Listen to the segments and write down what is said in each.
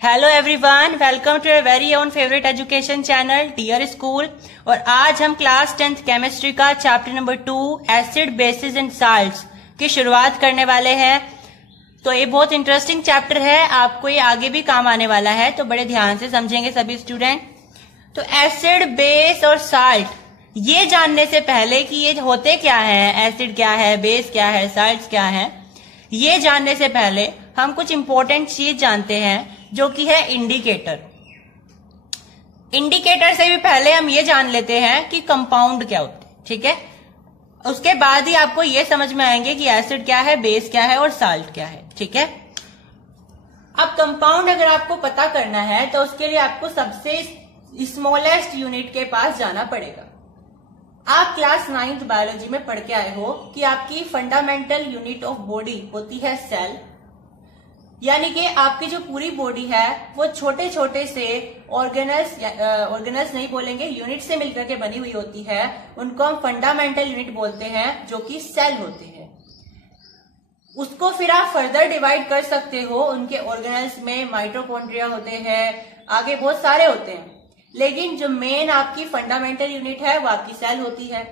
Hello everyone, welcome to your very own favourite education channel dear school. और आज हम class 10th chemistry का chapter number 2 acid bases and salts की शुरुआत करने वाले हैं। तो ये बहुत इंटरेस्टिंग चैप्टर है, आपको ये आगे भी काम आने वाला है, तो बड़े ध्यान से समझेंगे सभी स्टूडेंट। तो एसिड, बेस और साल्ट ये जानने से पहले कि ये होते क्या है, एसिड क्या है, बेस क्या है, साल्ट्स क्या है, ये जानने से पहले हम कुछ इंपॉर्टेंट चीज जानते हैं जो कि है इंडिकेटर। इंडिकेटर से भी पहले हम ये जान लेते हैं कि कंपाउंड क्या होते हैं, ठीक है। उसके बाद ही आपको ये समझ में आएंगे कि एसिड क्या है, बेस क्या है और साल्ट क्या है, ठीक है। अब कंपाउंड अगर आपको पता करना है तो उसके लिए आपको सबसे स्मॉलेस्ट यूनिट के पास जाना पड़ेगा। आप क्लास 9th बायोलॉजी में पढ़ के आए हो कि आपकी फंडामेंटल यूनिट ऑफ बॉडी होती है सेल, यानी कि आपकी जो पूरी बॉडी है वो छोटे छोटे से ऑर्गेनल्स नहीं बोलेंगे, यूनिट से मिलकर के बनी हुई होती है। उनको हम फंडामेंटल यूनिट बोलते हैं जो कि सेल होते हैं। उसको फिर आप फर्दर डिवाइड कर सकते हो, उनके ऑर्गेनल्स में माइटोकॉन्ड्रिया होते हैं, आगे बहुत सारे होते हैं, लेकिन जो मेन आपकी फंडामेंटल यूनिट है वो आपकी सेल होती है।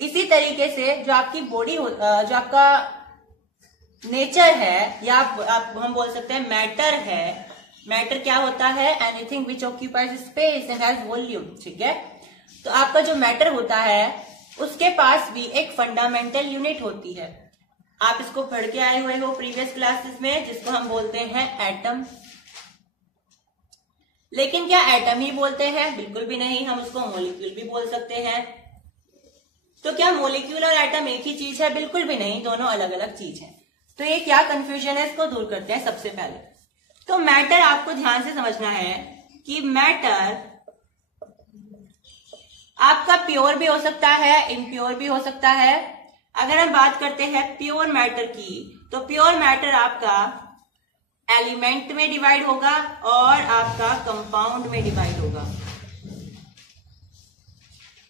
इसी तरीके से जो आपकी बॉडी जो आपका नेचर है, या आप हम बोल सकते हैं मैटर है। मैटर क्या होता है? Anything which occupies space and has volume, ठीक है। तो आपका जो मैटर होता है उसके पास भी एक फंडामेंटल यूनिट होती है। आप इसको पढ़ के आए हुए हो प्रीवियस क्लासेस में, जिसको हम बोलते हैं एटम। लेकिन क्या एटम ही बोलते हैं? बिल्कुल भी नहीं, हम उसको मॉलिक्यूल भी बोल सकते हैं। तो क्या मॉलिक्यूल और एटम एक ही चीज है? बिल्कुल भी नहीं, दोनों अलग अलग चीज है। तो ये क्या कंफ्यूजन है, इसको दूर करते हैं सबसे पहले। तो मैटर आपको ध्यान से समझना है कि मैटर आपका प्योर भी हो सकता है, इम्प्योर भी हो सकता है। अगर हम बात करते हैं प्योर मैटर की, तो प्योर मैटर आपका एलिमेंट में डिवाइड होगा और आपका कंपाउंड में डिवाइड होगा,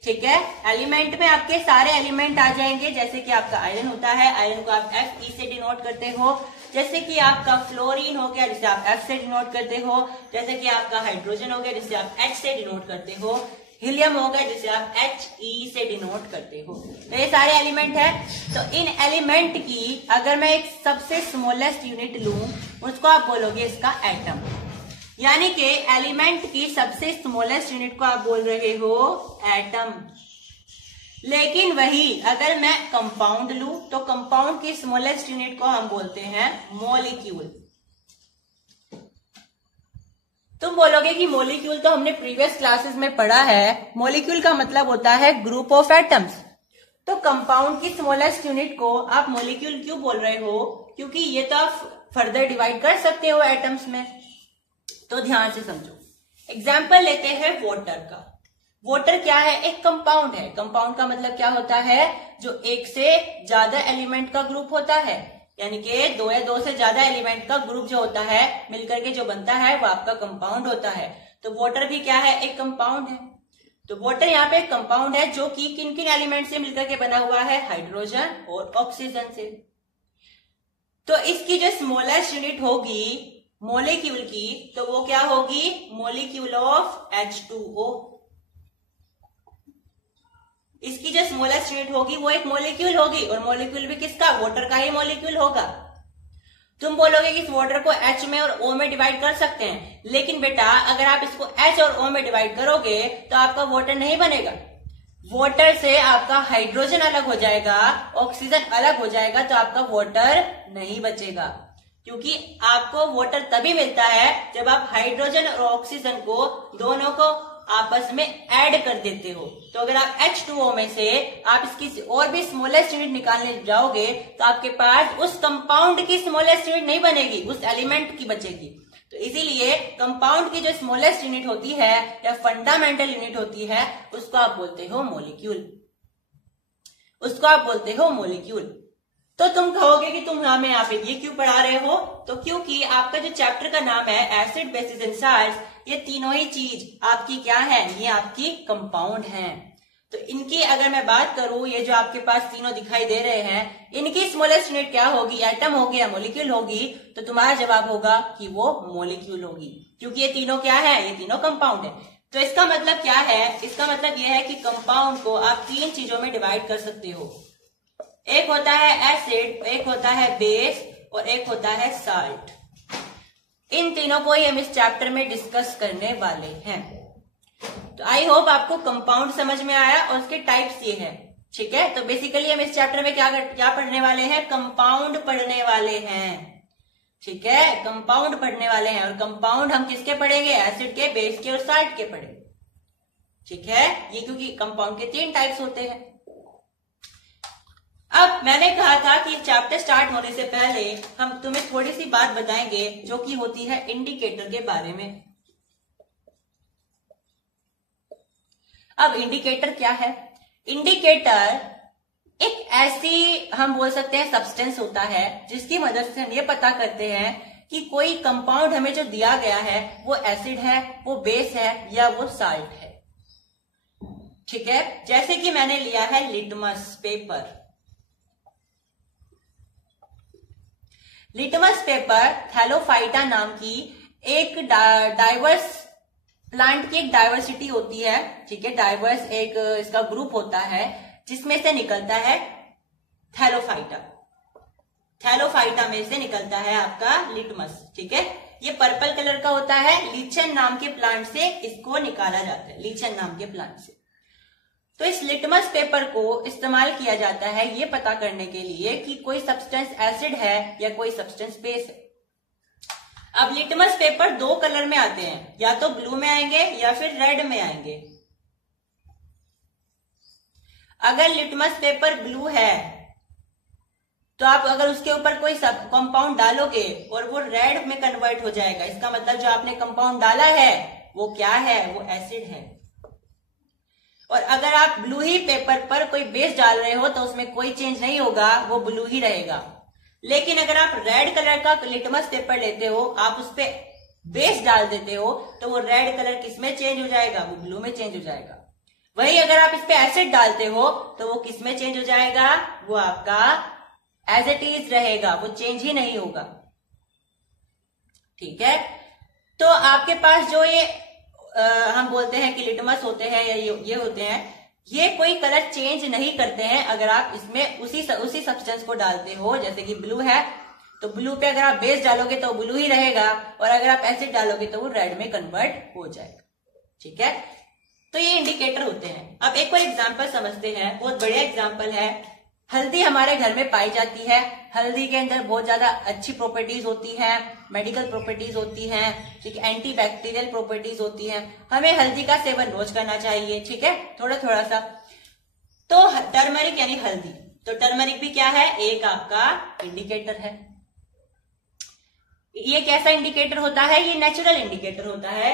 ठीक है। एलिमेंट में आपके सारे एलिमेंट आ जाएंगे, जैसे कि आपका आयरन होता है, आयरन को आप Fe से डिनोट करते हो। जैसे कि आपका फ्लोरीन हो गया, जिसे आप F से डिनोट करते हो। जैसे कि आपका हाइड्रोजन हो गया, जिसे आप H से डिनोट करते हो। हीलियम हो गया, जिसे आप He से डिनोट करते हो। तो ये सारे एलिमेंट है। तो इन एलिमेंट की अगर मैं एक सबसे स्मॉलेस्ट यूनिट लूं, उसको आप बोलोगे इसका एटम। यानी कि एलिमेंट की सबसे स्मॉलेस्ट यूनिट को आप बोल रहे हो एटम। लेकिन वही अगर मैं कंपाउंड लूं तो कंपाउंड की स्मॉलेस्ट यूनिट को हम बोलते हैं मॉलिक्यूल। तुम बोलोगे कि मॉलिक्यूल तो हमने प्रीवियस क्लासेस में पढ़ा है, मॉलिक्यूल का मतलब होता है ग्रुप ऑफ एटम्स। तो कंपाउंड की स्मॉलेस्ट यूनिट को आप मॉलिक्यूल क्यों बोल रहे हो? क्योंकि ये तो आप फर्दर डिवाइड कर सकते हो एटम्स में। तो ध्यान से समझो, एग्जाम्पल लेते हैं वाटर का। वाटर क्या है? एक कंपाउंड है। कंपाउंड का मतलब क्या होता है? जो एक से ज्यादा एलिमेंट का ग्रुप होता है, यानी कि दो या दो से ज्यादा एलिमेंट का ग्रुप जो होता है मिलकर के जो बनता है वो आपका कंपाउंड होता है। तो वाटर भी क्या है? एक कंपाउंड है। तो वाटर यहाँ पे एक कंपाउंड है जो कि किन किन एलिमेंट से मिलकर के बना हुआ है? हाइड्रोजन और ऑक्सीजन से। तो इसकी जो स्मॉलेस्ट यूनिट होगी मॉलिक्यूल की, तो वो क्या होगी? Molecule of H2O। इसकी जो स्मॉलेस्ट यूनिट होगी वो एक मॉलिक्यूल होगी, और मॉलिक्यूल भी किसका? वाटर का ही मॉलिक्यूल होगा। तुम बोलोगे कि इस वाटर को H में और O में डिवाइड कर सकते हैं, लेकिन बेटा अगर आप इसको H और O में डिवाइड करोगे तो आपका वाटर नहीं बनेगा। वाटर से आपका हाइड्रोजन अलग हो जाएगा, ऑक्सीजन अलग हो जाएगा, तो आपका वाटर नहीं बचेगा। क्योंकि आपको वाटर तभी मिलता है जब आप हाइड्रोजन और ऑक्सीजन को दोनों को आपस में ऐड कर देते हो। तो अगर आप H2O में से आप इसकी और भी स्मॉलेस्ट यूनिट निकालने जाओगे तो आपके पास उस कंपाउंड की स्मॉलेस्ट यूनिट नहीं बनेगी, उस एलिमेंट की बचेगी। तो इसीलिए कंपाउंड की जो स्मॉलेस्ट यूनिट होती है या फंडामेंटल यूनिट होती है उसको आप बोलते हो मॉलिक्यूल। उसको आप बोलते हो मॉलिक्यूल। तो तुम कहोगे कि तुम हमें यहाँ पे ये क्यों पढ़ा रहे हो? तो क्योंकि आपका जो चैप्टर का नाम है एसिड, बेसिस एंड साल्ट्स, ये तीनों ही चीज आपकी क्या है? ये आपकी कंपाउंड हैं। तो इनकी अगर मैं बात करूं, ये जो आपके पास तीनों दिखाई दे रहे हैं, इनकी स्मॉलेस्ट यूनिट क्या होगी, एटम होगी या मॉलिक्यूल होगी, तो तुम्हारा जवाब होगा कि वो मॉलिक्यूल होगी, क्योंकि ये तीनों क्या है, ये तीनों कंपाउंड है। तो इसका मतलब क्या है, इसका मतलब यह है कि कंपाउंड को आप तीन चीजों में डिवाइड कर सकते हो। एक होता है एसिड, एक होता है बेस और एक होता है साल्ट। इन तीनों को ही हम इस चैप्टर में डिस्कस करने वाले हैं। तो आई होप आपको कंपाउंड समझ में आया और उसके टाइप्स ये हैं, ठीक है। तो बेसिकली हम इस चैप्टर में क्या पढ़ने वाले हैं, कंपाउंड पढ़ने वाले हैं, ठीक है। कंपाउंड पढ़ने वाले हैं, और कंपाउंड हम किसके पढ़ेंगे, एसिड के, बेस के और साल्ट के पढ़ेंगे, ठीक है। ये क्योंकि कंपाउंड के तीन टाइप्स होते हैं। अब मैंने कहा था कि चैप्टर स्टार्ट होने से पहले हम तुम्हें थोड़ी सी बात बताएंगे जो कि होती है इंडिकेटर के बारे में। अब इंडिकेटर क्या है, इंडिकेटर एक ऐसी हम बोल सकते हैं सब्सटेंस होता है जिसकी मदद से हम ये पता करते हैं कि कोई कंपाउंड हमें जो दिया गया है वो एसिड है, वो बेस है या वो साल्ट है, ठीक है। जैसे कि मैंने लिया है litmus paper. Litmus paper Thallophyta नाम की एक डाइवर्स प्लांट की एक डाइवर्सिटी होती है, ठीक है। डाइवर्स एक इसका ग्रुप होता है जिसमें से निकलता है थैलोफाइटा। थैलोफाइटा में से निकलता है आपका लिटमस, ठीक है। ये पर्पल कलर का होता है, लीचन नाम के प्लांट से इसको निकाला जाता है, लीचन नाम के प्लांट से। तो इस लिटमस पेपर को इस्तेमाल किया जाता है ये पता करने के लिए कि कोई सब्सटेंस एसिड है या कोई सब्सटेंस बेस है। अब लिटमस पेपर दो कलर में आते हैं, या तो ब्लू में आएंगे या फिर रेड में आएंगे। अगर लिटमस पेपर ब्लू है तो आप अगर उसके ऊपर कोई सब कंपाउंड डालोगे और वो रेड में कन्वर्ट हो जाएगा, इसका मतलब जो आपने कंपाउंड डाला है वो क्या है, वो एसिड है। और अगर आप ब्लू ही पेपर पर कोई बेस डाल रहे हो तो उसमें कोई चेंज नहीं होगा, वो ब्लू ही रहेगा। लेकिन अगर आप रेड कलर का लिटमस पेपर लेते हो, आप उस पे बेस डाल देते हो, तो वो रेड कलर किसमें चेंज हो जाएगा, वो ब्लू में चेंज हो जाएगा। वही अगर आप इस पे एसिड डालते हो तो वो किसमें चेंज हो जाएगा, वो आपका एज इट इज रहेगा, वो चेंज ही नहीं होगा, ठीक है। तो आपके पास जो ये हम बोलते हैं कि लिटमस होते हैं या ये होते हैं, ये कोई कलर चेंज नहीं करते हैं अगर आप इसमें उसी सब्सटेंस को डालते हो। जैसे कि ब्लू है तो ब्लू पे अगर आप बेस डालोगे तो ब्लू ही रहेगा, और अगर आप एसिड डालोगे तो वो रेड में कन्वर्ट हो जाएगा, ठीक है। तो ये इंडिकेटर होते हैं। अब एक और एग्जाम्पल समझते हैं, बहुत बढ़िया एग्जाम्पल है। हल्दी हमारे घर में पाई जाती है, हल्दी के अंदर बहुत ज्यादा अच्छी प्रॉपर्टीज होती है, मेडिकल प्रॉपर्टीज होती हैं, ठीक है, एंटी बैक्टीरियल प्रॉपर्टीज होती हैं। हमें हल्दी का सेवन रोज करना चाहिए, ठीक है, थोड़ा थोड़ा सा। तो टर्मरिक यानी हल्दी, तो टर्मरिक भी क्या है, एक आपका इंडिकेटर है। ये कैसा इंडिकेटर होता है, ये नेचुरल इंडिकेटर होता है,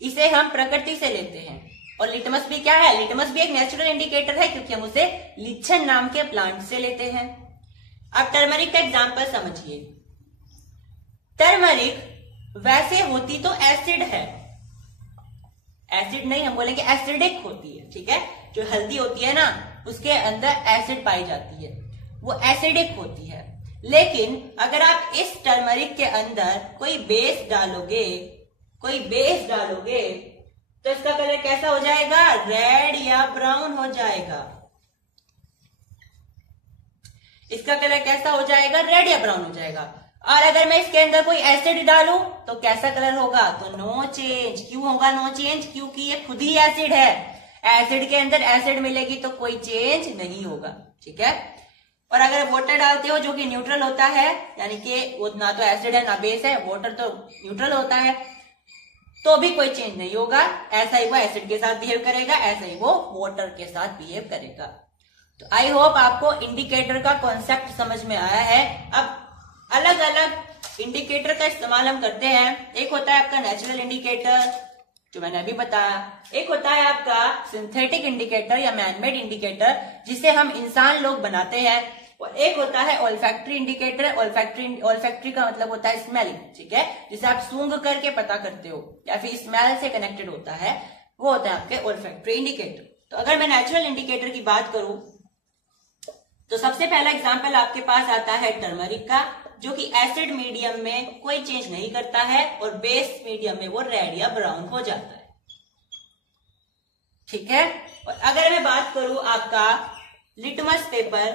इसे हम प्रकृति से लेते हैं। और लिटमस भी क्या है, लिटमस भी एक नेचुरल इंडिकेटर है क्योंकि हम उसे लीचन नाम के प्लांट से लेते हैं। अब टर्मरिक का एग्जांपल समझिए। टर्मरिक वैसे होती तो एसिड है, एसिड नहीं, हम बोलेंगे एसिडिक होती है, ठीक है। जो हल्दी होती है ना उसके अंदर एसिड पाई जाती है, वो एसिडिक होती है। लेकिन अगर आप इस टर्मरिक के अंदर कोई बेस डालोगे, तो इसका कलर कैसा हो जाएगा, रेड या ब्राउन हो जाएगा। इसका कलर कैसा हो जाएगा, रेड या ब्राउन हो जाएगा। और अगर मैं इसके अंदर कोई एसिड डालूं तो कैसा कलर होगा, तो नो चेंज। क्यों होगा नो चेंज, क्योंकि ये खुद ही एसिड है। एसिड के अंदर एसिड मिलेगी तो कोई चेंज नहीं होगा, ठीक है। और अगर वाटर डालते हो जो कि न्यूट्रल होता है, यानी कि वो ना तो एसिड है ना बेस है, वाटर तो न्यूट्रल होता है, तो भी कोई चेंज नहीं होगा। ऐसा ही वो एसिड के साथ बिहेव करेगा, ऐसा ही वो वाटर के साथ बिहेव करेगा। तो आई होप आपको इंडिकेटर का कॉन्सेप्ट समझ में आया है। अब अलग अलग इंडिकेटर का इस्तेमाल हम करते हैं। एक होता है आपका नेचुरल इंडिकेटर जो मैंने अभी बताया, एक होता है आपका सिंथेटिक इंडिकेटर या मैनमेड इंडिकेटर जिसे हम इंसान लोग बनाते हैं, और एक होता है ओल्फैक्टरी इंडिकेटर। ओल्फैक्टरी का मतलब होता है स्मेलिंग, ठीक है, जिसे आप सूंघ करके पता करते हो या फिर स्मेल से कनेक्टेड होता है, वो होता है आपके ओल्फैक्टरी इंडिकेटर। तो अगर मैं नेचुरल इंडिकेटर की बात करूं तो सबसे पहला एग्जांपल आपके पास आता है टर्मरिक का, जो कि एसिड मीडियम में कोई चेंज नहीं करता है और बेस मीडियम में वो रेड या ब्राउन हो जाता है। ठीक है। और अगर मैं बात करूं आपका लिटमस पेपर,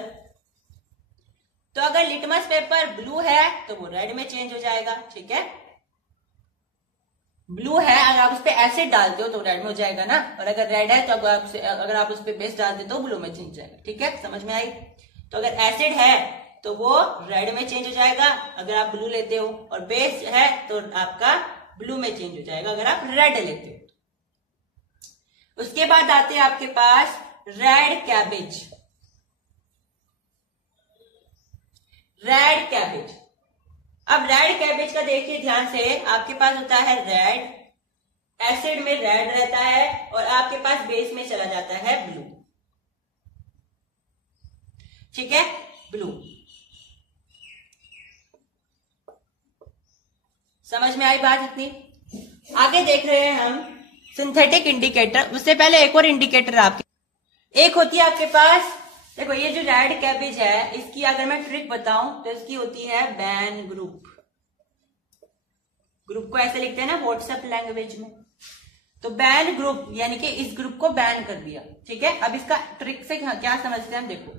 तो अगर लिटमस पेपर ब्लू है तो वो रेड में चेंज हो जाएगा। ठीक है, ब्लू है, अगर आप उस पर एसिड डालते हो तो रेड में हो जाएगा ना, और अगर रेड है तो अगर आप उस पर बेस डाल देते हो ब्लू में चेंज हो जाएगा। ठीक है, समझ में आई। तो अगर एसिड है तो वो रेड में चेंज हो जाएगा अगर आप ब्लू लेते हो, और बेस है तो आपका ब्लू में चेंज हो जाएगा अगर आप रेड लेते हो। उसके बाद आते हैं आपके पास रेड कैबेज। रेड कैबेज, अब रेड कैबेज का देखिए ध्यान से, आपके पास होता है रेड, एसिड में रेड रहता है और आपके पास बेस में चला जाता है ब्लू। ठीक है, ब्लू। समझ में आई बात इतनी? आगे देख रहे हैं हम सिंथेटिक इंडिकेटर। उससे पहले एक और इंडिकेटर आपके, एक होती है आपके पास, देखो ये जो रेड कैबेज है इसकी अगर मैं ट्रिक बताऊं तो इसकी होती है बैन ग्रुप। ग्रुप को ऐसे लिखते हैं ना व्हाट्सएप लैंग्वेज में, तो बैन ग्रुप यानी कि इस ग्रुप को बैन कर दिया। ठीक है, अब इसका ट्रिक से क्या समझते हैं हम, देखो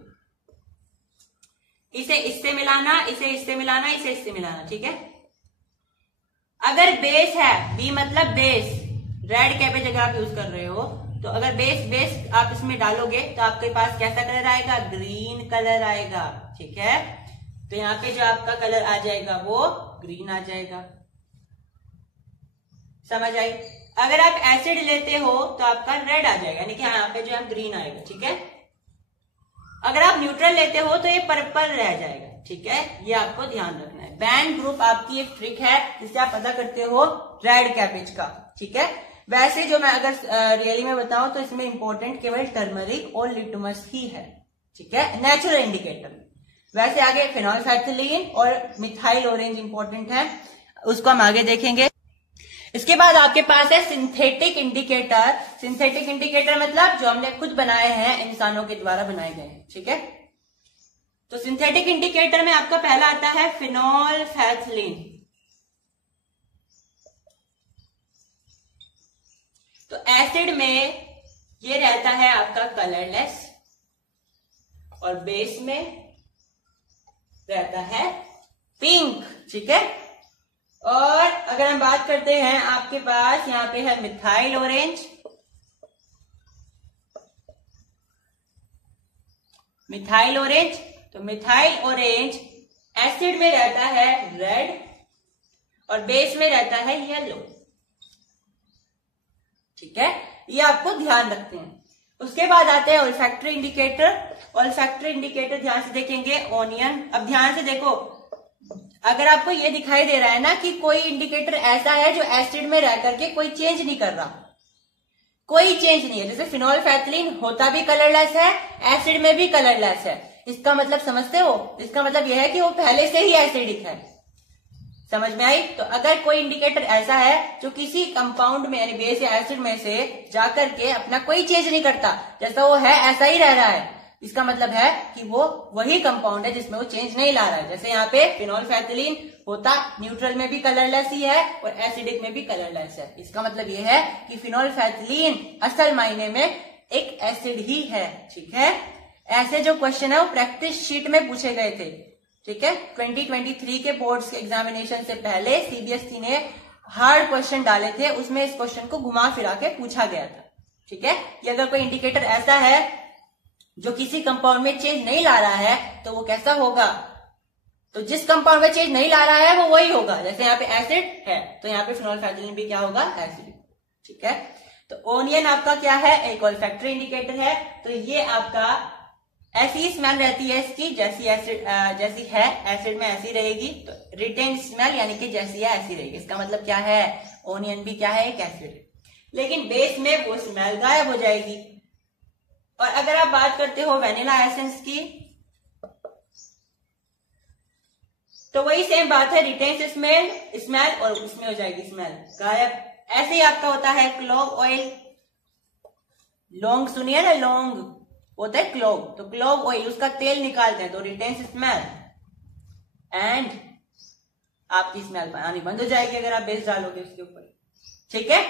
इसे इससे मिलाना, इसे इससे मिलाना, इसे इससे मिलाना। ठीक है, अगर बेस है, बी मतलब बेस, रेड कैबेज अगर आप यूज कर रहे हो तो अगर बेस आप इसमें डालोगे तो आपके पास कैसा कलर आएगा, ग्रीन कलर आएगा। ठीक है, तो यहाँ पे जो आपका कलर आ जाएगा वो ग्रीन आ जाएगा। समझ आई? अगर आप एसिड लेते हो तो आपका रेड आ जाएगा, यानी कि यहाँ पे जो है ग्रीन आएगा। ठीक है, अगर आप न्यूट्रल लेते हो तो ये पर्पल रह जाएगा। ठीक है, ये आपको ध्यान रखना है। बैन ग्रुप आपकी एक ट्रिक है जिससे आप पता करते हो रेड कैबेज का। ठीक है, वैसे जो मैं अगर रियली में बताऊं तो इसमें इंपॉर्टेंट केवल टर्मरिक और लिटमस ही है। ठीक है, नेचुरल इंडिकेटर। वैसे आगे फिनोल्फेथलीन और मिथाइल ऑरेंज इंपॉर्टेंट है, उसको हम आगे देखेंगे। इसके बाद आपके पास है सिंथेटिक इंडिकेटर। सिंथेटिक इंडिकेटर मतलब जो हमने खुद बनाए हैं, इंसानों के द्वारा बनाए गए हैं। ठीक है, तो सिंथेटिक इंडिकेटर में आपका पहला आता है फिनोल्फेथलीन। तो एसिड में ये रहता है आपका कलरलेस और बेस में रहता है पिंक। ठीक है, और अगर हम बात करते हैं आपके पास यहाँ पे है मिथाइल ऑरेंज। मिथाइल ऑरेंज, तो मिथाइल ऑरेंज एसिड में रहता है रेड और बेस में रहता है येलो। ठीक है, ये आपको ध्यान रखते हैं। उसके बाद आते हैं ओल्फैक्टरी इंडिकेटर। ओल्फैक्टरी इंडिकेटर ध्यान से देखेंगे, ओनियन। अब ध्यान से देखो, अगर आपको ये दिखाई दे रहा है ना कि कोई इंडिकेटर ऐसा है जो एसिड में रह करके कोई चेंज नहीं कर रहा, कोई चेंज नहीं है, जैसे फिनोल्फेथलीन होता भी कलरलेस है, एसिड में भी कलरलेस है, इसका मतलब समझते हो? इसका मतलब यह है कि वो पहले से ही एसिडिक है। समझ में आई? तो अगर कोई इंडिकेटर ऐसा है जो किसी कंपाउंड में यानी बेस या एसिड में से जाकर के अपना कोई चेंज नहीं करता, जैसा वो है ऐसा ही रह रहा है, इसका मतलब है कि वो वही कंपाउंड है जिसमें वो चेंज नहीं ला रहा है। जैसे यहाँ पे फिनोल्फेथलीन होता न्यूट्रल में भी कलरलेस ही है और एसिडिक में भी कलरलेस है। इसका मतलब ये है कि फिनोल्फेथलीन असल मायने में एक एसिड ही है। ठीक है, ऐसे जो क्वेश्चन है वो प्रैक्टिस शीट में पूछे गए थे। ठीक है, 2023 के बोर्ड्स के एग्जामिनेशन से पहले सीबीएसई ने हार्ड क्वेश्चन डाले थे, उसमें इस क्वेश्चन को घुमा फिरा के पूछा गया था। ठीक है, कि अगर कोई इंडिकेटर ऐसा है जो किसी कंपाउंड में चेंज नहीं ला रहा है तो वो कैसा होगा, तो जिस कंपाउंड में चेंज नहीं ला रहा है वो वही होगा। जैसे यहाँ पे एसिड है तो यहाँ पे फिनोल्फेथलीन भी क्या होगा, एसिड। ठीक है, तो ओनियन आपका क्या है, एक ओल्फैक्टरी इंडिकेटर है। तो ये आपका ऐसी स्मेल रहती है इसकी जैसी एसिड जैसी है, एसिड में ऐसी रहेगी, तो रिटेन स्मेल यानी कि जैसी है ऐसी रहेगी। इसका मतलब क्या है, ओनियन भी क्या है, एक एसिड है, लेकिन बेस में वो स्मेल गायब हो जाएगी। और अगर आप बात करते हो वेनिला एसेंस की तो वही सेम बात है, रिटेन्स स्मेल और उसमें हो जाएगी स्मेल गायब। ऐसे ही आपका होता है क्लोव ऑयल। लौंग सुनिए ना, लौंग होता है क्लोव, तो क्लोव ऑयल उसका तेल निकालते हैं तो रिटेन्स स्मेल एंड आपकी स्मेल आनी बंद हो जाएगी अगर आप बेस डालोगे उसके ऊपर। ठीक है,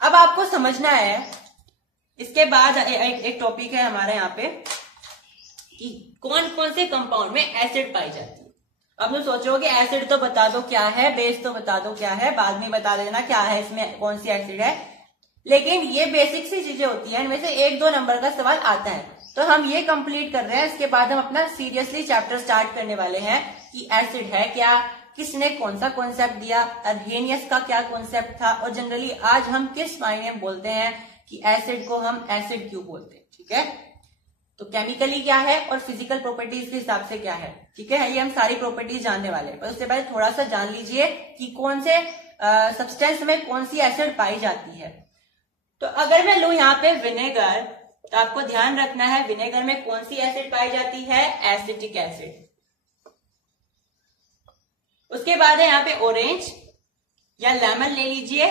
अब आपको समझना है। इसके बाद एक टॉपिक है हमारे यहाँ पे कि कौन कौन से कंपाउंड में एसिड पाई जाती है। अब तुम सोचोगे एसिड तो बता दो क्या है, बेस तो बता दो क्या है, बाद में बता देना क्या है इसमें कौन सी एसिड है, लेकिन ये बेसिक सी चीजें होती है, इनमें से 1-2 नंबर का सवाल आता है। तो हम ये कंप्लीट कर रहे हैं, इसके बाद हम अपना सीरियसली चैप्टर स्टार्ट करने वाले हैं कि एसिड है क्या, किसने कौन सा कॉन्सेप्ट दिया, अर्हेनियस का क्या कॉन्सेप्ट था, और जनरली आज हम किस मायने में बोलते हैं कि एसिड को हम एसिड क्यों बोलते हैं। ठीक है, तो केमिकली क्या है और फिजिकल प्रॉपर्टीज के हिसाब से क्या है। ठीक है, ये हम सारी प्रॉपर्टीज जानने वाले हैं, पर उससे पहले थोड़ा सा जान लीजिए कि कौन से सब्सटेंस में कौन सी एसिड पाई जाती है। तो अगर मैं लूं यहाँ पे विनेगर, तो आपको ध्यान रखना है विनेगर में कौन सी एसिड पाई जाती है, एसिटिक एसिड। उसके बाद है यहाँ पे ऑरेंज या लेमन ले लीजिए,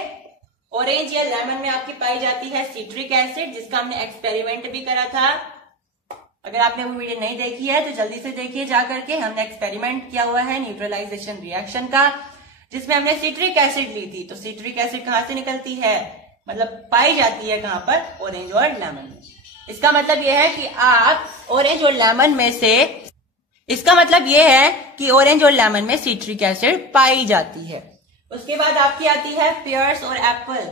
ऑरेंज या लेमन में आपकी पाई जाती है सिट्रिक एसिड, जिसका हमने एक्सपेरिमेंट भी करा था। अगर आपने वो वीडियो नहीं देखी है तो जल्दी से देखिए जा करके, हमने एक्सपेरिमेंट किया हुआ है न्यूट्रलाइजेशन रिएक्शन का, जिसमें हमने सिट्रिक एसिड ली थी। तो सिट्रिक एसिड कहां से निकलती है, मतलब पाई जाती है कहां पर, ऑरेंज और लेमन में। इसका मतलब यह है कि आप ऑरेंज और लेमन में से, इसका मतलब यह है कि ऑरेंज और लेमन में सिट्रिक एसिड पाई जाती है। उसके बाद आपकी आती है पियर्स और एप्पल,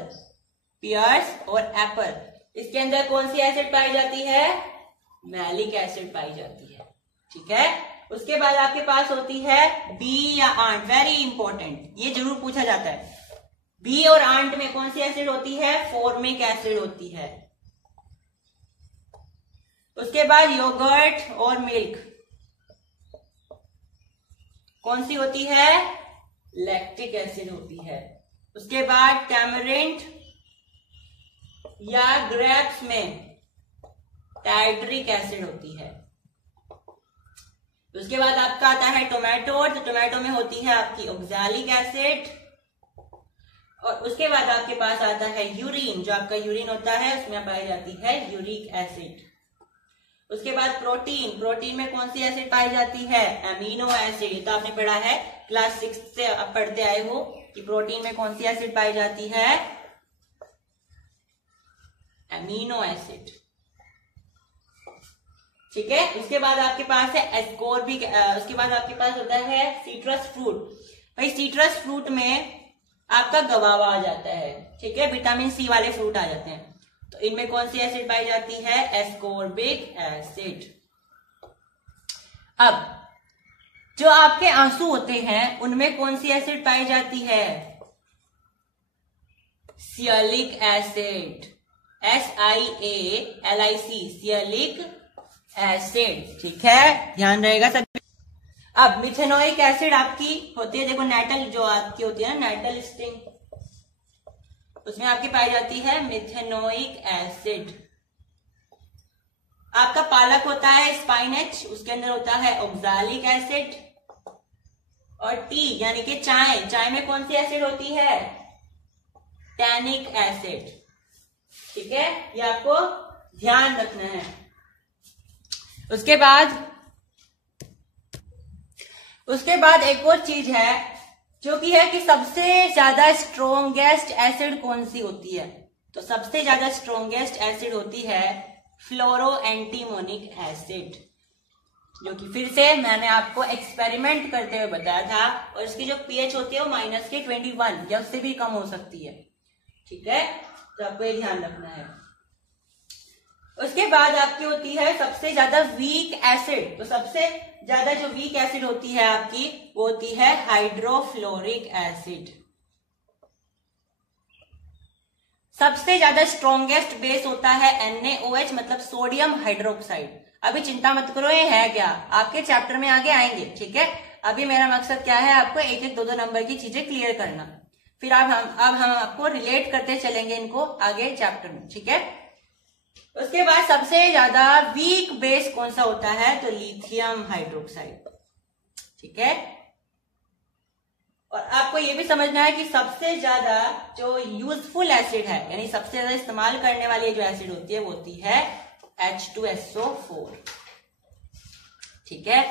पियर्स और एप्पल, इसके अंदर कौन सी एसिड पाई जाती है, मैलिक एसिड पाई जाती है। ठीक है, उसके बाद आपके पास होती है बी या आंट, वेरी इंपॉर्टेंट, ये जरूर पूछा जाता है। बी और आंट में कौन सी एसिड होती है, फॉर्मिक एसिड होती है। उसके बाद योगर्ट और मिल्क, कौन सी होती है, लैक्टिक एसिड होती है। उसके बाद टैमरिंड या ग्रेप्स में टाइट्रिक एसिड होती है। उसके बाद आपका आता है टोमेटो, तो टोमेटो में होती है आपकी ऑक्सैलिक एसिड। और उसके बाद आपके पास आता है यूरिन, जो आपका यूरिन होता है उसमें पाई जाती है यूरिक एसिड। उसके बाद प्रोटीन, प्रोटीन में कौन सी एसिड पाई जाती है, अमीनो एसिड। तो आपने पढ़ा है क्लास 6 से आप पढ़ते आए हो कि प्रोटीन में कौन सी एसिड पाई जाती है, अमीनो एसिड। ठीक है, उसके बाद आपके पास है एस्कोर्बिक, उसके बाद आपके पास होता है सिट्रस फ्रूट। भाई सिट्रस फ्रूट में आपका गवावा आ जाता है। ठीक है, विटामिन सी वाले फ्रूट आ जाते हैं, तो इनमें कौन सी एसिड पाई जाती है, एस्कोर्बिक एसिड। अब जो आपके आंसू होते हैं उनमें कौन सी एसिड पाई जाती है, सियलिक एसिड, SIALIC, सियलिक एसिड। ठीक है, ध्यान रहेगा सब। अब मिथेनोइक एसिड आपकी होती है, देखो नेटल जो आपकी होती है ना, नेटल स्टिंग, उसमें आपकी पाई जाती है मिथेनोइक एसिड। आपका पालक होता है स्पाइनेच, उसके अंदर होता है ऑक्सैलिक एसिड। और टी यानी कि चाय, चाय में कौन सी एसिड होती है, टैनिक एसिड। ठीक है, ये आपको ध्यान रखना है। उसके बाद एक और चीज है जो कि है कि सबसे ज्यादा स्ट्रोंगेस्ट एसिड कौन सी होती है, तो सबसे ज्यादा स्ट्रोंगेस्ट एसिड होती है फ्लोरो एंटीमोनिक एसिड, जो कि फिर से मैंने आपको एक्सपेरिमेंट करते हुए बताया था। और इसकी जो पीएच होती है वो -21 या उससे भी कम हो सकती है। ठीक है, तो आपको ये ध्यान रखना है। उसके बाद आपकी होती है सबसे ज्यादा वीक एसिड, तो सबसे ज्यादा जो वीक एसिड होती है आपकी वो होती है हाइड्रोफ्लोरिक एसिड। सबसे ज्यादा स्ट्रॉन्गेस्ट बेस होता है NaOH, मतलब सोडियम हाइड्रोक्साइड। अभी चिंता मत करो, ये है क्या, आपके चैप्टर में आगे आएंगे। ठीक है, अभी मेरा मकसद क्या है, आपको एक एक 2-2 नंबर की चीजें क्लियर करना, फिर अब हम आपको रिलेट करते चलेंगे इनको आगे चैप्टर में। ठीक है, उसके बाद सबसे ज्यादा वीक बेस कौन सा होता है, तो लिथियम हाइड्रोक्साइड। ठीक है, और आपको ये भी समझना है कि सबसे ज्यादा जो यूजफुल एसिड है, यानी सबसे ज्यादा इस्तेमाल करने वाली जो एसिड होती है वो होती है H2SO4। ठीक है,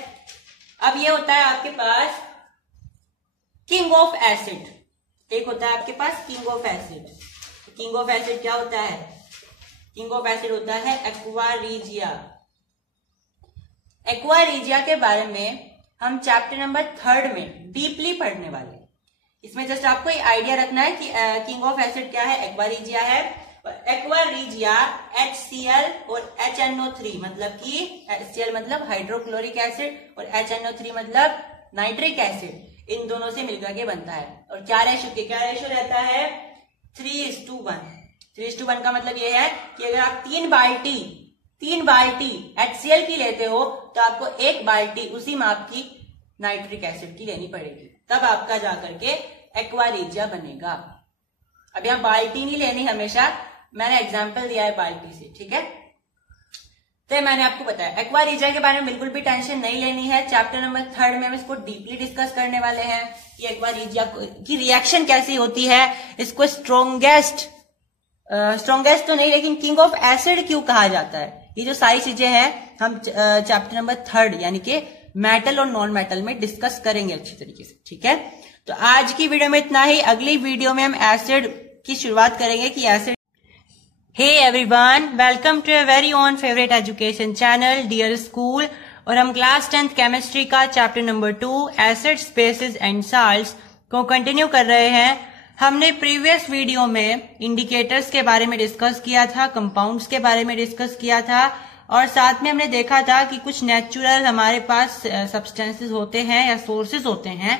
अब ये होता है आपके पास किंग ऑफ एसिड। एक होता है आपके पास king of acid. King of acid क्या होता है? किंग ऑफ एसिड होता है एक्वा रीजिया। एक्वा रीजिया के बारे में हम चैप्टर नंबर 3 में डीपली पढ़ने वाले हैं। इसमें जस्ट आपको ये आइडिया रखना है कि किंग ऑफ एसिड क्या है, एक्वा रीजिया है। और एक्वा रीजिया HCl और HNO3 मतलब कि HCl मतलब हाइड्रोक्लोरिक एसिड और HNO3 मतलब नाइट्रिक एसिड, इन दोनों से मिलकर के बनता है। और क्या रेशो रहता है? 3:1। 3:1 का मतलब ये है कि अगर आप 3 बाल्टी HCl की लेते हो तो आपको 1 बाल्टी उसी माप की नाइट्रिक एसिड की लेनी पड़ेगी, तब आपका जाकर के एक्वा रीजिया बनेगा। अब यहाँ बाल्टी नहीं लेनी हमेशा, मैंने एग्जाम्पल दिया है बाल्टी से। ठीक है, तो मैंने आपको बताया एक्वा रीजिया के बारे में बिल्कुल भी टेंशन नहीं लेनी है। चैप्टर नंबर 3 में हम इसको डीपली डिस्कस करने वाले हैं कि एक्वा रीजिया की रिएक्शन कैसी होती है, इसको स्ट्रॉन्गेस्ट तो नहीं लेकिन किंग ऑफ एसिड क्यों कहा जाता है। ये जो सारी चीजें हैं हम चैप्टर नंबर 3 यानी कि मेटल और नॉन मेटल में डिस्कस करेंगे अच्छी तरीके से। ठीक है, तो आज की वीडियो में इतना ही। अगली वीडियो में हम एसिड की शुरुआत करेंगे कि acid. Hey everyone, welcome to a very own favourite education channel dear school. और हम क्लास 10th केमिस्ट्री का chapter number 2 acids, bases and salts को कंटिन्यू कर रहे हैं। हमने प्रीवियस वीडियो में इंडिकेटर्स के बारे में डिस्कस किया था, कंपाउंड्स के बारे में डिस्कस किया था, और साथ में हमने देखा था कि कुछ नेचुरल हमारे पास सब्सटेंसेस होते हैं या सोर्सेज होते हैं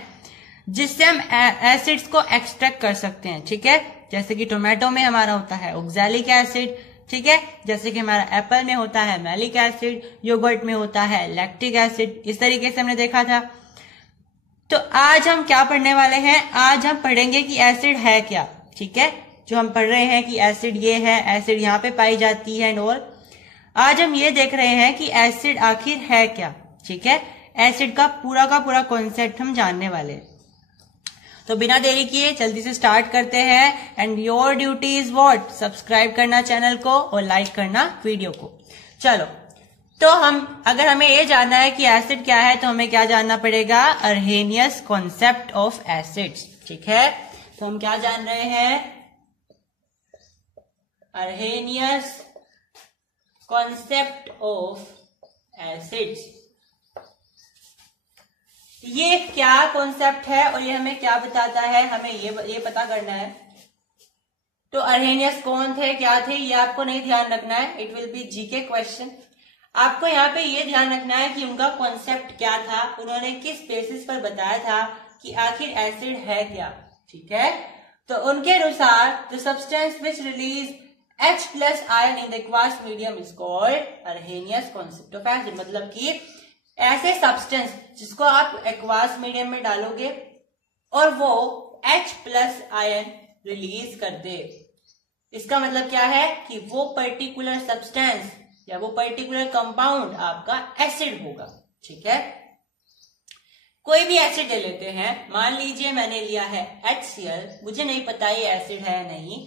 जिससे हम एसिड्स को एक्सट्रैक्ट कर सकते हैं। ठीक है, जैसे कि टोमेटो में हमारा होता है ऑक्सैलिक एसिड। ठीक है, जैसे कि हमारा एप्पल में होता है मैलिक एसिड, योगर्ट में होता है लैक्टिक एसिड। इस तरीके से हमने देखा था। तो आज हम क्या पढ़ने वाले हैं? आज हम पढ़ेंगे कि एसिड है क्या। ठीक है, जो हम पढ़ रहे हैं कि एसिड ये है, एसिड यहाँ पे पाई जाती है एंड ऑल। आज हम ये देख रहे हैं कि एसिड आखिर है क्या। ठीक है, एसिड का पूरा कॉन्सेप्ट हम जानने वाले हैं। तो बिना देरी किए जल्दी से स्टार्ट करते हैं। And your duty is what? Subscribe करना चैनल को और लाइक करना वीडियो को। चलो, तो अगर हमें ये जानना है कि एसिड क्या है तो हमें क्या जानना पड़ेगा? अर्हेनियस कॉन्सेप्ट ऑफ एसिड्स। ठीक है, तो हम क्या जान रहे हैं? अर्हेनियस कॉन्सेप्ट ऑफ एसिड्स। ये क्या कॉन्सेप्ट है और ये हमें क्या बताता है, हमें ये पता करना है। तो अर्हेनियस कौन थे, क्या थे, ये आपको नहीं ध्यान रखना है। It will be GK question. आपको यहाँ पे ये ध्यान रखना है कि उनका कॉन्सेप्ट क्या था, उन्होंने किस बेसिस पर बताया था कि आखिर एसिड है क्या। ठीक है, तो उनके अनुसार the substance which release H+ ion in the aqueous medium is called Arrhenius concept of acid. मतलब कि ऐसे सब्सटेंस जिसको आप एक्वास मीडियम में डालोगे और वो H+ आयन रिलीज कर दे, इसका मतलब क्या है कि वो पर्टिकुलर सब्सटेंस या वो पर्टिकुलर कंपाउंड आपका एसिड होगा। ठीक है, कोई भी एसिड ले लेते हैं। मान लीजिए मैंने लिया है HCl, मुझे नहीं पता ये एसिड है नहीं,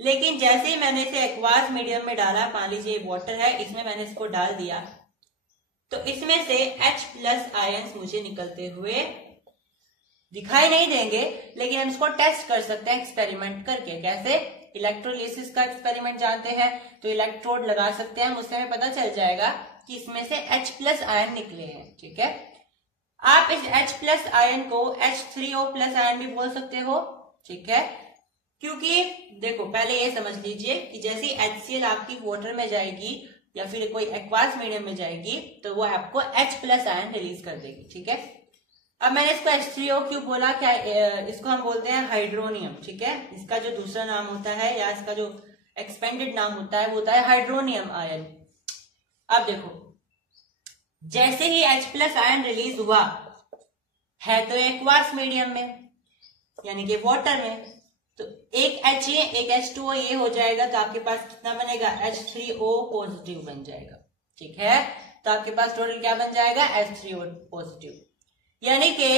लेकिन जैसे ही मैंने इसे एक्वास मीडियम में डाला, मान लीजिए वाटर है, इसमें मैंने इसको डाल दिया, तो इसमें से H+ आयंस मुझे निकलते हुए दिखाई नहीं देंगे, लेकिन हम इसको टेस्ट कर सकते हैं एक्सपेरिमेंट करके। कैसे? इलेक्ट्रोलिसिस का एक्सपेरिमेंट जानते हैं, तो इलेक्ट्रोड लगा सकते हैं, उससे हमें पता चल जाएगा कि इसमें से H+ आयन निकले हैं। ठीक है, आप इस H+ आयन को H3O+ आयन भी बोल सकते हो। ठीक है, क्योंकि देखो पहले ये समझ लीजिए कि जैसे HCl आपकी वाटर में जाएगी या फिर कोई एक्वास मीडियम में जाएगी तो वो आपको H+ आयन रिलीज कर देगी। ठीक है, अब मैंने इसको H3O क्यों बोला? क्या इसको हम बोलते हैं हाइड्रोनियम। ठीक है, इसका जो दूसरा नाम होता है या इसका जो एक्सपेंडेड नाम होता है वो होता है हाइड्रोनियम आयन। अब देखो, जैसे ही H+ आयन रिलीज हुआ है तो एक्वास मीडियम में यानी कि वाटर में, तो एक H एक H2O ये हो जाएगा, तो आपके पास कितना बनेगा? H3O+ बन जाएगा। ठीक है, तो आपके पास टोटल क्या बन जाएगा? H3O+। यानी कि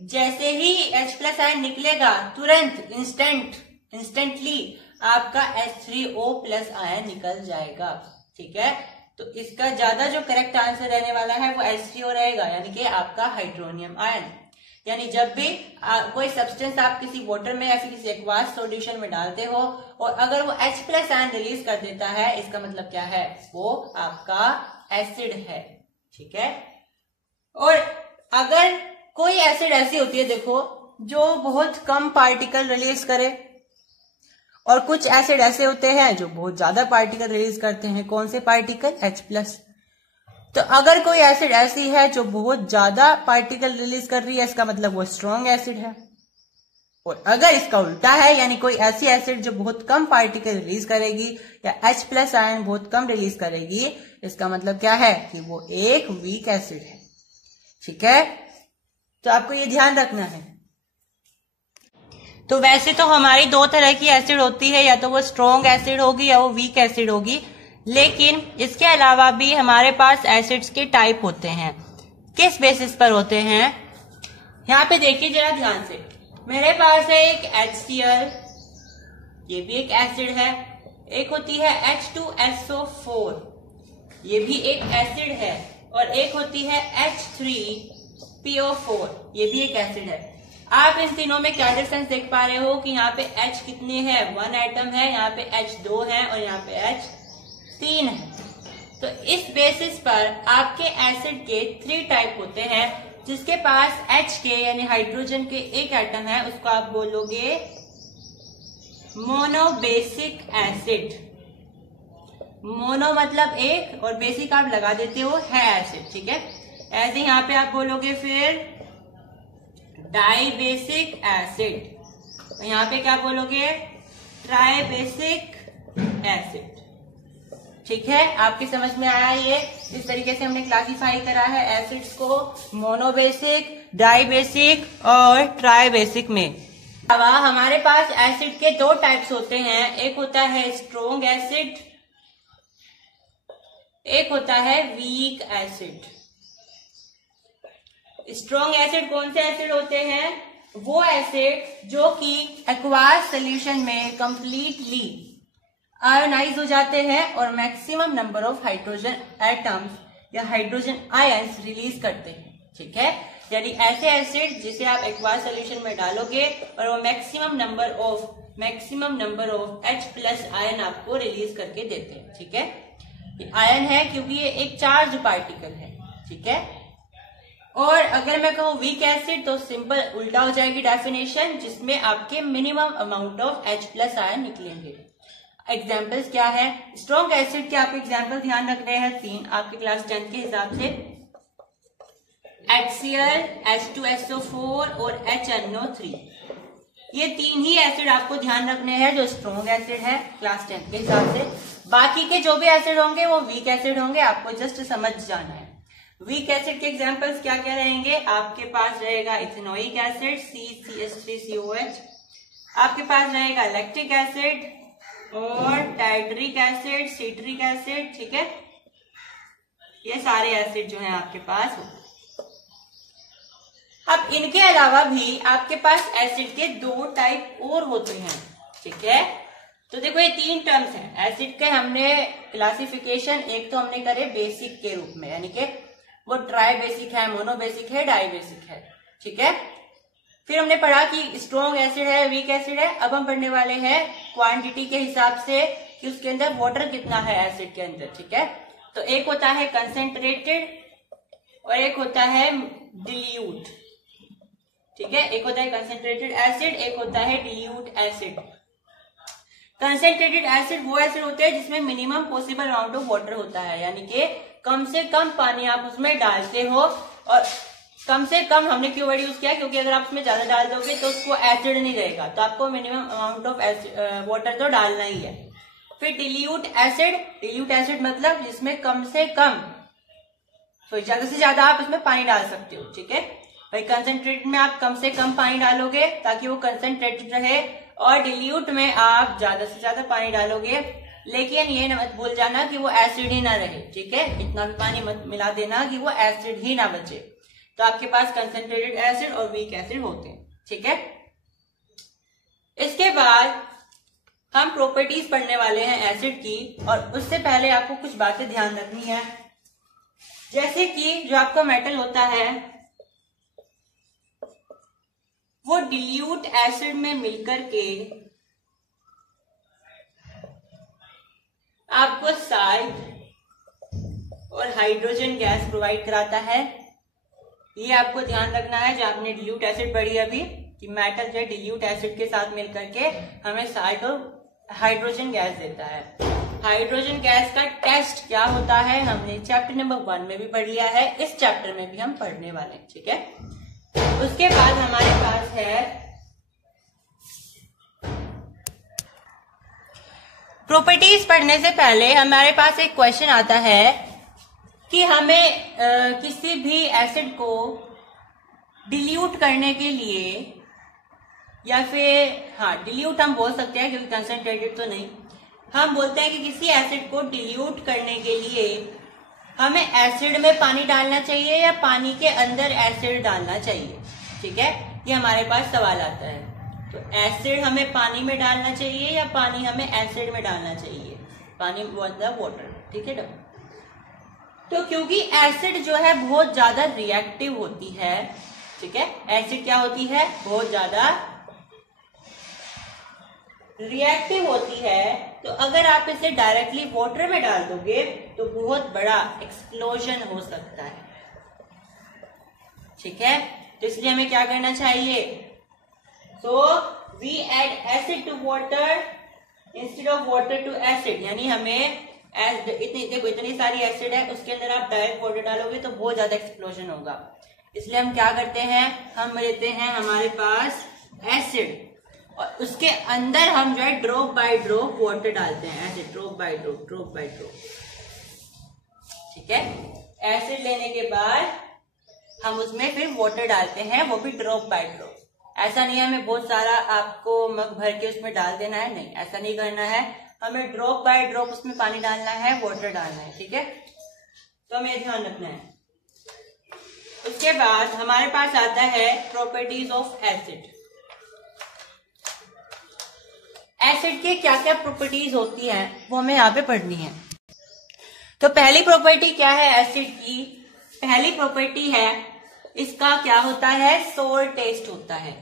जैसे ही H+ आयन निकलेगा तुरंत इंस्टेंटली आपका H3O+ आयन निकल जाएगा। ठीक है, तो इसका ज्यादा जो करेक्ट आंसर रहने वाला है वो H3O रहेगा, यानी कि आपका हाइड्रोनियम आयन। यानी जब भी कोई सब्सटेंस आप किसी वाटर में या फिर किसी एक्वास सॉल्यूशन में डालते हो और अगर वो H+ आयन रिलीज कर देता है, इसका मतलब क्या है, वो आपका एसिड है। ठीक है, और अगर कोई एसिड ऐसी होती है देखो जो बहुत कम पार्टिकल रिलीज करे और कुछ एसिड ऐसे होते हैं जो बहुत ज्यादा पार्टिकल रिलीज करते हैं। कौन से पार्टिकल, H+। तो अगर कोई एसिड ऐसी है जो बहुत ज्यादा पार्टिकल रिलीज कर रही है, इसका मतलब वो स्ट्रॉन्ग एसिड है। और अगर इसका उल्टा है, यानी कोई ऐसी एसिड जो बहुत कम पार्टिकल रिलीज करेगी या H+ आयन बहुत कम रिलीज करेगी, इसका मतलब क्या है कि वो एक वीक एसिड है। ठीक है, तो आपको ये ध्यान रखना है। तो वैसे तो हमारी दो तरह की एसिड होती है, या तो वो स्ट्रॉन्ग एसिड होगी या वो वीक एसिड होगी, लेकिन इसके अलावा भी हमारे पास एसिड्स के टाइप होते हैं। किस बेसिस पर होते हैं, यहाँ पे देखिए जरा ध्यान से। मेरे पास है एक HCl, ये भी एक एसिड है। एक होती है H2SO4, ये भी एक एसिड है। और एक होती है H3PO4, ये भी एक एसिड है। आप इन तीनों में क्या डिफरेंस देख पा रहे हो कि यहाँ पे H कितने हैं, 1 एटम है, यहाँ पे H2 है और यहाँ पे H3 है। तो इस बेसिस पर आपके एसिड के 3 टाइप होते हैं। जिसके पास H के यानी हाइड्रोजन के एक एटम है उसको आप बोलोगे मोनोबेसिक एसिड। मोनो मतलब एक और बेसिक आप लगा देते हो है एसिड। ठीक है, ऐसे यहाँ पे आप बोलोगे फिर डाइबेसिक एसिड, यहाँ पे क्या बोलोगे, ट्राइबेसिक एसिड। ठीक है, आपकी समझ में आया ये? इस तरीके से हमने क्लासिफाई करा है एसिड्स को मोनोबेसिक, डाइबेसिक और ट्राइबेसिक में। अब हमारे पास एसिड के 2 टाइप्स होते हैं, एक होता है स्ट्रॉन्ग एसिड, एक होता है वीक एसिड। स्ट्रॉन्ग एसिड कौन से एसिड होते हैं, वो एसिड जो कि एक्वास सॉल्यूशन में कंप्लीटली आयोनाइज हो जाते हैं और maximum number of hydrogen atoms या हाइड्रोजन आयंस रिलीज करते हैं। ठीक है, यानी ऐसे एसिड जिसे आप एक्वास सॉल्यूशन में डालोगे और वो maximum number of H+ ion आपको रिलीज करके देते हैं। ठीक है, ये आयन है क्योंकि ये एक चार्ज पार्टिकल है। ठीक है, और अगर मैं कहूँ वीक एसिड तो सिंपल उल्टा हो जाएगी डेफिनेशन, जिसमें आपके minimum amount of H+ ion निकलेंगे। एग्जाम्पल्स क्या है, स्ट्रॉन्ग एसिड के आपको एग्जाम्पल ध्यान रखने हैं 3 आपके क्लास 10 के हिसाब से, HCl, H2SO4 और HNO3। ये 3 ही एसिड आपको ध्यान रखने हैं जो स्ट्रॉन्ग एसिड है क्लास 10 के हिसाब से। बाकी के जो भी एसिड होंगे वो वीक एसिड होंगे, आपको जस्ट समझ जाना है। वीक एसिड के एग्जाम्पल्स क्या क्या रहेंगे, आपके पास रहेगा इथेनोइक एसिड CH3COH, आपके पास रहेगा लैक्टिक एसिड और टाइट्रिक एसिड, सिट्रिक एसिड। ठीक है, ये सारे एसिड जो हैं आपके पास होते हैं। अब इनके अलावा भी आपके पास एसिड के 2 टाइप और होते हैं। ठीक है, तो देखो ये 3 टर्म्स हैं एसिड के। हमने क्लासिफिकेशन एक तो हमने करे बेसिक के रूप में, यानी कि वो ट्राई बेसिक है, मोनोबेसिक है, डाइबेसिक है। ठीक है, फिर हमने पढ़ा कि स्ट्रॉन्ग एसिड है, वीक एसिड है। अब हम पढ़ने वाले हैं क्वांटिटी के हिसाब से कि उसके अंदर वाटर कितना है एसिड के अंदर। ठीक है, तो एक होता है कंसेंट्रेटेड और एक होता है डिल्यूट। ठीक है, एक होता है कंसेंट्रेटेड एसिड, एक होता है डिल्यूट एसिड। कंसेंट्रेटेड एसिड वो एसिड होते हैं जिसमें minimum possible amount of water होता है, यानी कि कम से कम पानी आप उसमें डालते हो। और कम से कम हमने क्यों वर्ड यूज किया, क्योंकि अगर आप उसमें ज्यादा डाल दोगे तो उसको एसिड नहीं रहेगा, तो आपको मिनिमम अमाउंट ऑफ वाटर तो डालना ही है। फिर डिल्यूट एसिड मतलब जिसमें कम से कम, तो ज्यादा से ज्यादा आप इसमें पानी डाल सकते हो। ठीक है भाई, कंसेंट्रेटेड में आप कम से कम पानी डालोगे ताकि वो कंसेंट्रेटेड रहे, और डिल्यूट में आप ज्यादा से ज्यादा पानी डालोगे, लेकिन ये मत भूल जाना कि वो एसिड ही ना रहे। ठीक है, इतना भी पानी मत मिला देना कि वो एसिड ही ना बचे। तो आपके पास कंसंट्रेटेड एसिड और वीक एसिड होते हैं, ठीक है। इसके बाद हम प्रॉपर्टीज पढ़ने वाले हैं एसिड की, और उससे पहले आपको कुछ बातें ध्यान रखनी है। जैसे कि जो आपका मेटल होता है वो डिल्यूट एसिड में मिलकर के आपको साल्ट और हाइड्रोजन गैस प्रोवाइड कराता है। ये आपको ध्यान रखना है। जो आपने डिल्यूट एसिड पढ़ी अभी कि मेटल जो है डिल्यूट एसिड के साथ मिलकर के हमें साल्ट और हाइड्रोजन गैस देता है। हाइड्रोजन गैस का टेस्ट क्या होता है हमने चैप्टर नंबर 1 में भी पढ़ लिया है, इस चैप्टर में भी हम पढ़ने वाले हैं, ठीक है। उसके बाद हमारे पास है प्रॉपर्टीज। पढ़ने से पहले हमारे पास एक क्वेश्चन आता है कि हमें किसी भी एसिड को डिल्यूट करने के लिए, या फिर डिल्यूट हम बोल सकते हैं क्योंकि कंसंट्रेटेड तो नहीं, हम बोलते हैं कि किसी एसिड को डिल्यूट करने के लिए हमें एसिड में पानी डालना चाहिए या पानी के अंदर एसिड डालना चाहिए, ठीक है। ये हमारे पास सवाल आता है। तो एसिड हमें पानी में डालना चाहिए या पानी हमें एसिड में डालना चाहिए, पानी मतलब वाटर, ठीक है। तो क्योंकि एसिड जो है बहुत ज्यादा रिएक्टिव होती है, ठीक है, एसिड क्या होती है, बहुत ज्यादा रिएक्टिव होती है, तो अगर आप इसे डायरेक्टली वाटर में डाल दोगे तो बहुत बड़ा एक्सप्लोजन हो सकता है, ठीक है। तो इसलिए हमें क्या करना चाहिए, so we add acid to water instead of water to acid, यानी हमें इतनी सारी एसिड है उसके अंदर आप डायरेक्ट वाटर डालोगे तो बहुत ज्यादा एक्सप्लोजन होगा। इसलिए हम क्या करते हैं, हम लेते हैं हमारे पास एसिड और उसके अंदर हम जो है ड्रॉप बाय ड्रॉप वाटर डालते हैं, ऐसे drop by drop, drop by drop, ठीक है। एसिड लेने के बाद हम उसमें फिर वाटर डालते हैं, वो भी ड्रॉप बाय ड्रॉप। ऐसा नहीं है हमें बहुत सारा आपको मग भर के उसमें डाल देना है, नहीं, ऐसा नहीं करना है। हमें ड्रॉप बाय ड्रॉप उसमें पानी डालना है, वाटर डालना है, ठीक है। तो हमें ध्यान रखना है। उसके बाद हमारे पास आता है प्रॉपर्टीज ऑफ एसिड। एसिड के क्या क्या प्रॉपर्टीज होती है वो हमें यहाँ पे पढ़नी है। तो पहली प्रॉपर्टी क्या है एसिड की, पहली प्रॉपर्टी है इसका क्या होता है, सोर टेस्ट होता है।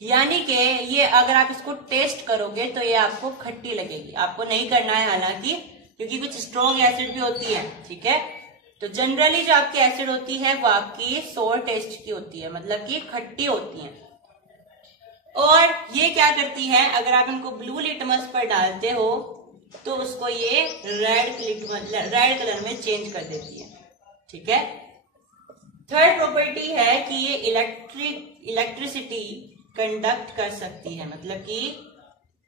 यानी कि ये अगर आप इसको टेस्ट करोगे तो ये आपको खट्टी लगेगी। आपको नहीं करना है हालांकि, क्योंकि कुछ स्ट्रॉन्ग एसिड भी होती है, ठीक है। तो जनरली जो आपकी एसिड होती है वो आपकी सोर टेस्ट की होती है, मतलब कि खट्टी होती है। और ये क्या करती है, अगर आप इनको ब्लू लिटमस पर डालते हो तो उसको ये रेड कलर में चेंज कर देती है, ठीक है। थर्ड प्रॉपर्टी है कि ये इलेक्ट्रिसिटी कंडक्ट कर सकती है, मतलब कि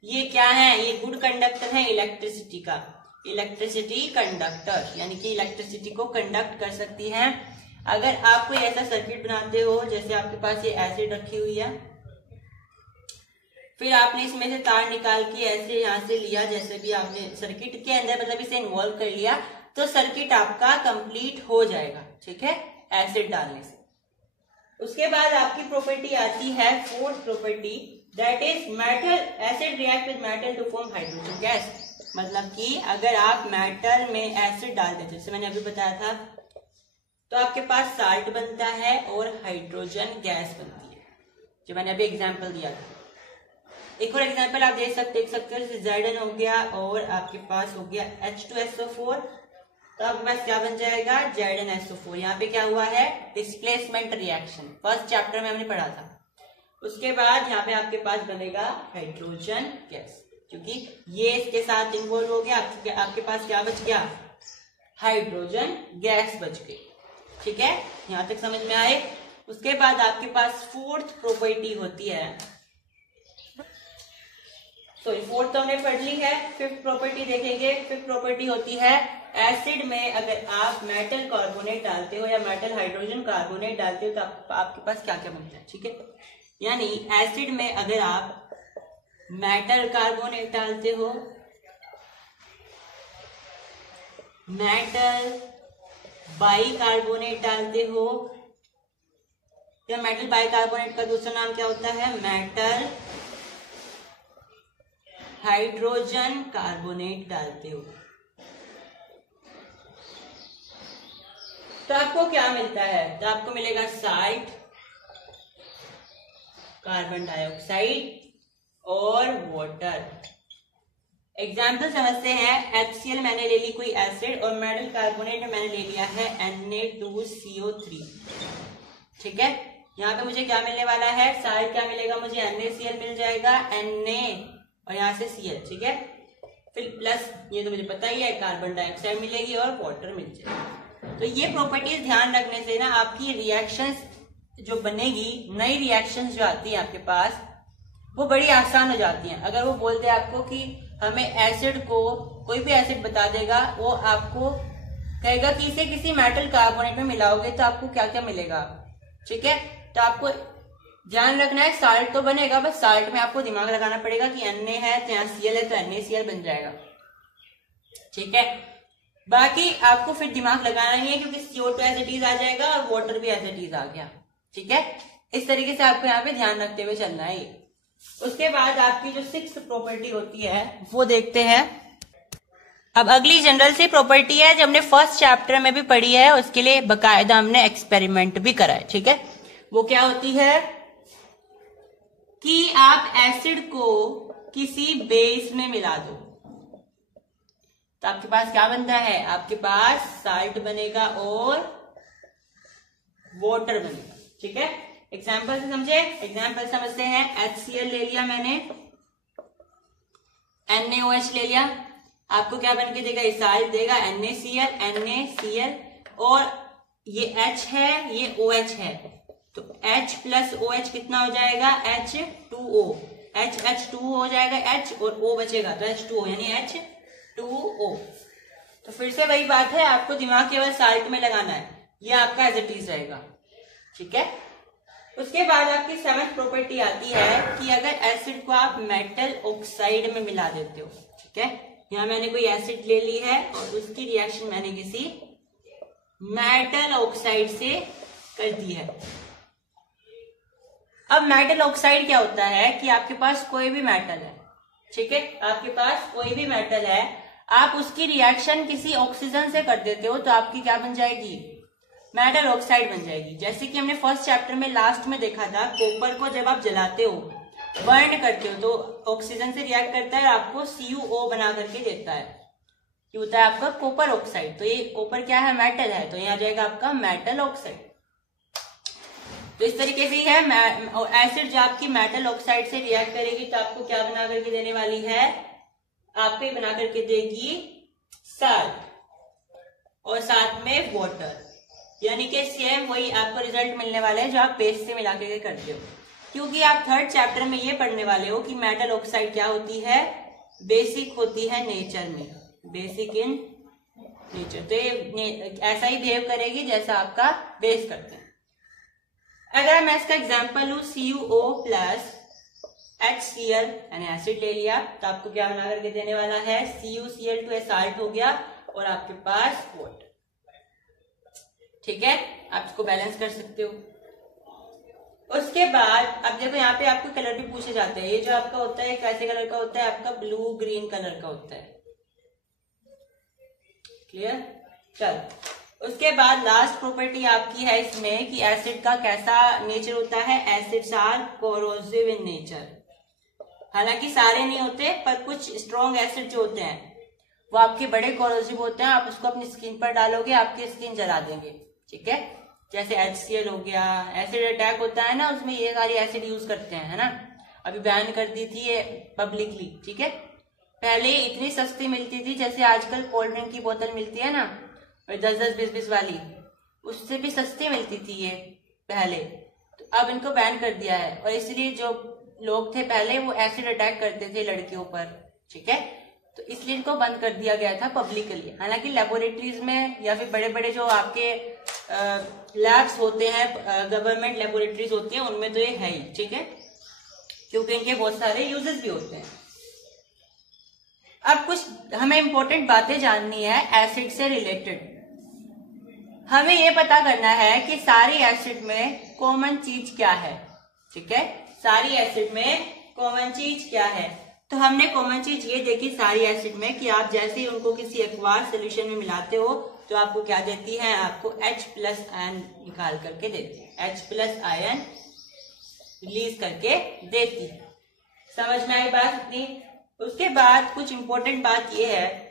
ये क्या है, ये गुड कंडक्टर है इलेक्ट्रिसिटी का, इलेक्ट्रिसिटी कंडक्टर, यानी कि इलेक्ट्रिसिटी को कंडक्ट कर सकती है। अगर आप कोई ऐसा सर्किट बनाते हो, जैसे आपके पास ये एसिड रखी हुई है, फिर आपने इसमें से तार निकाल के ऐसे यहां से लिया, जैसे भी आपने सर्किट के अंदर मतलब इसे इन्वॉल्व कर लिया, तो सर्किट आपका कंप्लीट हो जाएगा, ठीक है, एसिड डालने से। उसके बाद आपकी प्रॉपर्टी आती है fourth property, that is metal acid react with metal to form hydrogen gas. मतलब कि अगर आप मेटल में एसिड डाल देते, जैसे मैंने अभी बताया था, तो आपके पास साल्ट बनता है और हाइड्रोजन गैस बनती है, जो मैंने अभी एग्जाम्पल दिया था। एक और एग्जाम्पल आप देख सकते हो, जैसे Zn हो गया और आपके पास हो गया H2SO4, तो आपके पास क्या बन जाएगा, ZnSO4। यहाँ पे क्या हुआ है, डिस्प्लेसमेंट रिएक्शन, फर्स्ट चैप्टर में हमने पढ़ा था। उसके बाद यहाँ पे आपके पास बनेगा हाइड्रोजन गैस, क्योंकि ये इसके साथ इन्वॉल्व हो गया, आपके पास क्या बच गया, हाइड्रोजन गैस बच गई, ठीक है। यहाँ तक समझ में आए। उसके बाद आपके पास फोर्थ प्रॉपर्टी होती है, फोर्थ तो हमने पढ़ ली है, फिफ्थ प्रॉपर्टी देखेंगे। फिफ्थ प्रॉपर्टी होती है एसिड में अगर आप मेटल कार्बोनेट डालते हो या मेटल हाइड्रोजन कार्बोनेट डालते हो तो आपके पास क्या क्या बनता है, ठीक है। यानी एसिड में अगर आप मेटल कार्बोनेट डालते हो, मेटल बाइकार्बोनेट डालते हो, या मेटल बाइकार्बोनेट का दूसरा नाम क्या होता है, मेटल हाइड्रोजन कार्बोनेट डालते हो, तो आपको क्या मिलता है, तो आपको मिलेगा साल्ट, कार्बन डाइऑक्साइड और वाटर। एग्जाम्पल समझते हैं, HCl मैंने ले ली कोई एसिड और मेटल कार्बोनेट मैंने ले लिया है Na2CO3, ठीक है। यहाँ पे मुझे क्या मिलने वाला है, साल्ट क्या मिलेगा मुझे, NaCl मिल जाएगा, Na और यहाँ से Cl, ठीक है। फिर प्लस ये तो मुझे पता ही है, कार्बन डाइऑक्साइड मिलेगी और वाटर मिल जाएगा। तो ये प्रॉपर्टीज ध्यान रखने से ना आपकी रिएक्शंस जो बनेगी, नई रिएक्शंस जो आती है आपके पास, वो बड़ी आसान हो जाती हैं। अगर वो बोलते हैं आपको कि हमें एसिड को, कोई भी एसिड बता देगा, वो आपको कहेगा कि इसे किसी मेटल कार्बोनेट में मिलाओगे तो आपको क्या क्या मिलेगा, ठीक है। तो आपको ध्यान रखना है, साल्ट तो बनेगा, बस साल्ट में आपको दिमाग लगाना पड़ेगा कि Na है तो यहाँ Cl है तो NaCl बन जाएगा, ठीक है। बाकी आपको फिर दिमाग लगाना नहीं है क्योंकि CO2 एज इट इज आ जाएगा और वाटर भी एज इट इज आ गया, ठीक है। इस तरीके से आपको यहाँ पे ध्यान रखते हुए चलना है। उसके बाद आपकी जो 6th प्रॉपर्टी होती है वो देखते हैं। अब अगली जनरल सी प्रॉपर्टी है जो हमने फर्स्ट चैप्टर में भी पढ़ी है, उसके लिए बकायदा हमने एक्सपेरिमेंट भी करा है, ठीक है। वो क्या होती है कि आप एसिड को किसी बेस में मिला दो तो आपके पास क्या बनता है, आपके पास साल्ट बनेगा और वाटर बनेगा, ठीक है। एग्जाम्पल से समझे, एग्जाम्पल समझते हैं। HCl ले लिया मैंने, NaOH ले लिया, आपको क्या बन के देगा, साल्ट देगा, NaCl और ये H है, ये OH है, तो H प्लस OH कितना हो जाएगा, H2O, H2O हो जाएगा, H और O बचेगा तो H2O यानी H2O। तो फिर से वही बात है, आपको दिमाग केवल साल्ट में लगाना है, ये आपका एज इट इज रहेगा, ठीक है। उसके बाद आपकी 7th प्रॉपर्टी आती है कि अगर एसिड को आप मेटल ऑक्साइड में मिला देते हो, ठीक है। यहां मैंने कोई एसिड ले ली है और उसकी रिएक्शन मैंने किसी मेटल ऑक्साइड से कर दी है। अब मेटल ऑक्साइड क्या होता है कि आपके पास कोई भी मेटल है, ठीक है, आपके पास कोई भी मेटल है, आप उसकी रिएक्शन किसी ऑक्सीजन से कर देते हो तो आपकी क्या बन जाएगी, मेटल ऑक्साइड बन जाएगी। जैसे कि हमने फर्स्ट चैप्टर में लास्ट में देखा था, कॉपर को जब आप जलाते हो, बर्न करते हो तो ऑक्सीजन से रिएक्ट करता है, आपको CuO बना करके देता है, ये होता है आपका कॉपर ऑक्साइड। तो ये कॉपर क्या है, मेटल है, तो ये आ जाएगा आपका मेटल ऑक्साइड। तो इस तरीके से है एसिड जो आपकी मेटल ऑक्साइड से रिएक्ट करेगी तो आपको क्या बना करके देने वाली है, आपको ये बना करके देगी साल्ट और साथ में वाटर, यानी कि सेम वही आपको रिजल्ट मिलने वाला है जो आप बेस से मिला के करते हो। क्योंकि आप 3rd चैप्टर में ये पढ़ने वाले हो कि मेटल ऑक्साइड क्या होती है, बेसिक होती है नेचर में, बेसिक इन नेचर, तो ये ऐसा ही बिहेव करेगी जैसा आपका बेस करते हैं। अगर मैं इसका एग्जाम्पल लू, CuO प्लस HCl यानी एसिड ले लिया तो आपको क्या बना करके देने वाला है, CuCl2 साल्ट हो गया और आपके पास वाटर, ठीक है। आप इसको बैलेंस कर सकते हो। उसके बाद अब देखो यहाँ पे आपको कलर भी पूछे जाते हैं। ये जो आपका होता है कैसे कलर का होता है, आपका ब्लू ग्रीन कलर का होता है, क्लियर। चल उसके बाद लास्ट प्रॉपर्टी आपकी है इसमें कि एसिड का कैसा नेचर होता है, acids are corrosive in nature. हालांकि सारे नहीं होते पर कुछ स्ट्रॉन्ग एसिड जो होते हैं वो आपके बड़े कोरोसिव होते हैं, आप उसको अपनी स्किन पर डालोगे आपकी स्किन जला देंगे, ठीक है। जैसे HCl हो गया, एसिड अटैक होता है ना, उसमें ये सारी एसिड यूज करते हैं, है ना। अभी बैन कर दी थी ये पब्लिकली, ठीक है। पहले इतनी सस्ती मिलती थी, जैसे आजकल कोल्ड ड्रिंक की बोतल मिलती है ना 10-10, 20-20 वाली, उससे भी सस्ती मिलती थी ये पहले, तो अब इनको बैन कर दिया है। और इसलिए जो लोग थे पहले वो एसिड अटैक करते थे लड़कियों पर, ठीक है, तो इसलिए इनको बंद कर दिया गया था पब्लिकली। हालांकि लेबोरेटरीज में या फिर बड़े बड़े जो आपके लैब्स होते हैं, गवर्नमेंट लेबोरेटरीज होती हैं, उनमें तो ये है ही, ठीक है, क्योंकि इनके बहुत सारे यूजेस भी होते हैं। अब कुछ हमें इंपॉर्टेंट बातें जाननी है एसिड से रिलेटेड। हमें ये पता करना है कि सारी एसिड में कॉमन चीज क्या है। ठीक है, सारी एसिड में कॉमन चीज क्या है। तो हमने कॉमन चीज ये देखी सारी एसिड में कि आप जैसे ही उनको किसी एक्वास सोल्यूशन में मिलाते हो तो आपको क्या देती है, आपको H प्लस आयन निकाल करके देती है, H प्लस आयन रिलीज करके देती है। समझ में आई बात इतनी। उसके बाद कुछ इंपॉर्टेंट बात ये है,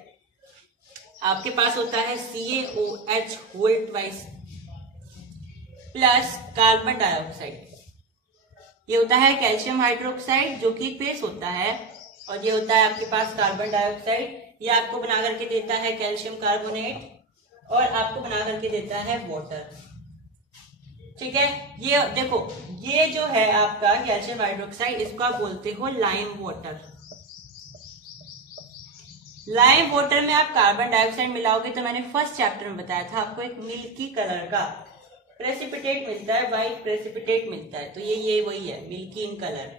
आपके पास होता है CaOH whole twice plus carbon dioxide. ये होता है कैल्शियम हाइड्रोक्साइड जो कि बेस होता है, और ये होता है आपके पास कार्बन डाइऑक्साइड। ये आपको बना करके देता है कैल्शियम कार्बोनेट और आपको बना करके देता है वाटर। ठीक है, ये देखो, ये जो है आपका कैल्शियम हाइड्रोक्साइड, इसको आप बोलते हो लाइम वाटर। लाइम वाटर में आप कार्बन डाइऑक्साइड मिलाओगे तो मैंने फर्स्ट चैप्टर में बताया था आपको एक मिल्की कलर का प्रेसिपिटेट मिलता है, व्हाइट प्रेसिपिटेट मिलता है। तो ये वही है, मिल्की इन कलर।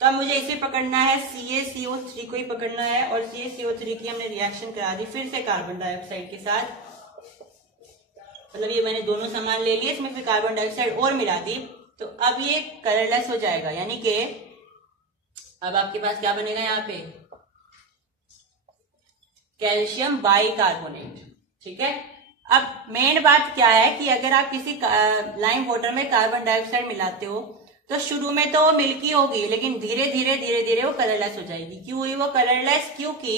तो अब मुझे इसे पकड़ना है, CaCO3 को ही पकड़ना है, और CaCO3 की हमने रिएक्शन करा दी फिर से कार्बन डाइऑक्साइड के साथ। मतलब ये मैंने दोनों सामान ले लिए, इसमें फिर कार्बन डाइऑक्साइड और मिला दी, तो अब ये कलरलेस हो जाएगा। यानी कि अब आपके पास क्या बनेगा, यहाँ पे कैल्शियम बाइकार्बोनेट। ठीक है, अब मेन बात क्या है कि अगर आप किसी लाइम वाटर में कार्बन डाइऑक्साइड मिलाते हो तो शुरू में तो वो मिल्की होगी, लेकिन धीरे धीरे वो कलरलेस हो जाएगी। क्यों हुई वो कलरलेस? क्योंकि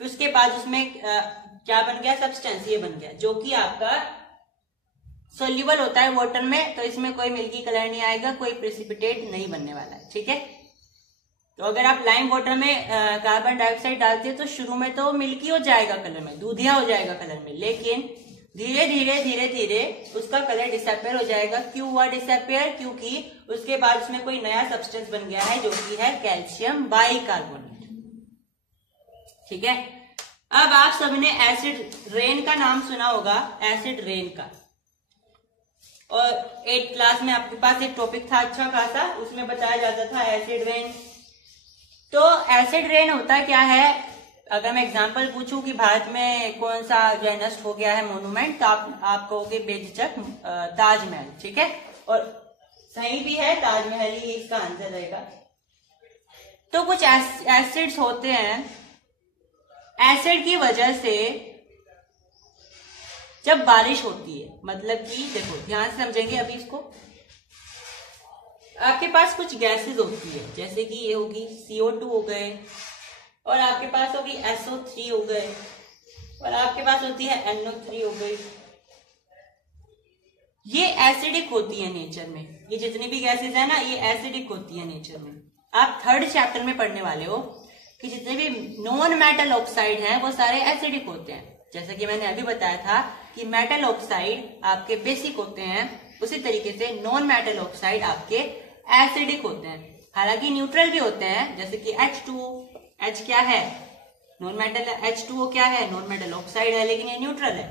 फिर उसके बाद उसमें क्या बन गया, सब्सटेंस ये बन गया जो कि आपका सोल्यूबल होता है वाटर में। तो इसमें कोई मिल्की कलर नहीं आएगा, कोई प्रेसिपिटेट नहीं बनने वाला है। ठीक है, तो अगर आप लाइम वाटर में कार्बन डाइऑक्साइड डालते हैं तो शुरू में तो मिल्की हो जाएगा कलर में, दूधिया हो जाएगा कलर में, लेकिन धीरे धीरे उसका कलर डिसअपियर हो जाएगा। क्यों हुआ डिसअपियर? क्योंकि उसके बाद उसमें कोई नया सब्सटेंस बन गया है जो कि है कैल्शियम बाइकार्बोनेट। ठीक है, अब आप सबने एसिड रेन का नाम सुना होगा, एसिड रेन का, और 8th क्लास में आपके पास एक टॉपिक था अच्छा खासा, उसमें बताया जाता था एसिड रेन। तो एसिड रेन होता क्या है? अगर मैं एग्जांपल पूछूं कि भारत में कौन सा जो है नष्ट हो गया है मोन्यूमेंट, तो आप कहोगे बेझिझक ताजमहल। ठीक है, और सही भी है, ताजमहल ही इसका आंसर रहेगा। तो कुछ एसिड्स होते हैं, एसिड की वजह से जब बारिश होती है, मतलब कि देखो ध्यान से समझेंगे अभी इसको, आपके पास कुछ गैसेस होती है, जैसे कि ये होगी CO2 हो गए, और आपके पास होगी SO3 हो गए, और आपके पास होती है NO3 हो गई। ये एसिडिक होती है नेचर में, ये जितनी भी गैसेस है ना, ये एसिडिक होती है नेचर में। आप 3rd चैप्टर में पढ़ने वाले हो कि जितने भी नॉन मेटल ऑक्साइड हैं वो सारे एसिडिक होते हैं। जैसा कि मैंने अभी बताया था कि मेटल ऑक्साइड आपके बेसिक होते हैं, उसी तरीके से नॉन मेटल ऑक्साइड आपके एसिडिक होते हैं। हालांकि न्यूट्रल भी होते हैं, जैसे कि H2O, H क्या है? नॉन मेटल है। H2O क्या है? नॉन मेटल ऑक्साइड है, लेकिन ये न्यूट्रल है।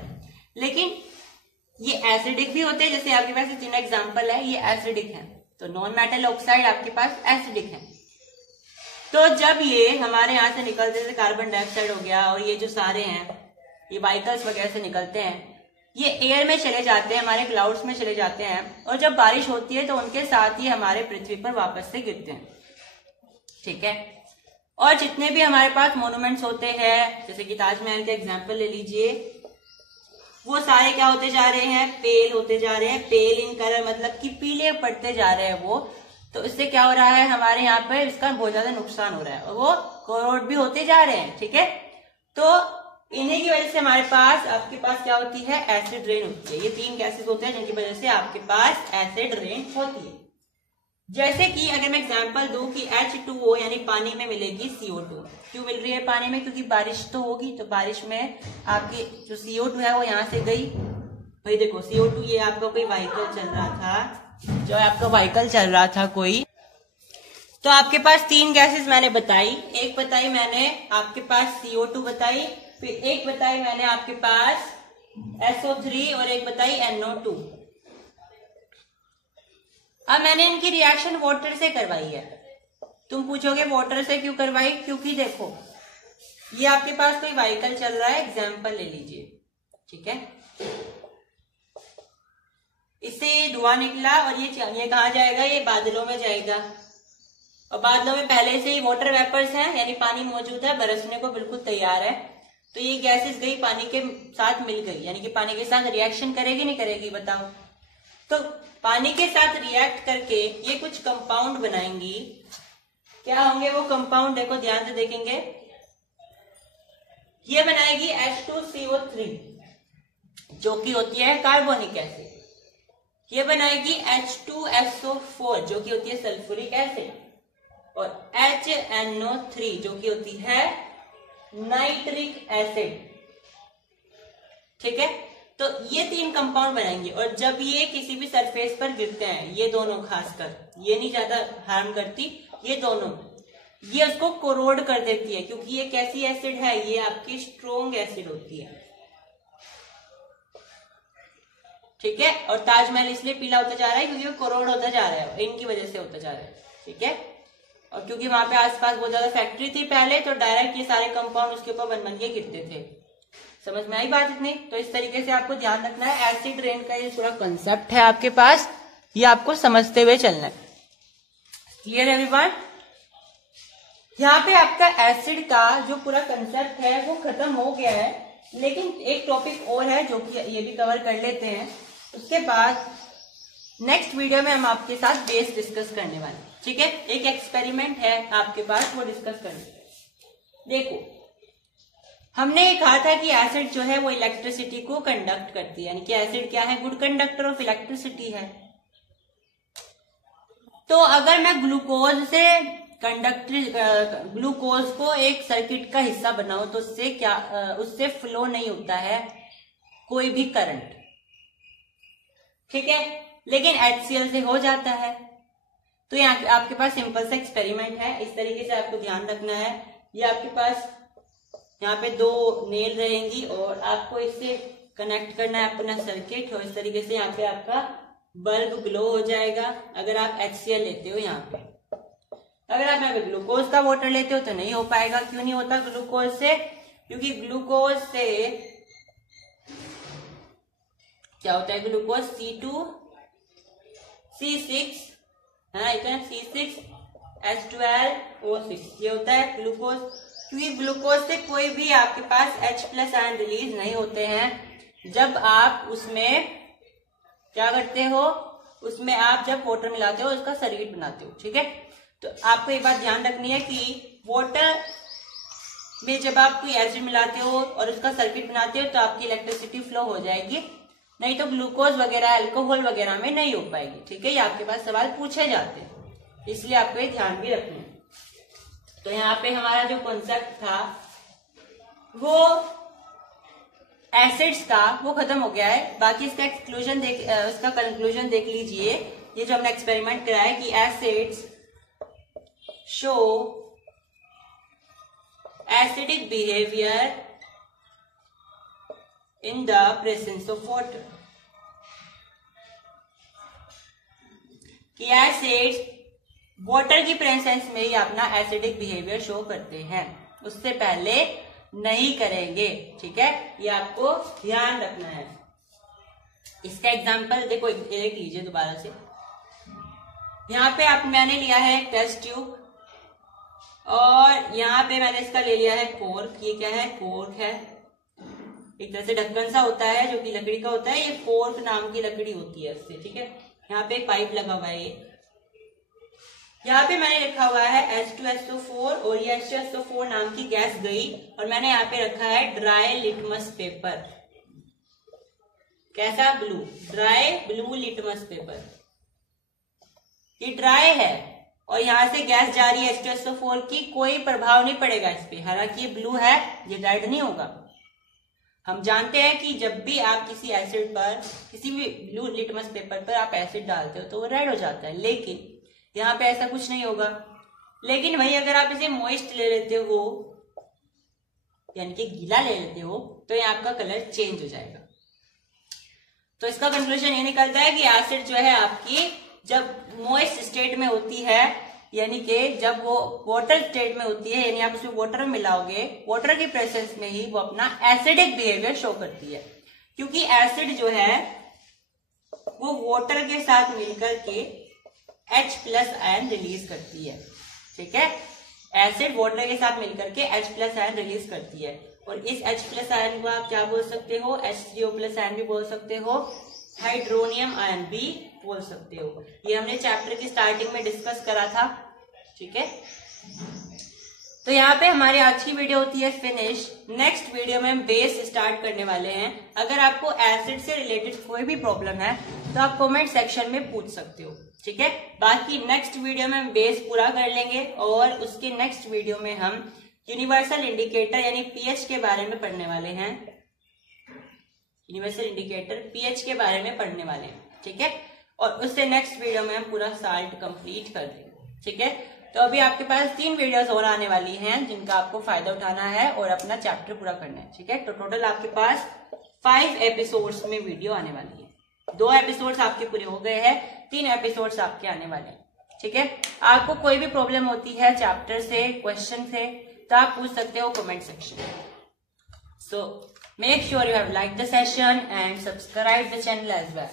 लेकिन ये एसिडिक भी होते हैं, जैसे आपके पास ये 3 एग्जाम्पल है, ये एसिडिक है। तो नॉन मेटल ऑक्साइड आपके पास एसिडिक है। तो जब ये हमारे यहाँ से निकलते, जैसे कार्बन डाइऑक्साइड हो गया, और ये जो सारे हैं ये व्हीकल्स वगैरह से निकलते हैं, ये एयर में चले जाते हैं, हमारे क्लाउड्स में चले जाते हैं, और जब बारिश होती है तो उनके साथ ही हमारे पृथ्वी पर वापस से गिरते हैं। ठीक है, और जितने भी हमारे पास मोन्यूमेंट्स होते हैं, जैसे कि ताजमहल का एग्जांपल ले लीजिए, वो सारे क्या होते जा रहे हैं? पेल होते जा रहे हैं। पेल इन कलर मतलब कि पीले पड़ते जा रहे हैं वो। तो इससे क्या हो रहा है, हमारे यहाँ पे इसका बहुत ज्यादा नुकसान हो रहा है, और वो कोरोड भी होते जा रहे हैं। ठीक है, तो इन्हीं की वजह से हमारे पास आपके पास क्या होती है? एसिड रेन होती है। ये 3 गैसेस होते हैं जिनकी वजह से आपके पास एसिड रेन होती है। जैसे कि अगर मैं एग्जांपल दूं कि H2O यानी पानी में मिलेगी CO2। क्यों मिल रही है पानी में? क्योंकि बारिश तो होगी, तो बारिश में आपकी जो CO2 है वो यहाँ से गई। भाई देखो CO2, ये आपका कोई व्हीकल चल रहा था, जो आपका व्हीकल चल रहा था कोई, तो आपके पास 3 गैसेस मैंने बताई। एक बताई मैंने आपके पास CO2 बताई, फिर एक बताई मैंने आपके पास SO3, और एक बताई NO2। अब मैंने इनकी रिएक्शन वाटर से करवाई है। तुम पूछोगे वाटर से क्यों करवाई? क्योंकि देखो ये आपके पास कोई व्हीकल चल रहा है, एग्जाम्पल ले लीजिए। ठीक है, इससे धुआं निकला और ये कहाँ जाएगा, ये बादलों में जाएगा। और बादलों में पहले से ही वाटर वेपर्स हैं, यानी पानी मौजूद है, बरसने को बिल्कुल तैयार है। तो ये गैसेस गई पानी के साथ मिल गई, यानी कि पानी के साथ रिएक्शन करेगी नहीं करेगी, बताओ। तो पानी के साथ रिएक्ट करके ये कुछ कंपाउंड बनाएंगी। क्या होंगे वो कंपाउंड, देखो ध्यान से देखेंगे। ये बनाएगी H2CO3 जो कि होती है कार्बोनिक एसिड। ये बनाएगी H2SO4 जो कि होती है सल्फ्यूरिक एसिड, और HNO3 जो कि होती है नाइट्रिक एसिड। ठीक है, तो ये 3 कंपाउंड बनाएंगे। और जब ये किसी भी सरफेस पर गिरते हैं, ये दोनों खासकर, ये नहीं ज्यादा हार्म करती, ये दोनों, ये उसको कोरोड कर देती है, क्योंकि ये कैसी एसिड है, ये आपकी स्ट्रोंग एसिड होती है। ठीक है, और ताजमहल इसलिए पीला होता जा रहा है क्योंकि वो कोरोड होता जा रहा है, इनकी वजह से होता जा रहा है। ठीक है, और क्योंकि वहां पे आसपास बहुत ज्यादा फैक्ट्री थी पहले, तो डायरेक्ट ये सारे कंपाउंड उसके ऊपर बन के गिरते थे। समझ में आई बात इतनी? तो इस तरीके से आपको ध्यान रखना है। एसिड रेन का ये पूरा कंसेप्ट है आपके पास, ये आपको समझते हुए चलना है। Clear everyone? यहाँ पे आपका एसिड का जो पूरा कंसेप्ट है वो खत्म हो गया है, लेकिन एक टॉपिक और है जो कि ये भी कवर कर लेते हैं। उसके बाद नेक्स्ट वीडियो में हम आपके साथ बेस डिस्कस करने वाले हैं। ठीक है, एक एक्सपेरिमेंट है आपके पास, वो डिस्कस करने। देखो, हमने कहा था कि एसिड जो है वो इलेक्ट्रिसिटी को कंडक्ट करती है, यानी कि एसिड क्या है, गुड कंडक्टर ऑफ इलेक्ट्रिसिटी है। तो अगर मैं ग्लूकोज से ग्लूकोज को एक सर्किट का हिस्सा बनाऊं तो उससे फ्लो नहीं होता है कोई भी करंट। ठीक है, लेकिन HCl से हो जाता है। तो यहाँ आपके पास सिंपल सा एक्सपेरिमेंट है, इस तरीके से आपको ध्यान रखना है। ये आपके पास यहाँ पे 2 नेल रहेंगी और आपको इससे कनेक्ट करना है अपना सर्किट, और इस तरीके से यहाँ पे आपका बल्ब ग्लो हो जाएगा अगर आप HCl लेते हो। यहाँ पे अगर आप यहाँ पे ग्लूकोज का वाटर लेते हो तो नहीं हो पाएगा। क्यों नहीं होता ग्लूकोज से? क्योंकि ग्लूकोज से क्या होता है, ग्लूकोज C2C6 है, C6H12O6 ये होता है ग्लूकोज। क्योंकि ग्लूकोज से कोई भी आपके पास H+ आयन रिलीज नहीं होते हैं। जब आप उसमें क्या करते हो, उसमें आप जब वाटर मिलाते हो उसका सर्किट बनाते हो। ठीक है, तो आपको एक बात ध्यान रखनी है कि वाटर में जब आप कोई एसिड मिलाते हो और उसका सर्किट बनाते हो तो आपकी इलेक्ट्रिसिटी फ्लो हो जाएगी, नहीं तो ग्लूकोज वगैरह अल्कोहल वगैरह में नहीं हो पाएगी। ठीक है, ये आपके पास सवाल पूछे जाते हैं, इसलिए आपको ये ध्यान भी रखना है। तो यहाँ पे हमारा जो कॉन्सेप्ट था वो एसिड्स का वो खत्म हो गया है। बाकी इसका इसका कंक्लूजन देख लीजिए। ये जो हमने एक्सपेरिमेंट कराया कि acids show acidic behaviour in the presence of water, कि एसिड्स वाटर की प्रेजेंस में ही अपना एसिडिक बिहेवियर शो करते हैं, उससे पहले नहीं करेंगे। ठीक है, ये आपको ध्यान रखना है। इसका एग्जांपल देखो, देख लीजिए दोबारा से। यहाँ पे मैंने लिया है टेस्ट ट्यूब, और यहाँ पे मैंने इसका ले लिया है कोर्क। ये क्या है, कोर्क है, एक तरह से ढक्कन सा होता है जो कि लकड़ी का होता है। ये कोर्क नाम की लकड़ी होती है उससे। ठीक है, यहाँ पे एक पाइप लगा हुआ है। यहाँ पे मैंने लिखा हुआ है H2SO4, और ये H2SO4 नाम की गैस गई, और मैंने यहाँ पे रखा है ड्राई लिटमस पेपर। कैसा, blue, dry blue litmus paper. ये ड्राई है और यहाँ से गैस जा रही है H2SO4 की, कोई प्रभाव नहीं पड़ेगा इस पे। हालांकि ये ब्लू है, ये रेड नहीं होगा। हम जानते हैं कि जब भी आप किसी एसिड पर, किसी भी ब्लू लिटमस पेपर पर आप एसिड डालते हो तो वो रेड हो जाता है, लेकिन यहाँ पे ऐसा कुछ नहीं होगा। लेकिन वही अगर आप इसे मॉइस्ट ले लेते हो, यानी कि गीला ले लेते हो, तो यहाँ आपका कलर चेंज हो जाएगा। तो इसका कंक्लूजन ये निकलता है कि एसिड जो है आपकी जब मॉइस्ट स्टेट में होती है, यानी कि जब वो वाटर स्टेट में होती है, यानी आप उसमें वाटर मिलाओगे, वाटर की प्रेजेंस में ही वो अपना एसिडिक बिहेवियर शो करती है। क्योंकि एसिड जो है वो वाटर के साथ मिलकर के H+ आयन रिलीज करती है। ठीक है, एसिड वाटर के साथ मिलकर के H+ आयन रिलीज करती है, और इस H+ आयन को आप क्या बोल सकते हो, H3O+ आयन भी बोल सकते हो, हाइड्रोनियम आयन भी बोल सकते हो। ये हमने चैप्टर की स्टार्टिंग में डिस्कस करा था। ठीक है, तो यहाँ पे हमारी आज की वीडियो होती है फिनिश। नेक्स्ट वीडियो में हम बेस स्टार्ट करने वाले हैं। अगर आपको एसिड से रिलेटेड कोई भी प्रॉब्लम है तो आप कमेंट सेक्शन में पूछ सकते हो। ठीक है, बाकी नेक्स्ट वीडियो में हम बेस पूरा कर लेंगे, और उसके नेक्स्ट वीडियो में हम यूनिवर्सल इंडिकेटर यानी पीएच के बारे में पढ़ने वाले हैं। यूनिवर्सल इंडिकेटर पीएच के बारे में पढ़ने वाले हैं। ठीक है, और उससे नेक्स्ट वीडियो में हम पूरा साल्ट कंप्लीट कर देंगे। ठीक है, तो अभी आपके पास 3 वीडियोस और आने वाली हैं जिनका आपको फायदा उठाना है और अपना चैप्टर पूरा करना है। ठीक है, तो टोटल आपके पास 5 एपिसोड्स में वीडियो आने वाली है। 2 एपिसोड्स आपके पूरे हो गए हैं, 3 एपिसोड्स आपके आने वाले हैं। ठीक है, आपको कोई भी प्रॉब्लम होती है चैप्टर से, क्वेश्चन से, तो आप पूछ सकते हो कमेंट सेक्शन में। So make sure you have like the session and subscribe the channel as well.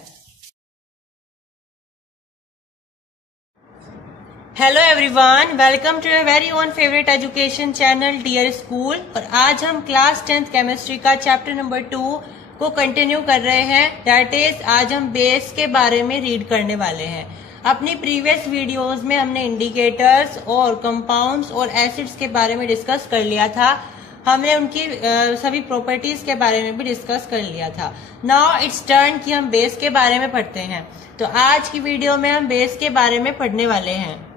Hello everyone, welcome to your very own favourite education channel dear school. और आज हम क्लास 10th केमिस्ट्री का chapter number 2 को continue कर रहे हैं। That is आज हम बेस के बारे में रीड करने वाले हैं। अपनी प्रीवियस वीडियोस में हमने इंडिकेटर्स और कंपाउंड्स और एसिड्स के बारे में डिस्कस कर लिया था। हमने उनकी सभी प्रॉपर्टीज के बारे में भी डिस्कस कर लिया था। नाउ इट्स टर्न कि हम बेस के बारे में पढ़ते हैं। तो आज की वीडियो में हम बेस के बारे में पढ़ने वाले हैं।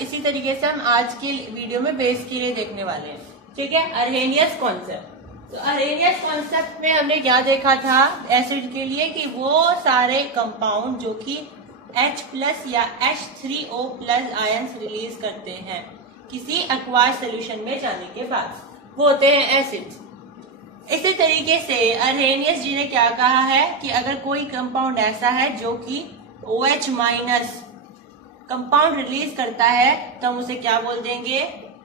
इसी तरीके से हम आज की वीडियो में बेस के लिए देखने वाले हैं। ठीक है, अर्हेनियस कॉन्सेप्ट। तो अर्हेनियस कॉन्सेप्ट में हमने क्या देखा था एसिड के लिए कि वो सारे कंपाउंड जो कि H+ या H3O+ आयंस रिलीज करते हैं किसी एक्वास सोल्यूशन में जाने के बाद, वो होते हैं एसिड्स। इसी तरीके से अर्हेनियस जी ने क्या कहा है कि अगर कोई कंपाउंड ऐसा है जो कि OH- कंपाउंड रिलीज करता है तो हम उसे क्या बोल देंगे,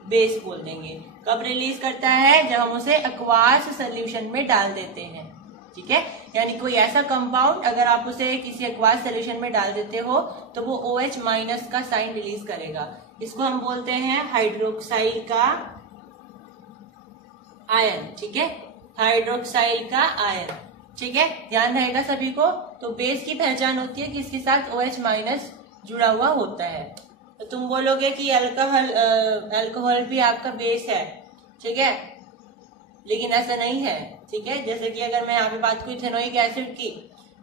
बेस बोल देंगे। कब रिलीज करता है, जब हम उसे एक्वास सोल्यूशन में डाल देते हैं। ठीक है, यानी कोई ऐसा कंपाउंड अगर आप उसे किसी एक्वास सोल्यूशन में डाल देते हो तो वो OH- का साइन रिलीज करेगा। इसको हम बोलते हैं हाइड्रोक्साइल का आयन। ठीक है, हाइड्रोक्साइल का आयन। ठीक है, ध्यान रहेगा सभी को। तो बेस की पहचान होती है कि इसके साथ OH- जुड़ा हुआ होता है। तो तुम बोलोगे कि अल्कोहल भी आपका बेस है। ठीक है, लेकिन ऐसा नहीं है। ठीक है, जैसे कि अगर मैं यहाँ पे बात करूं इथेनोइक एसिड की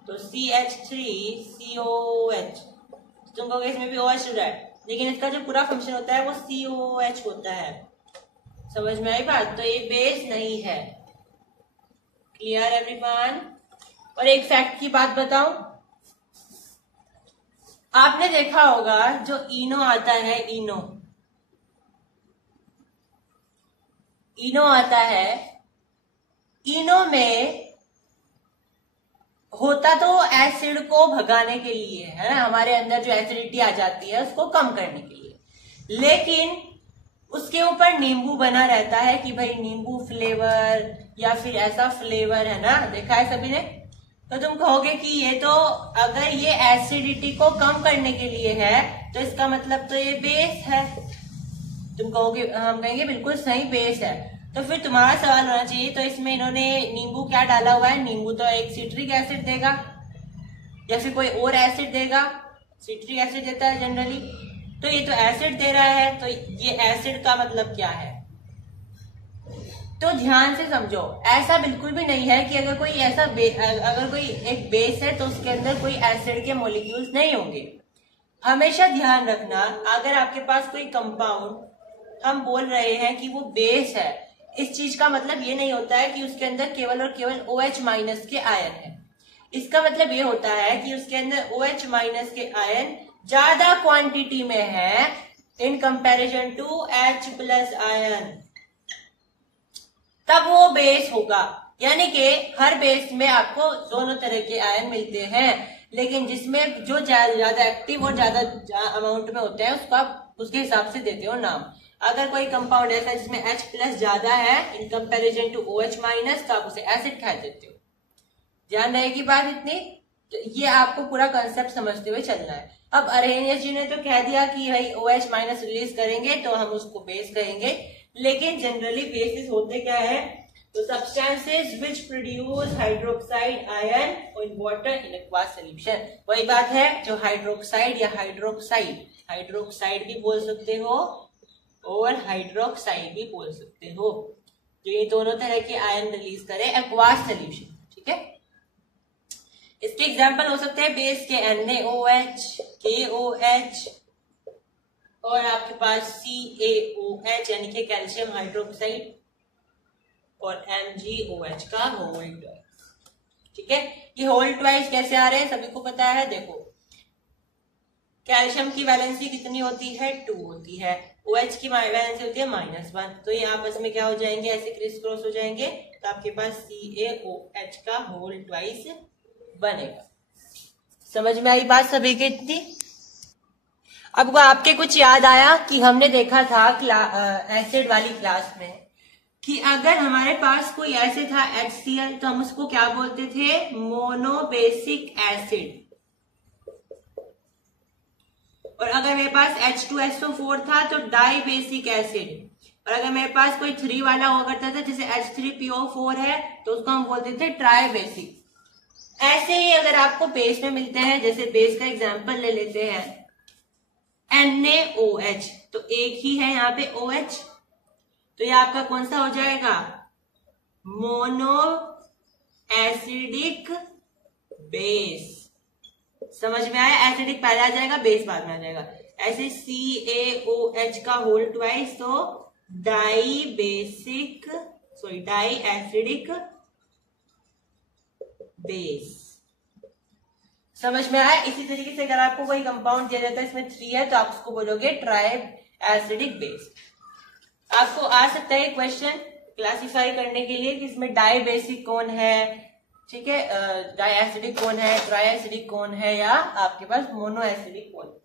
तो CH3COH, तुम कहोगे इसमें भी OH जुड़ा है, लेकिन इसका जो पूरा फंक्शन होता है वो COH होता है। समझ में आई बात? तो ये बेस नहीं है। Clear everyone? और एक फैक्ट की बात बताऊं, आपने देखा होगा जो इनो आता है, इनो आता है, इनो में होता तो एसिड को भगाने के लिए है ना, हमारे अंदर जो एसिडिटी आ जाती है उसको कम करने के लिए, लेकिन उसके ऊपर नींबू बना रहता है कि भाई नींबू फ्लेवर या फिर ऐसा फ्लेवर है ना, देखा है सभी ने। तो तुम कहोगे कि ये तो अगर ये एसिडिटी को कम करने के लिए है तो इसका मतलब तो ये बेस है। तुम कहोगे, हम कहेंगे बिल्कुल सही बेस है। तो फिर तुम्हारा सवाल होना चाहिए तो इसमें इन्होंने नींबू क्या डाला हुआ है? नींबू तो एक सिट्रिक एसिड देगा या फिर कोई और एसिड देगा। सिट्रिक एसिड देता है जनरली, तो ये तो एसिड दे रहा है, तो ये एसिड का मतलब क्या है? तो ध्यान से समझो, ऐसा बिल्कुल भी नहीं है कि अगर कोई एक बेस है तो उसके अंदर कोई एसिड के मॉलिक्यूल्स नहीं होंगे। हमेशा ध्यान रखना, अगर आपके पास कोई कंपाउंड हम बोल रहे हैं कि वो बेस है, इस चीज का मतलब ये नहीं होता है कि उसके अंदर केवल और केवल OH- के आयन है। इसका मतलब ये होता है कि उसके अंदर OH- के आयन ज्यादा क्वांटिटी में है in comparison to H+ ion, तब वो बेस होगा। यानी कि हर बेस में आपको दोनों तरह के आयन मिलते हैं, लेकिन जिसमें जो ज्यादा एक्टिव और ज्यादा अमाउंट में होते हैं उसको आप उसके हिसाब से देते हो नाम। अगर कोई कंपाउंड ऐसा है जिसमें H+ ज्यादा है इन कंपैरिजन टू OH- तो आप उसे एसिड कह देते हो। ध्यान रहेगी बात इतनी। तो ये आपको पूरा कंसेप्ट समझते हुए चलना है। अब अरेनियस जी ने तो कह दिया कि भाई OH माइनस रिलीज करेंगे तो हम उसको बेस कहेंगे, लेकिन जनरली बेसिस होते क्या है, तो substances which produce hydroxide ion in water in aqueous solution. वही बात है जो हाइड्रोक्साइड या हाइड्रोक्साइड भी बोल सकते हो और हाइड्रोक्साइड भी बोल सकते हो, जो ये दोनों तरह के आयन रिलीज करे एक्वास सॉल्यूशन। ठीक है, इसके एग्जाम्पल हो सकते हैं बेस के NaOH, KOH और आपके पास CaOH यानी कि कैल्शियम हाइड्रोक्साइड और MgOH का होल ट्वाइस। ठीक है, ये होल ट्वाइस कैसे आ रहे हैं सभी को पता है। देखो कैल्शियम की वैलेंसी कितनी होती है, 2 होती है, OH की वैलेंसी होती है -1, तो ये आपस में क्या हो जाएंगे, ऐसे क्रिस क्रॉस हो जाएंगे, तो आपके पास CaOH का होल ट्वाइस बनेगा। समझ में आई बात सभी की इतनी। अब आपके कुछ याद आया कि हमने देखा था एसिड वाली क्लास में कि अगर हमारे पास कोई एसिड था HCl तो हम उसको क्या बोलते थे, मोनोबेसिक एसिड। और अगर मेरे पास H2SO4 था तो डाई बेसिक एसिड। और अगर मेरे पास कोई 3 वाला हुआ करता था जैसे H3PO4 है तो उसको हम बोलते थे ट्राई बेसिक। ऐसे ही अगर आपको बेस में मिलते हैं, जैसे बेस का एग्जांपल ले लेते हैं NaOH, तो एक ही है यहाँ पे OH, तो ये आपका कौन सा हो जाएगा, मोनो एसिडिक बेस। समझ में आया, एसिडिक पहले आ जाएगा बेस बाद में आ जाएगा। ऐसे CaOH का होल ट्वाइस तो डाई एसिडिक बेस। समझ में आया। इसी तरीके से अगर आपको कोई कंपाउंड दिया जाता है इसमें 3 है तो आप उसको बोलोगे ट्राई एसिडिक बेस। आपको आ सकता है क्वेश्चन क्लासिफाई करने के लिए कि इसमें डाई बेसिक कौन है, ठीक है, डाई एसिडिक कौन है, ट्राई एसिडिक कौन है, या आपके पास मोनो एसिडिक कौन है।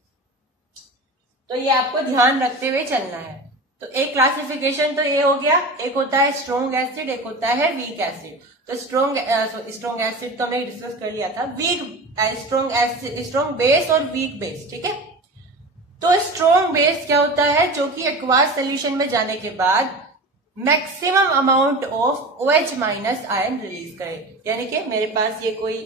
तो ये आपको ध्यान रखते हुए चलना है। तो एक क्लासिफिकेशन तो ये हो गया, एक होता है स्ट्रॉन्ग एसिड, एक होता है वीक एसिड। तो स्ट्रॉन्ग एसिड तो हमने डिस्कस कर लिया था, स्ट्रॉन्ग बेस और वीक बेस। ठीक है, तो स्ट्रॉन्ग बेस क्या होता है, जो कि एक्वास सोल्यूशन में जाने के बाद maximum amount of OH minus ion release करे। यानी कि मेरे पास ये कोई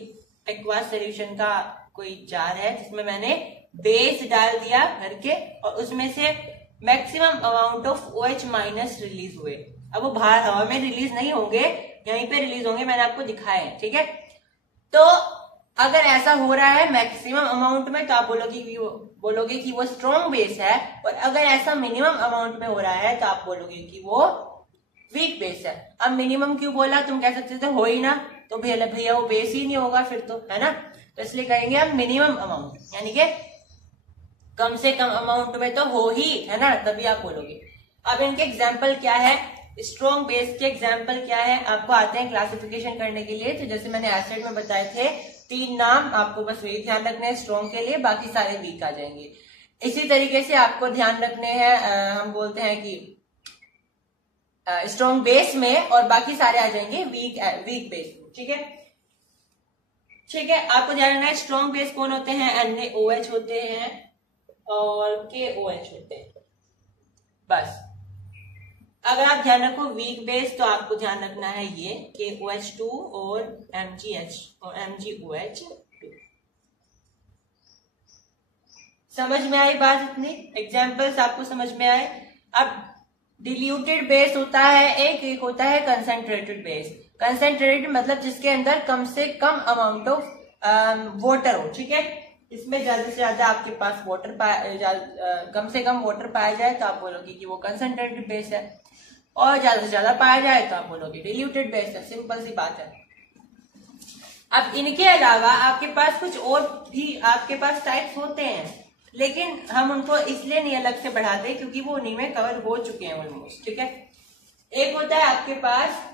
एक्वास सोल्यूशन का कोई जार है जिसमें मैंने बेस डाल दिया भर के और उसमें से maximum amount of OH minus release हुए। अब वो बाहर हवा में रिलीज नहीं होंगे, यहीं पे रिलीज होंगे, मैंने आपको दिखाया है। ठीक है, तो अगर ऐसा हो रहा है मैक्सिमम अमाउंट में तो आप बोलोगे कि वो स्ट्रॉन्ग बेस है, और अगर ऐसा मिनिमम अमाउंट में हो रहा है तो आप बोलोगे कि वो वीक बेस है। अब मिनिमम क्यों बोला, तुम कह सकते थे हो ही ना, तो भैया वो बेस ही नहीं होगा फिर तो, है ना। तो इसलिए कहेंगे हम मिनिमम अमाउंट, यानी कि कम से कम अमाउंट में तो हो ही, है ना, तभी आप बोलोगे। अब इनके एग्जाम्पल क्या है, स्ट्रॉन्ग बेस के एग्जाम्पल क्या है, आपको आते हैं क्लासिफिकेशन करने के लिए। तो जैसे मैंने एसिड में बताए थे 3 नाम, आपको बस वही ध्यान रखने हैं स्ट्रॉन्ग के लिए, बाकी सारे वीक आ जाएंगे। इसी तरीके से आपको ध्यान रखने हैं, हम बोलते हैं कि स्ट्रॉन्ग बेस में, और बाकी सारे आ जाएंगे वीक बेस। ठीक है, ठीक है, आपको ध्यान रखना है स्ट्रॉन्ग बेस कौन होते हैं, NaOH होते हैं और KOH होते हैं, बस। अगर आप ध्यान रखो वीक बेस तो आपको ध्यान रखना है ये KOH2 और MgOH2। समझ में आई बात इतनी, एग्जाम्पल्स आपको समझ में आए। अब डिल्यूटेड बेस होता है एक होता है कंसेंट्रेटेड बेस। कंसेंट्रेटेड मतलब जिसके अंदर कम से कम अमाउंट ऑफ वाटर हो। ठीक है, इसमें ज्यादा से ज्यादा आपके पास वाटर कम से कम वाटर पाया जाए तो आप बोलोगे कि वो कंसेंट्रेटेड बेस है, और ज्यादा से ज्यादा पाया जाए तो आप बोलोगे डिल्यूटेड बेस है। सिंपल सी बात है। अब इनके अलावा आपके पास कुछ और भी आपके पास टाइप्स होते हैं, लेकिन हम उनको इसलिए नहीं अलग से बढ़ाते क्योंकि वो उन्हीं में कवर हो चुके हैं ऑलमोस्ट। ठीक है, एक होता है आपके पास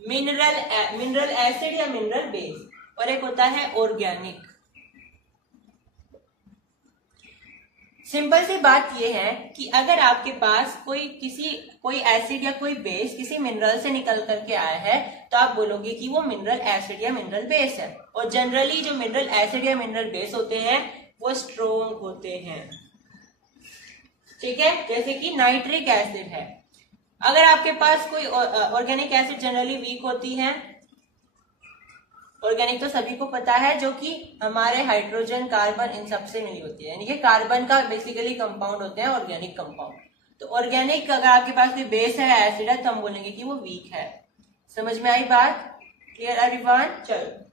मिनरल एसिड या मिनरल बेस, और एक होता है ऑर्गेनिक। सिंपल सी बात यह है कि अगर आपके पास कोई एसिड या कोई बेस किसी मिनरल से निकल करके आया है तो आप बोलोगे कि वो मिनरल एसिड या मिनरल बेस है। और जनरली जो मिनरल एसिड या मिनरल बेस होते हैं वो स्ट्रोंग होते हैं, ठीक है। जैसे कि नाइट्रिक एसिड है। अगर आपके पास कोई ऑर्गेनिक एसिड जनरली वीक होती है, ऑर्गेनिक तो सभी को पता है, जो कि हमारे हाइड्रोजन कार्बन इन सबसे मिली होती है, यानी कि कार्बन का बेसिकली कंपाउंड होते हैं ऑर्गेनिक कंपाउंड। तो ऑर्गेनिक अगर आपके पास कोई बेस है, एसिड है, तो हम बोलेंगे कि वो वीक है। समझ में आई बात? Clear everyone? चलो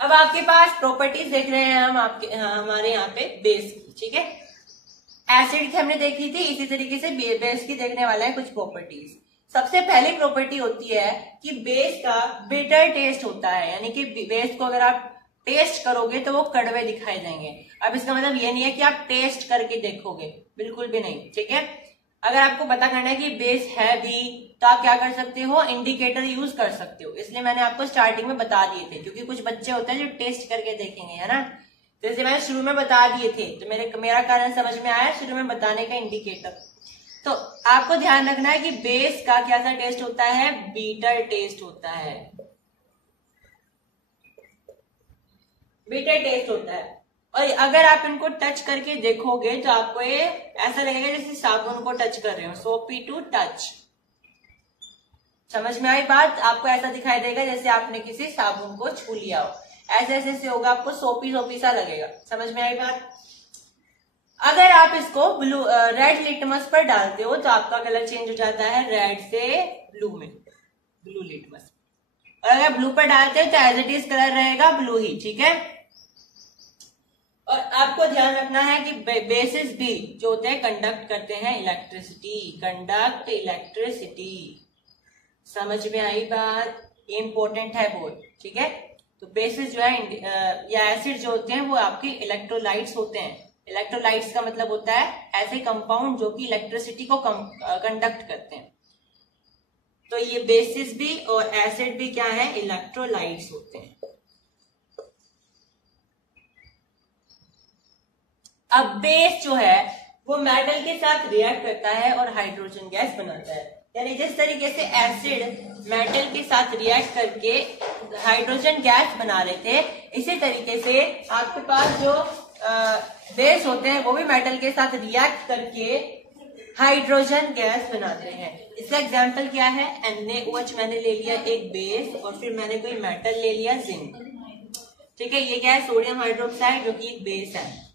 अब आपके पास प्रॉपर्टीज देख रहे हैं हम हमारे यहाँ पे बेस की, ठीक है। एसिड की हमने देखी थी, इसी तरीके से बेस की देखने वाले हैं कुछ प्रॉपर्टीज। सबसे पहली प्रॉपर्टी होती है कि बेस का बिटर टेस्ट होता है, यानी कि बेस को अगर आप टेस्ट करोगे तो वो कड़वे दिखाई देंगे। अब इसका मतलब ये नहीं है कि आप टेस्ट करके देखोगे, बिल्कुल भी नहीं, ठीक है। अगर आपको पता करना है कि बेस है भी तो आप क्या कर सकते हो, इंडिकेटर यूज कर सकते हो। इसलिए मैंने आपको स्टार्टिंग में बता दिए थे, क्योंकि कुछ बच्चे होते हैं जो टेस्ट करके देखेंगे, है ना। तो इसलिए मैंने शुरू में बता दिए थे, तो मेरा कारण समझ में आया शुरू में बताने का, इंडिकेटर। तो आपको ध्यान रखना है कि बेस का क्या सा टेस्ट होता है, बीटर टेस्ट होता है, बीटर टेस्ट होता है। और अगर आप इनको टच करके देखोगे तो आपको ये ऐसा लगेगा जैसे साबुन को टच कर रहे हो, सोपी टू टच। समझ में आई बात? आपको ऐसा दिखाई देगा जैसे आपने किसी साबुन को छू लिया हो, ऐसे ऐसे होगा, आपको सोपी सोपी सा लगेगा। समझ में आई बात? अगर आप इसको रेड लिटमस पर डालते हो तो आपका कलर चेंज हो जाता है रेड से ब्लू में, ब्लू लिटमस। और अगर ब्लू पर डालते हो तो एज इट इज कलर रहेगा ब्लू ही, ठीक है। और आपको ध्यान रखना है कि बेसिस भी जो होते हैं कंडक्ट करते हैं इलेक्ट्रिसिटी, कंडक्ट इलेक्ट्रिसिटी। समझ में आई बात? ये इंपॉर्टेंट है बहुत, ठीक है। तो बेसिस जो है या एसिड जो होते हैं वो आपके इलेक्ट्रोलाइट्स होते हैं। इलेक्ट्रोलाइट्स का मतलब होता है ऐसे कंपाउंड जो कि इलेक्ट्रिसिटी को कंडक्ट करते हैं। तो ये बेसिस भी और एसिड भी क्या है, इलेक्ट्रोलाइट्स होते हैं। अब बेस जो है वो मेटल के साथ रिएक्ट करता है और हाइड्रोजन गैस बनाता है। यानी जिस तरीके से एसिड मेटल के साथ रिएक्ट करके हाइड्रोजन गैस बना रहे थे, इसी तरीके से आपके पास जो बेस होते हैं वो भी मेटल के साथ रिएक्ट करके हाइड्रोजन गैस बनाते हैं। इसका एग्जांपल क्या है, NaOH मैंने ले लिया एक बेस, और फिर मैंने कोई मेटल ले लिया जिंक, ठीक है। ये क्या है, सोडियम हाइड्रोक्साइड जो कि एक बेस है,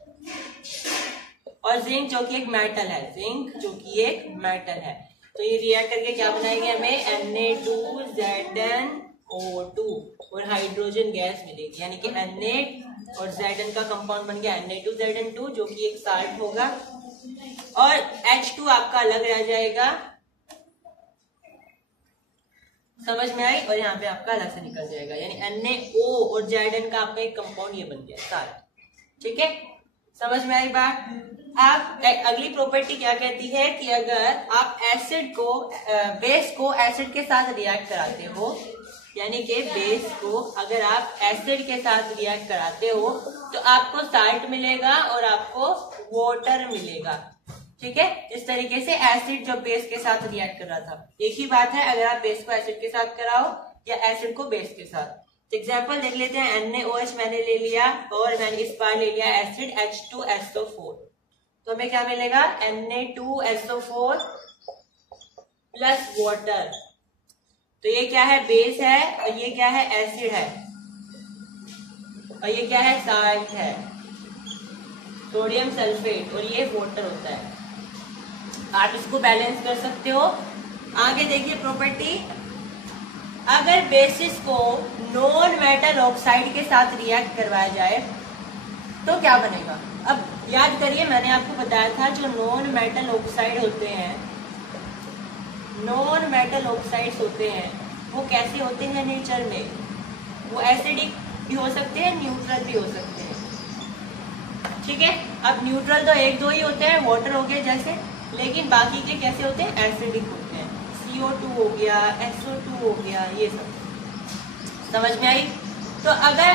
और जिंक जो कि एक मेटल है, जिंक जो कि एक मेटल है। तो ये रिएक्ट करके क्या बनाएंगे, हमें Na2ZnO2 और हाइड्रोजन गैस मिलेगी, यानी कि Na और Zn का कंपाउंड बन गया Na2Zn2 जो कि एक साल्ट होगा, और H2 आपका अलग रह जाएगा। समझ में आई? और यहाँ पे आपका अलग से निकल जाएगा, यानी NaO और Zn का आपका एक कंपाउंड ये बन गया साल्ट, ठीक है। समझ में आई बात? आप अगली प्रॉपर्टी क्या कहती है कि अगर आप एसिड को बेस को एसिड के साथ रिएक्ट कराते हो, यानी कि बेस को अगर आप एसिड के साथ रिएक्ट कराते हो तो आपको साल्ट मिलेगा और आपको वाटर मिलेगा, ठीक है। इस तरीके से एसिड जब बेस के साथ रिएक्ट कर रहा था, एक ही बात है अगर आप बेस को एसिड के साथ कराओ या एसिड को बेस के साथ। एग्जाम्पल देख लेते हैं, NaOH मैंने ले लिया और मैंने इस बार ले लिया एसिड H2SO4, तो हमें क्या मिलेगा, Na2SO4 प्लस वाटर। तो ये क्या है, बेस है, और ये क्या है, एसिड है, और ये क्या है, साल्ट है, सोडियम सल्फेट, और ये वाटर होता है। आप इसको बैलेंस कर सकते हो। आगे देखिए प्रॉपर्टी, अगर बेसिस को नॉन मेटल ऑक्साइड के साथ रिएक्ट करवाया जाए तो क्या बनेगा। अब याद करिए, मैंने आपको बताया था जो नॉन मेटल ऑक्साइड होते हैं, नॉन मेटल ऑक्साइड्स होते हैं वो कैसे होते हैं नेचर में, वो एसिडिक भी हो सकते हैं, न्यूट्रल भी हो सकते हैं, ठीक है। अब न्यूट्रल तो एक दो ही होते हैं, वाटर हो गया जैसे, लेकिन बाकी के कैसे होते हैं, एसिडिक होते हैं। CO2 हो गया, SO2 हो गया, ये सब समझ में आई। तो अगर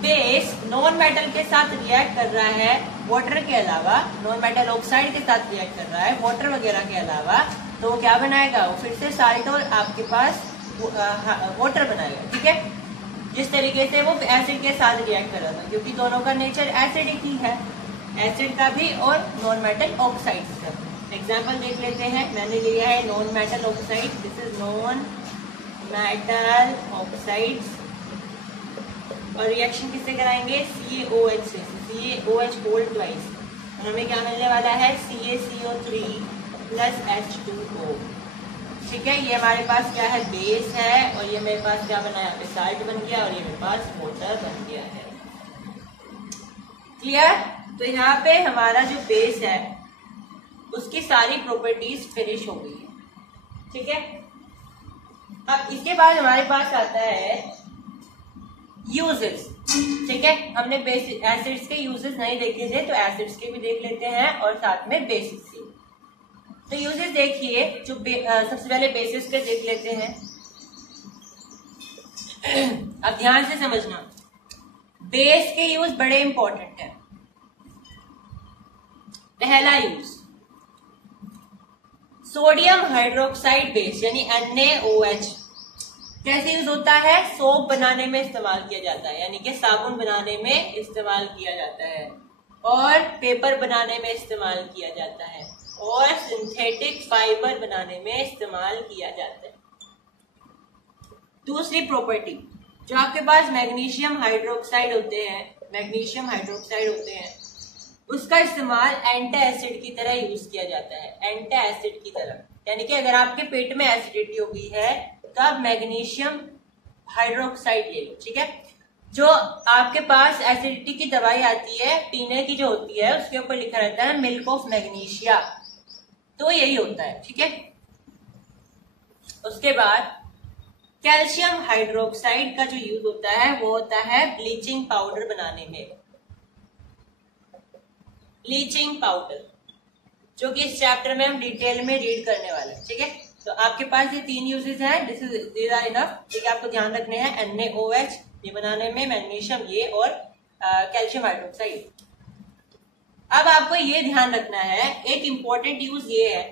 बेस नॉन मेटल के साथ रिएक्ट कर रहा है वाटर के अलावा, नॉन मेटल ऑक्साइड के साथ रिएक्ट कर रहा है वाटर वगैरह के अलावा, तो वो क्या बनाएगा, वो फिर से साल्ट और आपके पास वाटर बनाएगा। ठीक है, जिस तरीके से वो एसिड के साथ रिएक्ट कर रहा था, क्योंकि दोनों का नेचर एसिडिक ही है, एसिड का भी और नॉन मेटल ऑक्साइड का। एग्जाम्पल देख लेते हैं। मैंने लिया है non metal oxide, this is non metal oxide, और रिएक्शन किससे कराएंगे, CaOH से, CaOH होल्ड ट्वाइस, और हमें क्या मिलने वाला है, CaCO3 प्लस H2O। ठीक है, ये हमारे पास क्या है, बेस है, और ये मेरे पास क्या बना है, साल्ट बन गया, और ये मेरे पास वाटर बन गया है। क्लियर? तो यहाँ पे हमारा जो बेस है उसकी सारी प्रॉपर्टीज फिनिश हो गई है। ठीक है, अब इसके बाद हमारे पास आता है यूजेस। ठीक है, हमने बेसिक एसिड्स के यूजेस नहीं देखे थे, तो एसिड्स के भी देख लेते हैं और साथ में बेसिक्स के। तो यूजेस देखिए, जो सबसे पहले बेसिस के देख लेते हैं। अब ध्यान से समझना, बेस के यूज बड़े इंपॉर्टेंट है। पहला यूज सोडियम हाइड्रोक्साइड बेस यानी NaOH। कैसे यूज होता है, सोप बनाने में इस्तेमाल किया जाता है, यानी कि साबुन बनाने में इस्तेमाल किया जाता है, और पेपर बनाने में इस्तेमाल किया जाता है, और सिंथेटिक फाइबर बनाने में इस्तेमाल किया जाता है। दूसरी प्रॉपर्टी, जो आपके पास मैग्नीशियम हाइड्रोक्साइड होते हैं, उसका इस्तेमाल एंटी एसिड की तरह यूज किया जाता है, एंटी एसिड की तरह। यानी कि अगर आपके पेट में एसिडिटी हो गई है तो आप मैग्नीशियम हाइड्रोक्साइड ले लो। ठीक है, जो आपके पास एसिडिटी की दवाई आती है पीने की, जो होती है उसके ऊपर लिखा रहता है मिल्क ऑफ मैग्नीशिया, तो यही होता है। ठीक है, उसके बाद कैल्शियम हाइड्रोक्साइड का जो यूज होता है वो होता है ब्लीचिंग पाउडर बनाने में, ब्लीचिंग पाउडर, जो कि इस चैप्टर में हम डिटेल में रीड करने वाले हैं। ठीक है, तो आपके पास ये 3 यूजेस हैं, दिस आर इनफ। ठीक है, आपको ध्यान रखने हैं NaOH ये बनाने में, मैग्नीशियम ये, और कैल्शियम हाइड्रोक्साइड। अब आपको ये ध्यान रखना है, एक इंपॉर्टेंट यूज ये है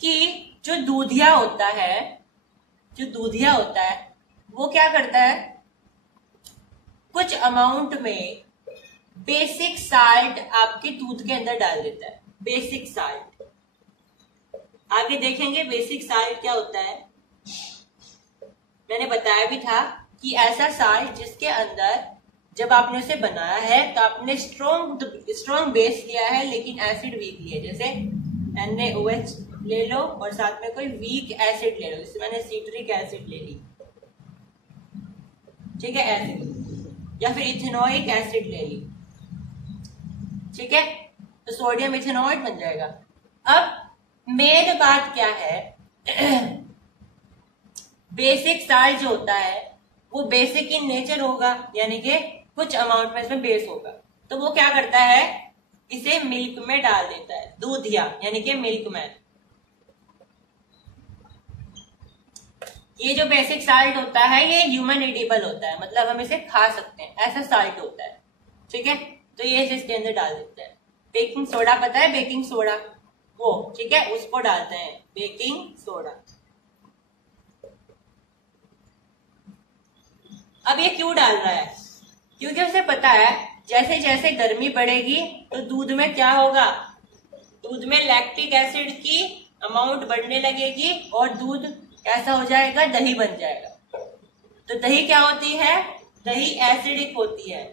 कि जो दूधिया होता है वो क्या करता है, कुछ अमाउंट में बेसिक साल्ट आपके दूध के अंदर डाल देता है, बेसिक साल्ट। आगे देखेंगे बेसिक साल्ट क्या होता है। मैंने बताया भी था कि ऐसा साल्ट जिसके अंदर जब आपने उसे बनाया है तो आपने स्ट्रॉन्ग बेस लिया है लेकिन एसिड वीक लिया, जैसे NaOH ले लो और साथ में कोई वीक एसिड ले लो, जैसे मैंने सिट्रिक एसिड ले ली। ठीक है, एसिड, या फिर इथेनोइक एसिड ले ली। ठीक है, तो सोडियम इथेनॉइड बन जाएगा। अब मेन बात क्या है, बेसिक साल्ट जो होता है वो बेसिक इन नेचर होगा, यानी कि कुछ अमाउंट में इसमें बेस होगा, तो वो क्या करता है, इसे मिल्क में डाल देता है, दूधिया यानी कि मिल्कमैन। ये जो बेसिक साल्ट होता है ये ह्यूमन एडिबल होता है, मतलब हम इसे खा सकते हैं, ऐसा साल्ट होता है। ठीक है, तो ये इसके अंदर डाल देते हैं। बेकिंग सोडा पता है, बेकिंग सोडा वो, ठीक है, उसको डालते हैं, बेकिंग सोडा। अब ये क्यों डाल रहा है, क्योंकि उसे पता है जैसे जैसे गर्मी बढ़ेगी तो दूध में क्या होगा, दूध में लैक्टिक एसिड की अमाउंट बढ़ने लगेगी और दूध कैसा हो जाएगा, दही बन जाएगा। तो दही क्या होती है, दही एसिडिक होती है,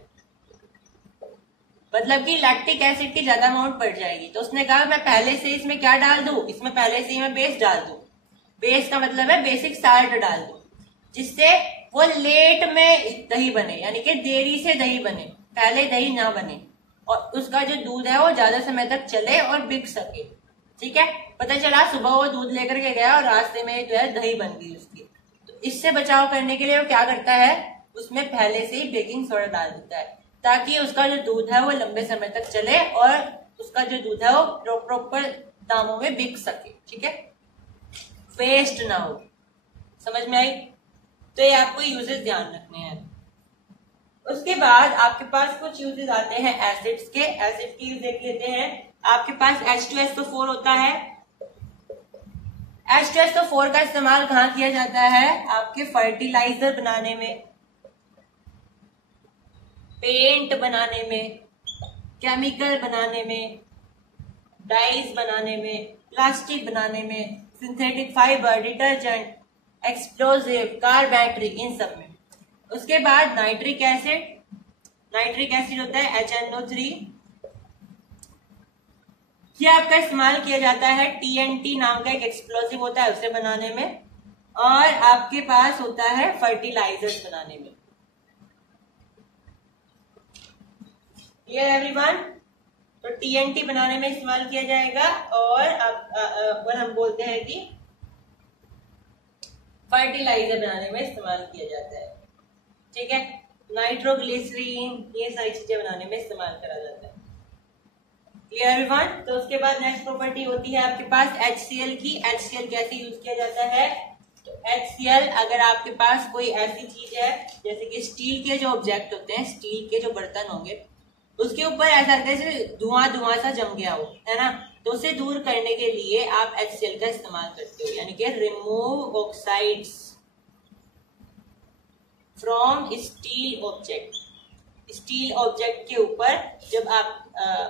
मतलब कि लैक्टिक एसिड की ज्यादा अमाउंट बढ़ जाएगी। तो उसने कहा मैं पहले से इसमें क्या डाल दूं, इसमें पहले से ही मैं बेस डाल दूं। बेस का मतलब है बेसिक साल्ट डाल दूं, जिससे वो लेट में दही बने, यानी कि देरी से दही बने, पहले दही ना बने, और उसका जो दूध है वो ज्यादा समय तक चले और बिक सके। ठीक है, पता चला सुबह वो दूध लेकर के गया और रास्ते में जो है दही बन गई उसकी। तो इससे बचाव करने के लिए वो क्या करता है, उसमें पहले से ही बेकिंग सोडा डाल देता है, ताकि उसका जो दूध है वो लंबे समय तक चले और उसका जो दूध है वो प्रॉपर दामों में बिक सके। ठीक है, वेस्ट ना हो। समझ में आई? तो ये आपको यूजेस ध्यान रखने हैं। उसके बाद आपके पास कुछ यूजेस आते हैं एसिड्स के। एसिड की यूज देख लेते हैं। आपके पास H2SO4 होता है। H2SO4 का इस्तेमाल कहाँ किया जाता है? आपके फर्टिलाइजर बनाने में, पेंट बनाने में, केमिकल बनाने में, डाइज बनाने में, प्लास्टिक बनाने में, synthetic fibre, detergent, explosive, car battery, इन सब में। उसके बाद नाइट्रिक एसिड, नाइट्रिक एसिड होता है HNO3। ये आपका इस्तेमाल किया जाता है TNT नाम का एक एक्सप्लोजिव होता है उसे बनाने में, और आपके पास होता है फर्टिलाइजर्स बनाने में। Clear everyone? तो TNT बनाने में इस्तेमाल किया जाएगा, और हम बोलते हैं कि फर्टिलाइजर बनाने में इस्तेमाल किया जाता है। ठीक है, नाइट्रोग्लिसरीन, ये सारी चीजें बनाने में इस्तेमाल करा जाता है। Clear everyone? तो उसके बाद नेक्स्ट प्रॉपर्टी होती है आपके पास HCl की। HCl कैसे यूज किया जाता है? तो HCl, अगर आपके पास कोई ऐसी चीज है जैसे कि स्टील के जो ऑब्जेक्ट होते हैं, स्टील के जो बर्तन होंगे, उसके ऊपर ऐसा लगता है जैसे धुआं धुआं सा जम गया हो, है ना, तो उसे दूर करने के लिए आप HCl का इस्तेमाल करते हो, यानी कि remove oxides from steel object. Steel object के ऊपर जब आप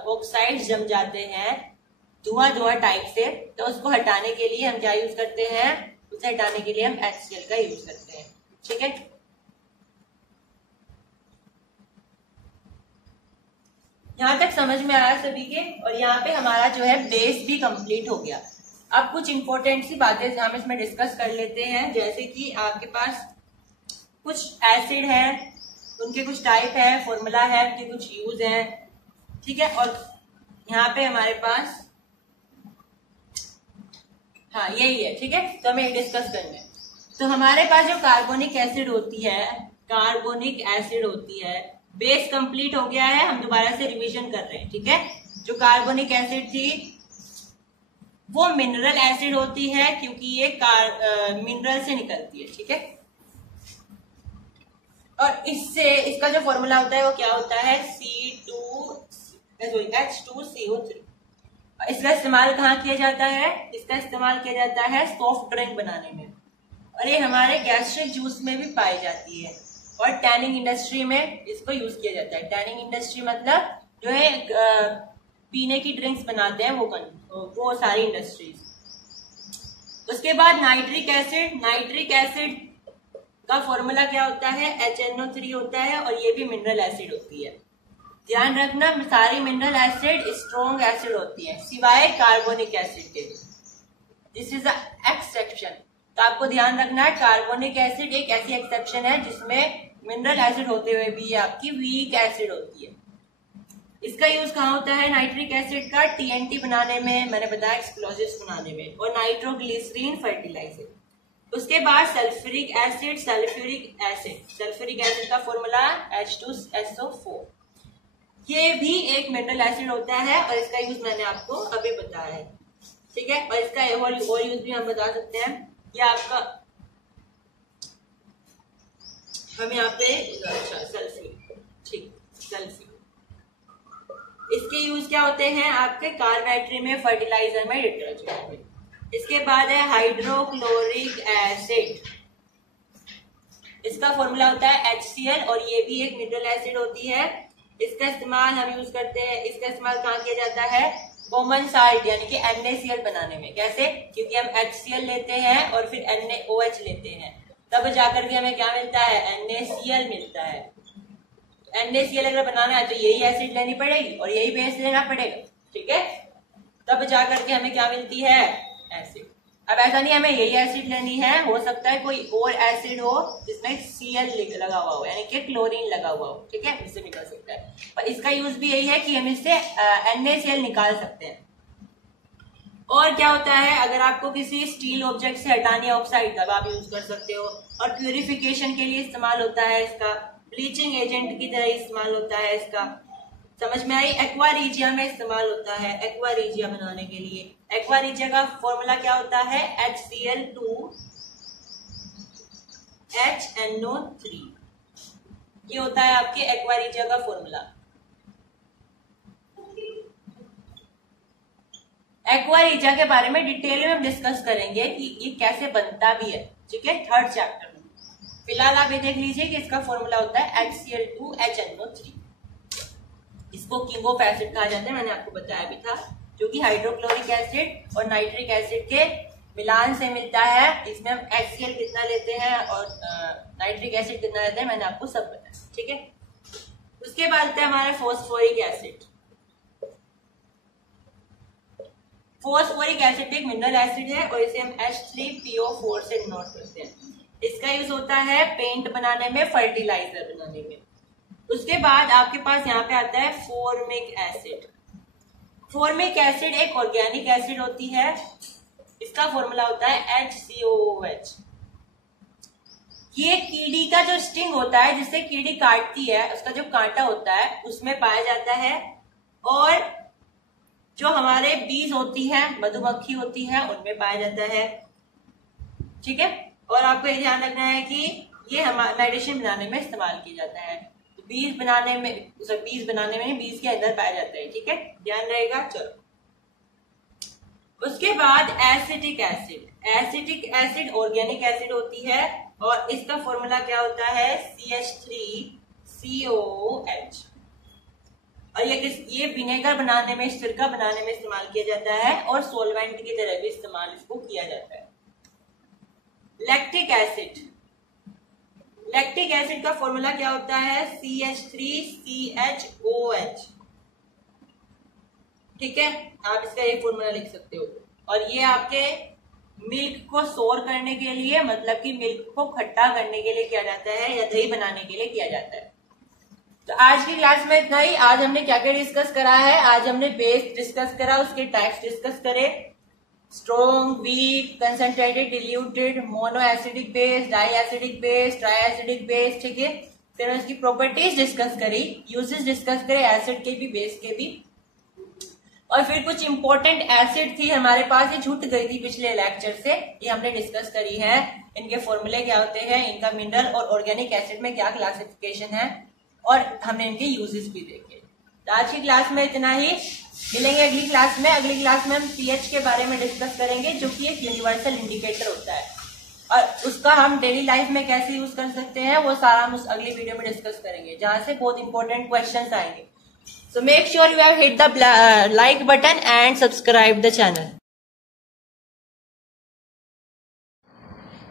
ऑक्साइड जम जाते हैं धुआं धुआं टाइप से, तो उसको हटाने के लिए हम क्या यूज करते हैं? उसे हटाने के लिए हम HCl का यूज करते हैं। ठीक है, यहां तक समझ में आया सभी के? और यहाँ पे हमारा जो है बेस भी कंप्लीट हो गया। अब कुछ इंपॉर्टेंट सी बातें हम इसमें डिस्कस कर लेते हैं, जैसे कि आपके पास कुछ एसिड है, उनके कुछ टाइप है, फॉर्मूला है, उनके कुछ यूज है। ठीक है, और यहाँ पे हमारे पास हाँ यही है। ठीक है, तो हमें डिस्कस करना है। तो हमारे पास जो कार्बोनिक एसिड होती है, कार्बोनिक एसिड होती है, बेस कंप्लीट हो गया है, हम दोबारा से रिवीजन कर रहे हैं। ठीक है, जो कार्बोनिक एसिड थी वो मिनरल एसिड होती है, क्योंकि ये मिनरल से निकलती है। ठीक है, और इससे इसका जो फॉर्मूला होता है वो क्या होता है? H2CO3। इसका इस्तेमाल कहाँ किया जाता है? इसका इस्तेमाल किया जाता है सॉफ्ट ड्रिंक बनाने में, और ये हमारे गैस्ट्रिक जूस में भी पाई जाती है, और टैनिंग इंडस्ट्री में इसको यूज किया जाता है। टैनिंग इंडस्ट्री मतलब जो है पीने की ड्रिंक्स बनाते हैं वो सारी इंडस्ट्रीज। उसके बाद नाइट्रिक एसिड, नाइट्रिक एसिड का फॉर्मूला क्या होता है? HNO3 होता है, और ये भी मिनरल एसिड होती है। ध्यान रखना, सारी मिनरल एसिड स्ट्रॉन्ग एसिड होती है सिवाय कार्बोनिक एसिड के। This is exception. तो आपको ध्यान रखना है, कार्बोनिक एसिड एक ऐसी एक्सेप्शन है जिसमें मिनरल एसिड होते हुए भी आपकी वीक एसिड होती है। इसका यूज कहाँ होता है नाइट्रिक एसिड का? TNT बनाने में, मैंने बताया एक्सप्लोजिव्स बनाने में, और नाइट्रोग्लिसरीन फर्टिलाइजर। उसके बाद sulphuric acid, sulphuric acid, sulphuric acid का फॉर्मूला H2SO4। ये भी एक मिनरल एसिड होता है, और इसका यूज मैंने आपको अभी बताया है। ठीक है, और इसका और यूज भी हम बता सकते हैं। ये आपका हम यहाँ पे अच्छा सल्फ्यूरिक, ठीक, सल्फ्यूरिक, इसके यूज क्या होते हैं? आपके कार बैटरी में, फर्टिलाइजर में, डिटर्जेंट में। इसके बाद है हाइड्रोक्लोरिक एसिड, इसका फॉर्मूला होता है HCl, और ये भी एक मिनरल एसिड होती है। इसका इस्तेमाल हम यूज करते हैं, इसका इस्तेमाल कहाँ किया जाता है? कॉमन साल्ट यानी कि NaCl बनाने में। कैसे? क्योंकि हम HCl लेते हैं और फिर NaOH लेते हैं, तब जाकर के हमें क्या मिलता है? NaCl मिलता है। NaCl अगर बनाना है तो यही एसिड लेनी पड़ेगी और यही बेस लेना पड़ेगा। ठीक है, तब जाकर के हमें क्या मिलती है? एसिड। अब ऐसा नहीं हमें यही एसिड लेनी है, हो सकता है कोई और एसिड हो जिसमें Cl लगा हुआ हो, यानी कि क्लोरीन लगा हुआ हो। ठीक है, इससे निकल सकता है, पर इसका यूज भी यही है कि हम इससे NaCl निकाल सकते हैं। और क्या होता है, अगर आपको किसी स्टील ऑब्जेक्ट से हटानी है ऑक्साइड, तब आप यूज कर सकते हो। और प्यूरिफिकेशन के लिए इस्तेमाल होता है इसका, ब्लीचिंग एजेंट की तरह इस्तेमाल होता है इसका। समझ में आई? एक्वारीजिया में इस्तेमाल होता है, एक्वारीजिया बनाने के लिए। एक्वारीजिया का फॉर्मूला क्या होता है? HCl2HNO3। ये होता है आपके एक्वा रीजिया का फॉर्मूला। एक्वा रीजिया के बारे में डिटेल में हम डिस्कस करेंगे कि ये कैसे बनता भी है, ठीक है, थर्ड चैप्टर में। फिलहाल आप ये देख लीजिए कि इसका फॉर्मूला होता है HCl2HNO3। इसको किंग ऑफ एसिड कहा जाता है, मैंने आपको बताया भी था, जो कि हाइड्रोक्लोरिक एसिड और नाइट्रिक एसिड के मिलान से मिलता है। इसमें हम HCl कितना लेते हैं और नाइट्रिक एसिड कितना लेते हैं, मैंने आपको सब बताया, ठीक है। उसके बाद आता है हमारा फॉस्फोरिक एसिड। फॉस्फोरिक एसिड एक मिनरल एसिड है और इसे हम H3PO4 से डिनोट करते हैं। इसका यूज होता है पेंट बनाने में, फर्टिलाइजर बनाने में। उसके बाद आपके पास यहाँ पे आता है फॉर्मिक एसिड। फॉर्मिक एसिड एक ऑर्गेनिक एसिड होती है, इसका फॉर्मूला होता है HCOOH। ये कीड़ी का जो स्टिंग होता है, जिससे कीड़ी काटती है, उसका जो कांटा होता है उसमें पाया जाता है। और जो हमारे बीज होती है, मधुमक्खी होती है, उनमें पाया जाता है, ठीक है। और आपको ये ध्यान रखना है कि ये हमारे मेडिसिन बनाने में इस्तेमाल किया जाता है। बीज बनाने में बीज के अंदर पाया जाता है, ठीक है, ध्यान रहेगा। चलो, उसके बाद acetic acid. Acetic acid organic acid होती है और इसका फॉर्मूला क्या होता है CH3COOH। और ये विनेगर बनाने में, सिरका बनाने में इस्तेमाल किया जाता है और सोलवेंट की तरह भी इस्तेमाल इसको किया जाता है। Lactic acid. लैक्टिक एसिड का फॉर्मूला क्या होता है CH3CHOH, ठीक है। आप इसका एक फॉर्मूला लिख सकते हो। और ये आपके मिल्क को सोर करने के लिए, मतलब कि मिल्क को खट्टा करने के लिए किया जाता है या दही बनाने के लिए किया जाता है। तो आज की क्लास में इतना ही। आज हमने क्या क्या डिस्कस करा है, आज हमने बेस डिस्कस करा, उसके टाइप्स डिस्कस करे, strong, weak, concentrated, diluted, mono acidic base, di acidic base, tri acidic base, ठीक है। फिर उसकी प्रॉपर्टीज डिस्कस करी, यूजेस डिस्कस करे एसिड के भी, बेस के भी। और फिर कुछ इंपॉर्टेंट एसिड थी हमारे पास, ये छूट गई थी पिछले लेक्चर से, ये हमने डिस्कस करी है। इनके फॉर्मूले क्या होते हैं, इनका मिनरल और ऑर्गेनिक एसिड में क्या क्लासिफिकेशन है, और हमने इनके यूजेस भी देखे। तो आज की क्लास में इतना ही। मिलेंगे अगली क्लास में। अगली क्लास में हम pH के बारे में डिस्कस करेंगे, जो कि एक यूनिवर्सल इंडिकेटर होता है और उसका हम डेली लाइफ में कैसे यूज कर सकते हैं, वो सारा हम उस अगली वीडियो में डिस्कस करेंगे, जहां से बहुत इंपॉर्टेंट क्वेश्चंस आएंगे। So make sure you have hit the like button and subscribe the channel.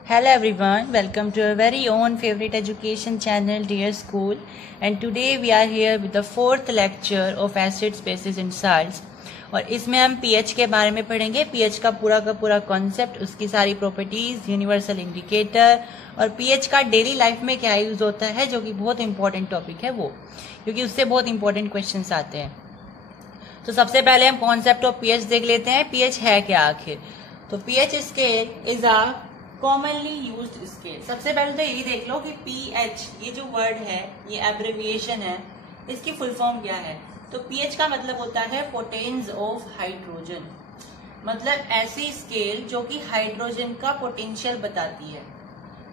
Hello everyone, welcome to our very own favorite education channel Dear School, and today we are here with the fourth lecture of acids, bases and salts. और इसमें हम pH के बारे में पढ़ेंगे, pH का पूरा concept, उसकी सारी प्रॉपर्टीज, यूनिवर्सल इंडिकेटर और pH का डेली लाइफ में क्या यूज होता है, जो कि बहुत इंपॉर्टेंट टॉपिक है वो, क्योंकि उससे बहुत इंपॉर्टेंट क्वेश्चंस आते हैं। तो सबसे पहले हम कॉन्सेप्ट ऑफ pH देख लेते हैं। pH है क्या आखिर? तो pH scale is a commonly used scale. सबसे पहले तो यही देख लो कि pH ये जो वर्ड है, ये एब्रिविएशन है, इसकी फुल फॉर्म क्या है। तो pH का मतलब होता है पोटेंस ऑफ हाइड्रोजन, मतलब ऐसी स्केल जो कि हाइड्रोजन का पोटेंशियल बताती है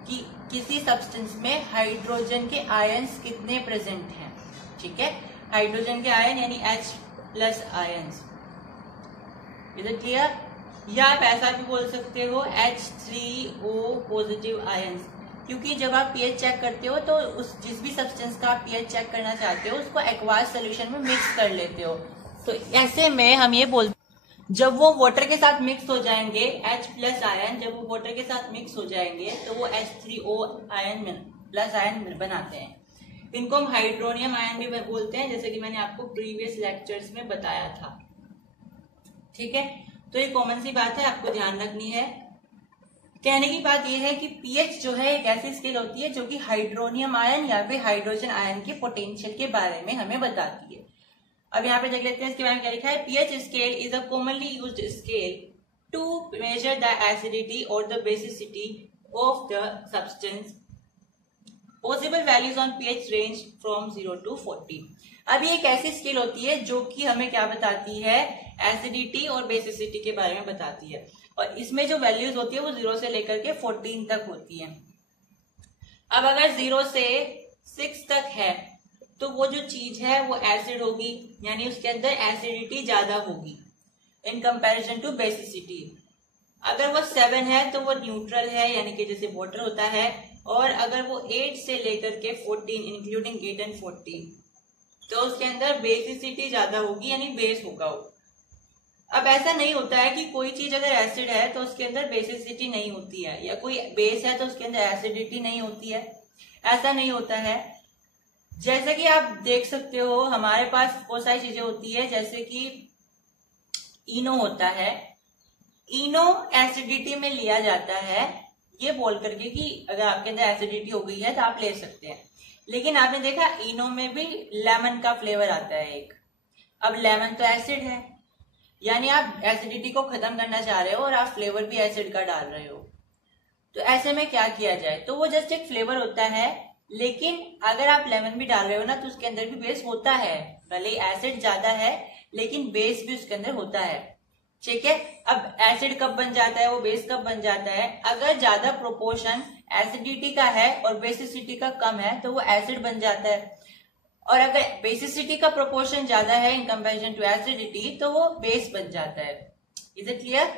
कि किसी सब्सटेंस में हाइड्रोजन के आयंस कितने प्रेजेंट हैं, ठीक है। हाइड्रोजन के आयन यानी H+ ions, is it clear. या आप ऐसा भी बोल सकते हो H3O पॉजिटिव आयंस, क्योंकि जब आप pH चेक करते हो तो उस जिस भी सब्सटेंस का आप pH चेक करना चाहते हो उसको एक्वास सोल्यूशन में मिक्स कर लेते हो। तो ऐसे में हम ये बोलते, जब वो वाटर के साथ मिक्स हो जाएंगे, H+ आयन जब वो वाटर के साथ मिक्स हो जाएंगे तो वो H3O आयन प्लस आयन बनाते हैं। इनको हम हाइड्रोनियम आयन भी बोलते हैं, जैसे कि मैंने आपको प्रीवियस लेक्चर्स में बताया था, ठीक है। तो ये कॉमन सी बात है, आपको ध्यान रखनी है। कहने की बात यह है कि pH जो है एक ऐसी स्केल होती है जो कि हाइड्रोनियम आयन या फिर हाइड्रोजन आयन के पोटेंशियल के बारे में हमें बताती है। अब यहाँ पे देख लेते हैं इसके बारे में क्या लिखा है। pH scale is a commonly used scale to measure the acidity और the basicity of the substance. Possible values on pH range from 0 to 40। अब ये एक ऐसी स्केल होती है जो कि हमें क्या बताती है, एसिडिटी और बेसिसिटी के बारे में बताती है। और इसमें जो वैल्यूज होती है वो 0 से लेकर के 14 तक होती है। अब अगर 0 से 6 तक है तो वो जो चीज है वो एसिड होगी, यानी उसके अंदर एसिडिटी ज्यादा होगी इन कंपैरिजन टू बेसिसिटी। अगर वो 7 है तो वो न्यूट्रल है, यानी कि जैसे वाटर होता है। और अगर वो 8 से लेकर के 14 इंक्लूडिंग 8 एंड 14 तो उसके अंदर बेसिसिटी ज्यादा होगी, यानी बेस होगा वो। अब ऐसा नहीं होता है कि कोई चीज अगर एसिड है तो उसके अंदर बेसिसिटी नहीं होती है, या कोई बेस है तो उसके अंदर एसिडिटी नहीं होती है, ऐसा नहीं होता है। जैसे कि आप देख सकते हो हमारे पास बहुत सारी चीजें होती है, जैसे कि इनो होता है। इनो एसिडिटी में लिया जाता है ये बोल करके कि अगर आपके अंदर एसिडिटी हो गई है तो आप ले सकते हैं, लेकिन आपने देखा इनो में भी लेमन का फ्लेवर आता है एक। अब लेमन तो एसिड है, यानी आप एसिडिटी को खत्म करना चाह रहे हो और आप फ्लेवर भी एसिड का डाल रहे हो, तो ऐसे में क्या किया जाए? तो वो जस्ट एक फ्लेवर होता है, लेकिन अगर आप लेमन भी डाल रहे हो ना तो उसके अंदर भी बेस होता है, भले एसिड ज्यादा है लेकिन बेस भी उसके अंदर होता है। ठीक है, अब एसिड कब बन जाता है, वो बेस कब बन जाता है? अगर ज्यादा प्रोपोर्शन एसिडिटी का है और बेसिसिटी का कम है तो वो एसिड बन जाता है, और अगर बेसिसिटी का प्रोपोर्शन ज्यादा है इन कंपैरिजन टू एसिडिटी तो वो बेस बन जाता है। Is it clear?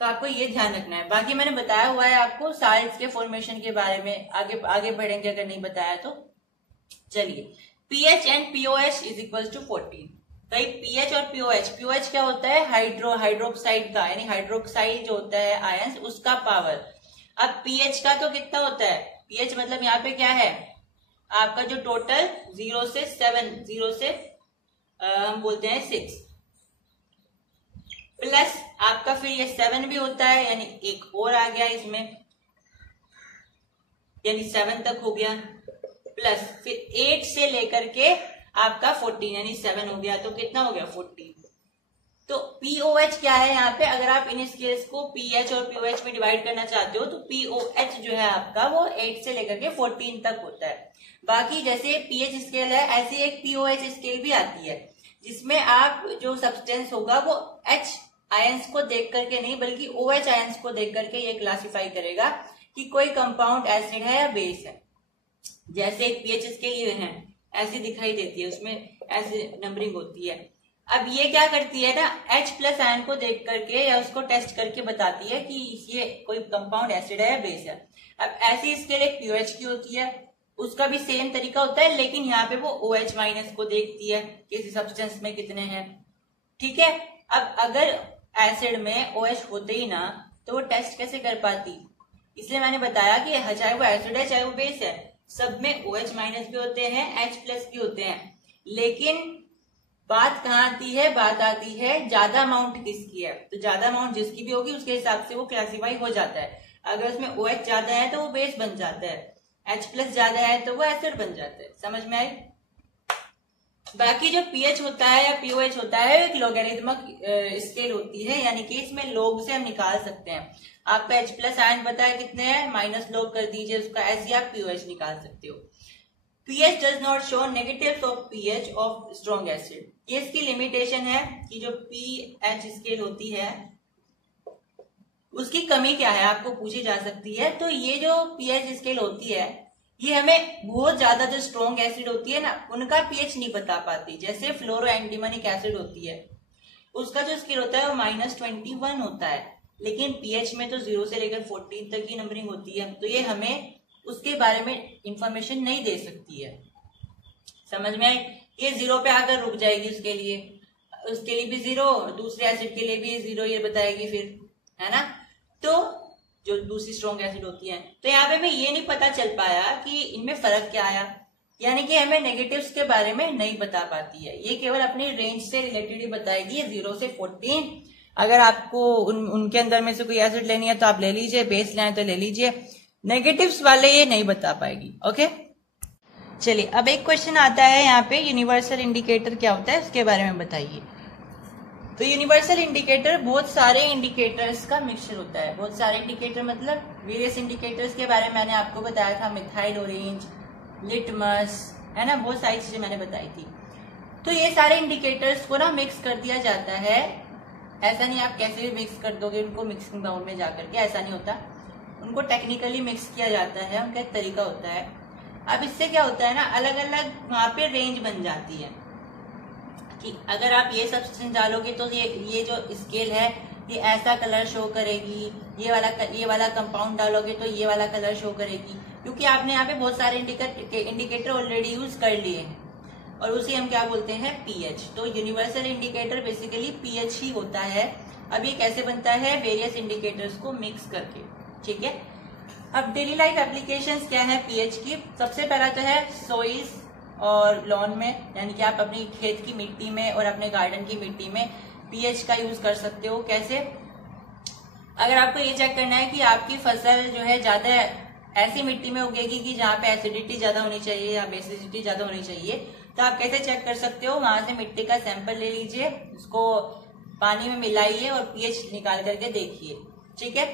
तो आपको ये ध्यान रखना है। बाकी मैंने बताया हुआ है आपको साल्ट्स के फॉर्मेशन के बारे में, आगे बढ़ेंगे अगर नहीं बताया तो। चलिए, pH and pOH is equal to 14। भाई पीएच और पीओएच, पीओएच क्या होता है? हाइड्रोक्साइड का, यानी हाइड्रोक्साइड जो होता है आयंस उसका पावर। अब पीएच का तो कितना होता है? पीएच मतलब यहाँ पे क्या है आपका जो टोटल 0 से 7, 0 से हम बोलते हैं 6 प्लस आपका फिर ये 7 भी होता है, यानी एक और आ गया इसमें, यानी 7 तक हो गया, प्लस फिर 8 से लेकर के आपका 14 यानी 7 हो गया, तो कितना हो गया 14। तो पीओएच क्या है यहाँ पे? अगर आप इन स्केल्स को पीएच और पीओएच में डिवाइड करना चाहते हो तो पीओएच जो है आपका वो 8 से लेकर के 14 तक होता है। बाकी जैसे पीएच स्केल है ऐसे एक पीओएच स्केल भी आती है, जिसमें आप जो सब्सटेंस होगा वो एच आयंस को देख करके नहीं बल्कि ओएच आयंस को देख करके ये क्लासिफाई करेगा कि कोई कंपाउंड एसिड है या बेस है। जैसे एक पीएच स्केल है ऐसी दिखाई देती है, उसमें ऐसी नंबरिंग होती है। अब ये क्या करती है ना, H प्लस आयन को देख करके या उसको टेस्ट करके बताती है कि ये कोई कंपाउंड एसिड है या बेस है। अब ऐसी स्केल एक पीओएच की होती है, उसका भी सेम तरीका होता है, लेकिन यहाँ पे वो OH माइनस को देखती है किसी सब्सटेंस में कितने हैं। ठीक है, अब अगर एसिड में OH होते ही ना तो वो टेस्ट कैसे कर पाती? इसलिए मैंने बताया कि चाहे वो एसिड है चाहे वो बेस है, सब में OH माइनस भी होते हैं, H प्लस भी होते हैं। लेकिन बात कहाँ आती है? बात आती है ज्यादा अमाउंट किसकी है। तो ज्यादा अमाउंट जिसकी भी होगी उसके हिसाब से वो क्लासीफाई हो जाता है। अगर उसमें OH ज्यादा है तो वो बेस बन जाता है, H प्लस ज्यादा है तो वो एसिड बन जाता है। समझ में आई? बाकी जो पीएच होता है या पीओएच होता है एक लॉगरिथमिक स्केल होती है, यानी कि इसमें लॉग से हम निकाल सकते हैं। आपका H प्लस आयन बताया कितने हैं, माइनस लॉग कर दीजिए उसका, ऐसे आप पीओएच निकाल सकते हो। pH does not show negatives of pH of strong acid। ये इसकी लिमिटेशन है कि जो pH स्केल होती है उसकी कमी क्या है, आपको पूछी जा सकती है। तो ये जो pH स्केल होती है ये हमें बहुत ज्यादा जो स्ट्रॉन्ग एसिड होती है ना उनका pH नहीं बता पाती। जैसे फ्लोरोएंटीमोनिक एसिड होती है, उसका जो स्केल होता है वो -21 होता है, लेकिन pH में तो 0 से लेकर 14 तक की नंबरिंग होती है, तो ये हमें उसके बारे में इंफॉर्मेशन नहीं दे सकती है। समझ में? ये 0 पे आकर रुक जाएगी, उसके लिए भी 0, दूसरे एसिड के लिए भी 0 ये बताएगी फिर, है ना। तो जो दूसरी स्ट्रॉन्ग एसिड होती है, तो यहाँ पे हमें ये नहीं पता चल पाया कि इनमें फर्क क्या आया, यानी कि हमें नेगेटिव्स के बारे में नहीं बता पाती है। ये केवल अपनी रेंज से रिलेटेड ही बताएगी, 0 से 14। अगर आपको उनके अंदर में से कोई एसिड लेनी है तो आप ले लीजिए, बेस लेना है तो ले लीजिए, नेगेटिव्स वाले ये नहीं बता पाएगी। ओके, चलिए अब एक क्वेश्चन आता है यहाँ पे, यूनिवर्सल इंडिकेटर क्या होता है उसके बारे में बताइए। तो यूनिवर्सल इंडिकेटर बहुत सारे इंडिकेटर्स का मिक्सचर होता है। बहुत सारे इंडिकेटर मतलब वेरियस इंडिकेटर्स के बारे में मैंने आपको बताया था, मिथाइल ऑरेंज, लिटमस, है ना, बहुत सारी चीजें मैंने बताई थी। तो ये सारे इंडिकेटर्स को ना मिक्स कर दिया जाता है। ऐसा नहीं आप कैसे भी मिक्स कर दोगे उनको मिक्सिंग बाउल में जाकर के, ऐसा नहीं होता। उनको टेक्निकली मिक्स किया जाता है, उनका एक तरीका होता है। अब इससे क्या होता है ना, अलग अलग वहां पे रेंज बन जाती है कि अगर आप ये सब्सटेंस डालोगे तो ये जो स्केल है ये ऐसा कलर शो करेगी, ये वाला कंपाउंड डालोगे तो ये वाला कलर शो करेगी, क्योंकि आपने यहाँ पे बहुत सारे इंडिकेटर ऑलरेडी यूज कर लिए हैं और उसे हम क्या बोलते हैं, पीएच। तो यूनिवर्सल इंडिकेटर बेसिकली पीएच ही होता है। अब ये कैसे बनता है, वेरियस इंडिकेटर्स को मिक्स करके, ठीक है। अब डेली लाइफ एप्लीकेशंस क्या है पीएच की, सबसे पहला तो है सोइल्स और लॉन में, यानी कि आप अपनी खेत की मिट्टी में और अपने गार्डन की मिट्टी में पीएच का यूज कर सकते हो। कैसे, अगर आपको ये चेक करना है कि आपकी फसल जो है ज्यादा ऐसी मिट्टी में उगेगी कि जहाँ पे एसिडिटी ज्यादा होनी चाहिए या बेसिडिटी ज्यादा होनी चाहिए, तो आप कैसे चेक कर सकते हो, वहां से मिट्टी का सैंपल ले लीजिए, उसको पानी में मिलाइए और पीएच निकाल करके देखिए, ठीक है।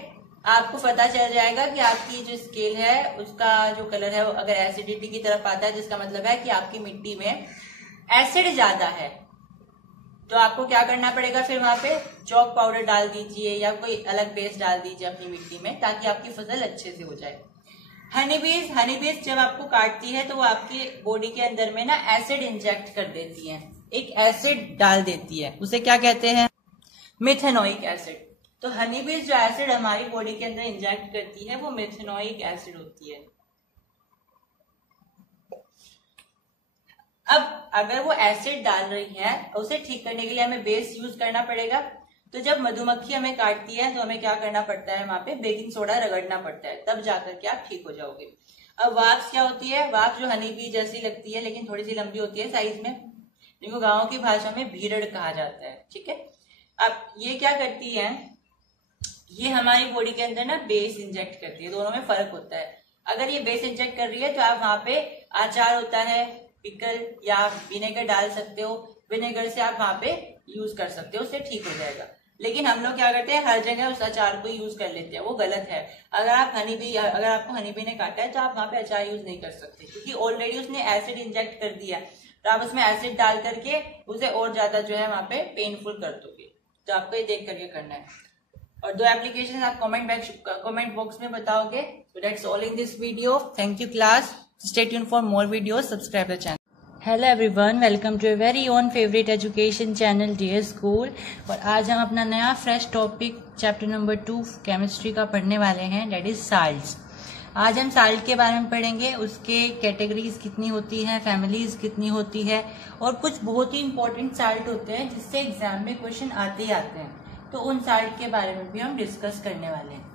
आपको पता चल जाएगा कि आपकी जो स्केल है उसका जो कलर है वो अगर एसिडिटी की तरफ आता है, जिसका मतलब है कि आपकी मिट्टी में एसिड ज्यादा है। तो आपको क्या करना पड़ेगा, फिर वहां पे चॉक पाउडर डाल दीजिए या कोई अलग बेस डाल दीजिए अपनी मिट्टी में, ताकि आपकी फसल अच्छे से हो जाए। हनी बीज जब आपको काटती है तो वो आपकी बॉडी के अंदर में ना एसिड इंजेक्ट कर देती है, एक एसिड डाल देती है, उसे क्या कहते हैं, मिथेनोइक एसिड। तो हनी बीज जो एसिड हमारी बॉडी के अंदर इंजेक्ट करती है वो मिथेनोइक एसिड होती है। अब अगर वो एसिड डाल रही है उसे ठीक करने के लिए हमें बेस यूज करना पड़ेगा। तो जब मधुमक्खी हमें काटती है तो हमें क्या करना पड़ता है, वहां पे बेकिंग सोडा रगड़ना पड़ता है, तब जाकर के आप ठीक हो जाओगे। अब वाक्स क्या होती है, वाक्स जो हनी बी जैसी लगती है लेकिन थोड़ी सी लंबी होती है साइज में, जिनको गाँव की भाषा में भीड़ड़ कहा जाता है, ठीक है। अब ये क्या करती है, ये हमारी बॉडी के अंदर ना बेस इंजेक्ट करती है, दोनों में फर्क होता है। अगर ये बेस इंजेक्ट कर रही है तो आप वहां पे अचार होता है, पिकल या विनेगर डाल सकते हो, विनेगर से आप वहां पे यूज कर सकते हो, उससे ठीक हो जाएगा। लेकिन हम लोग क्या करते हैं, हर जगह उस अचार को यूज कर लेते हैं, वो गलत है। अगर आपको हनी बी ने काटा है तो आप वहां पे अचार यूज नहीं कर सकते, क्योंकि ऑलरेडी उसने एसिड इंजेक्ट कर दिया, तो आप उसमें एसिड डाल करके उसे और ज्यादा जो है वहां पे पेनफुल कर दोगे। तो आपको ये देख करके करना है। और 2 एप्लीकेशन आप कमेंट बॉक्स में बताओगे। So that's all in this video. Thank you class. Stay tuned for more videos. Subscribe the channel. Hello everyone. Welcome to a very own favorite education channel Dear School. और आज हम अपना नया fresh topic chapter number 2 chemistry का पढ़ने वाले हैं, date is salts. आज हम साल्ट के बारे में पढ़ेंगे, उसके कैटेगरीज कितनी होती हैं, फैमिलीज कितनी होती है, और कुछ बहुत ही इंपॉर्टेंट साल्ट होते हैं जिससे एग्जाम में क्वेश्चन आते ही आते हैं। तो उन साल्ट के बारे में भी हम डिस्कस करने वाले हैं।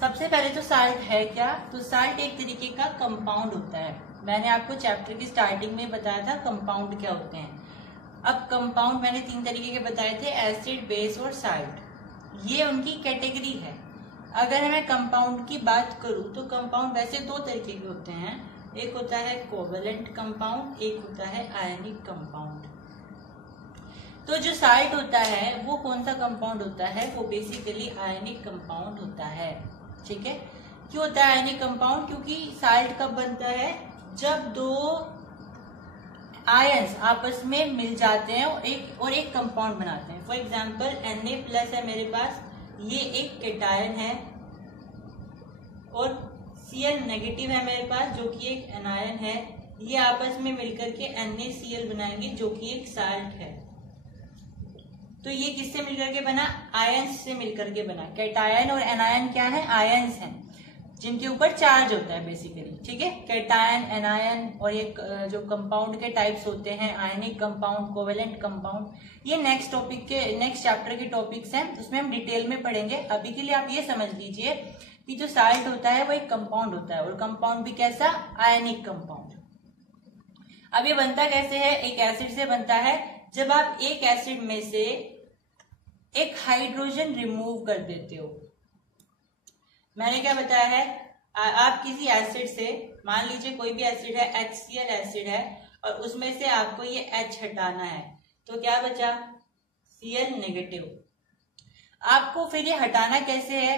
सबसे पहले तो साल्ट है क्या, तो साल्ट एक तरीके का कंपाउंड होता है। मैंने आपको चैप्टर की स्टार्टिंग में बताया था कंपाउंड क्या होते हैं। अब कंपाउंड मैंने 3 तरीके के बताए थे, एसिड, बेस और साल्ट। ये उनकी कैटेगरी है। अगर मैं कंपाउंड की बात करूं तो कंपाउंड वैसे 2 तरीके के होते हैं, एक होता है कोवेलेंट कंपाउंड, एक होता है आयनिक कंपाउंड। तो जो साल्ट होता है वो कौन सा कंपाउंड होता है, वो बेसिकली आयनिक कंपाउंड होता है, ठीक है। क्यों होता है आयनिक कंपाउंड, क्योंकि साल्ट कब बनता है, जब 2 आयंस आपस में मिल जाते हैं और एक कंपाउंड बनाते हैं। फॉर एग्जांपल Na+ है मेरे पास, ये एक केटायन है, और Cl- है मेरे पास जो कि एक एनायन है। ये आपस में मिलकर के NaCl बनाएंगे जो कि एक साल्ट है। तो ये किससे मिलकर के बना, आयंस से मिलकर के बना। कैटायन और एनायन क्या है, आयंस हैं जिनके ऊपर चार्ज होता है बेसिकली, ठीक है। कैटायन, एनायन, और ये जो कंपाउंड के टाइप्स होते हैं, आयनिक कंपाउंड, कोवेलेंट कंपाउंड, ये नेक्स्ट चैप्टर के टॉपिक्स हैं, उसमें हम डिटेल में पढ़ेंगे। अभी के लिए आप ये समझ लीजिए कि जो साल्ट होता है वो एक कंपाउंड होता है, और कंपाउंड भी कैसा, आयनिक कंपाउंड। अब ये बनता कैसे है, एक एसिड से बनता है। जब आप एक एसिड में से एक हाइड्रोजन रिमूव कर देते हो, मैंने क्या बताया है, आप किसी एसिड से, मान लीजिए कोई भी एसिड है, HCl एसिड है, और उसमें से आपको ये H हटाना है, तो क्या बचा, Cl-। आपको फिर ये हटाना कैसे है,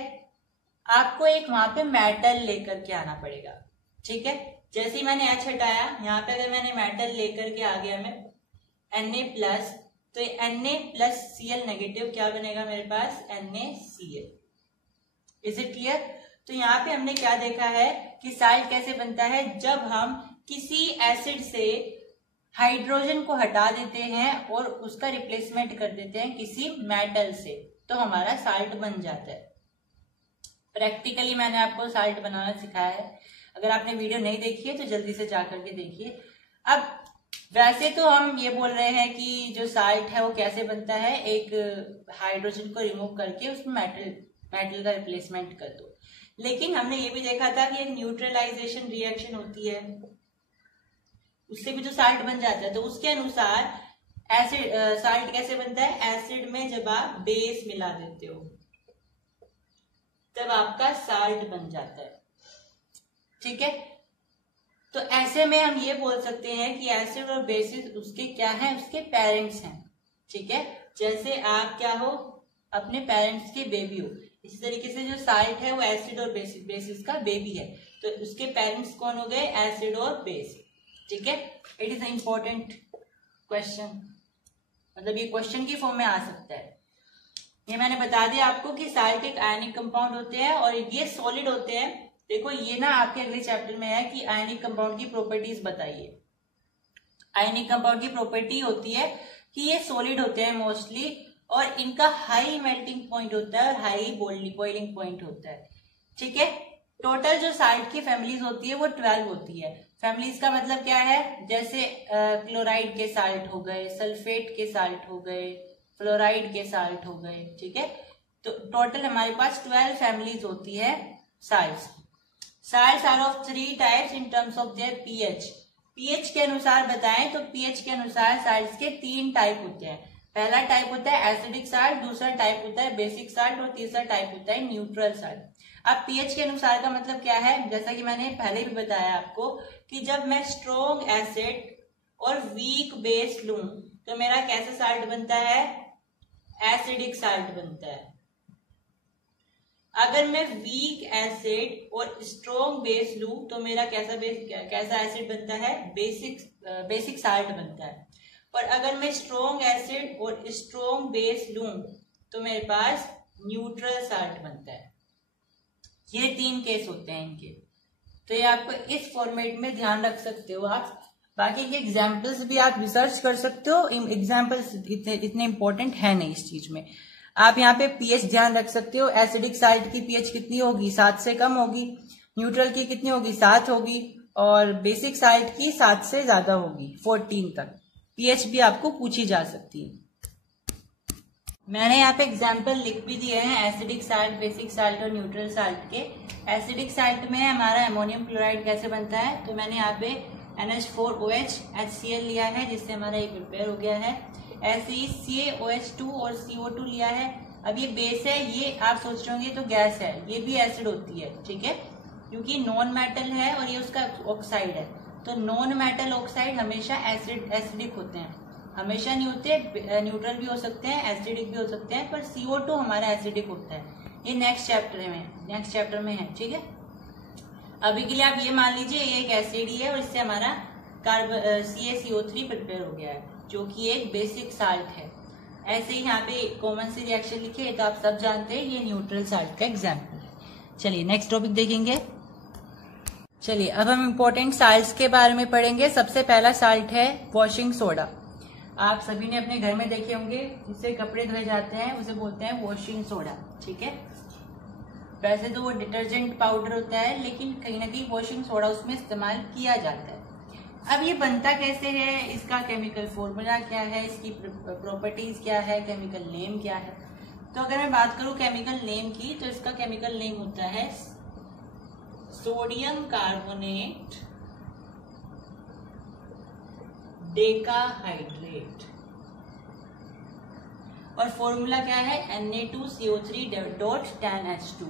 आपको एक वहां पे मेटल लेकर के आना पड़ेगा, ठीक है। जैसे ही मैंने H हटाया, यहाँ पे अगर मैंने मेटल लेकर के आ गया मैं Na+, तो ये Na+Cl- क्या बनेगा मेरे पास, NaCl। Is it clear. तो यहाँ पे हमने क्या देखा है कि साल्ट कैसे बनता है, जब हम किसी एसिड से हाइड्रोजन को हटा देते हैं और उसका रिप्लेसमेंट कर देते हैं किसी मेटल से, तो हमारा साल्ट बन जाता है। प्रैक्टिकली मैंने आपको साल्ट बनाना सिखाया है, अगर आपने वीडियो नहीं देखी है तो जल्दी से जा करके देखिए। अब वैसे तो हम ये बोल रहे हैं कि जो साल्ट है वो कैसे बनता है, एक हाइड्रोजन को रिमूव करके उसमें मेटल का रिप्लेसमेंट कर दो, लेकिन हमने ये भी देखा था कि एक न्यूट्रलाइजेशन रिएक्शन होती है, उससे भी तो साल्ट बन जाता है। तो उसके अनुसार एसिड साल्ट कैसे बनता है, एसिड में जब आप बेस मिला देते हो तब आपका साल्ट बन जाता है, ठीक है। तो ऐसे में हम ये बोल सकते हैं कि एसिड और बेसिस उसके क्या हैं, उसके पेरेंट्स हैं, ठीक है। जैसे आप क्या हो, अपने पेरेंट्स के बेबी हो, इसी तरीके से जो साल्ट है वो एसिड और बेसिस का बेबी है, तो उसके पेरेंट्स कौन हो गए, एसिड और बेस, ठीक है। It is a important question, मतलब ये क्वेश्चन की फॉर्म में आ सकता है। ये मैंने बता दिया आपको कि साल्ट एक आयनिक कंपाउंड होते हैं और ये सॉलिड होते हैं। देखो ये ना आपके अगले चैप्टर में है कि आयनिक कंपाउंड की प्रॉपर्टीज बताइए। आयनिक कंपाउंड की प्रॉपर्टी होती है कि ये सॉलिड होते हैं मोस्टली, और इनका हाई मेल्टिंग पॉइंट होता है और हाई बॉइलिंग पॉइंट होता है, ठीक है। टोटल जो साल्ट की फैमिलीज होती है वो 12 होती है। फैमिलीज का मतलब क्या है, जैसे क्लोराइड के साल्ट हो गए, सल्फेट के साल्ट हो गए, फ्लोराइड के साल्ट हो गए, ठीक है। तो टोटल हमारे पास 12 फैमिलीज होती है salts. Salts are of 3 types in terms of their pH. PH के अनुसार बताएं तो पीएच के अनुसार साल्ट्स के 3 टाइप होते हैं। पहला टाइप होता है एसिडिक साल्ट, दूसरा टाइप होता है बेसिक साल्ट और तीसरा टाइप होता है न्यूट्रल साल्ट। अब पीएच के अनुसार का मतलब क्या है, जैसा कि मैंने पहले भी बताया आपको कि जब मैं स्ट्रॉन्ग एसिड और वीक बेस लूं तो मेरा कैसा साल्ट बनता है, एसिडिक साल्ट बनता है। अगर मैं वीक एसिड और स्ट्रॉन्ग बेस लूं तो मेरा कैसा एसिड बनता है, बेसिक साल्ट बनता है। और अगर मैं स्ट्रॉन्ग एसिड और स्ट्रॉन्ग बेस लूं तो मेरे पास न्यूट्रल साल्ट बनता है। ये 3 केस होते हैं इनके, तो ये आपको इस फॉर्मेट में ध्यान रख सकते हो आप। बाकी के एग्जाम्पल्स भी आप रिसर्च कर सकते हो, एग्जाम्पल्स इतने इंपॉर्टेंट है नहीं इस चीज में। आप यहाँ पे पीएच ध्यान रख सकते हो, एसिडिक साल्ट की पीएच कितनी होगी, 7 से कम होगी, न्यूट्रल की कितनी होगी, 7 होगी, और बेसिक साल्ट की 7 से ज्यादा होगी, 14 तक। पीएच भी आपको पूछी जा सकती है। मैंने यहाँ पे एग्जाम्पल लिख भी दिए हैं एसिडिक साल्ट, बेसिक साल्ट और न्यूट्रल साल्ट के। एसिडिक साल्ट में हमारा अमोनियम क्लोराइड कैसे बनता है, तो मैंने यहाँ पे NH4OH HCl लिया है, जिससे हमारा ये प्रिपेयर हो गया है। ऐसे ही CaOH2 और CO2 लिया है। अब ये बेस है, ये आप सोच रहे होंगे तो गैस है, ये भी एसिड होती है, ठीक है, क्योंकि नॉन मेटल है और ये उसका ऑक्साइड है। तो नॉन मेटल ऑक्साइड हमेशा एसिडिक होते हैं, हमेशा नहीं होते, न्यूट्रल भी हो सकते हैं, एसिडिक भी हो सकते हैं, पर CO2 हमारा एसिडिक होता है। ये नेक्स्ट चैप्टर में है, ठीक है। अभी के लिए आप ये मान लीजिए ये एक एसिड ही है और इससे हमारा CaCO3 प्रिपेयर हो गया है, जो कि एक बेसिक साल्ट है। ऐसे ही यहाँ पे कॉमन सी रिएक्शन लिखी है तो आप सब जानते हैं, ये न्यूट्रल साल्ट का एग्जाम्पल है। चलिए नेक्स्ट टॉपिक देखेंगे। चलिए अब हम इम्पोर्टेंट साल्ट्स के बारे में पढ़ेंगे। सबसे पहला साल्ट है वॉशिंग सोडा। आप सभी ने अपने घर में देखे होंगे, जिससे कपड़े धोए जाते हैं उसे बोलते हैं वॉशिंग सोडा, ठीक है। वैसे तो वो डिटर्जेंट पाउडर होता है, लेकिन कहीं ना कहीं वॉशिंग सोडा उसमें इस्तेमाल किया जाता है। अब ये बनता कैसे है, इसका केमिकल फॉर्मूला क्या है, इसकी प्रॉपर्टीज क्या है, केमिकल नेम क्या है। तो अगर मैं बात करूं केमिकल नेम की, तो इसका केमिकल नेम होता है सोडियम कार्बोनेट डेकाहाइड्रेट, और फॉर्मूला क्या है, Na2CO3.10H2।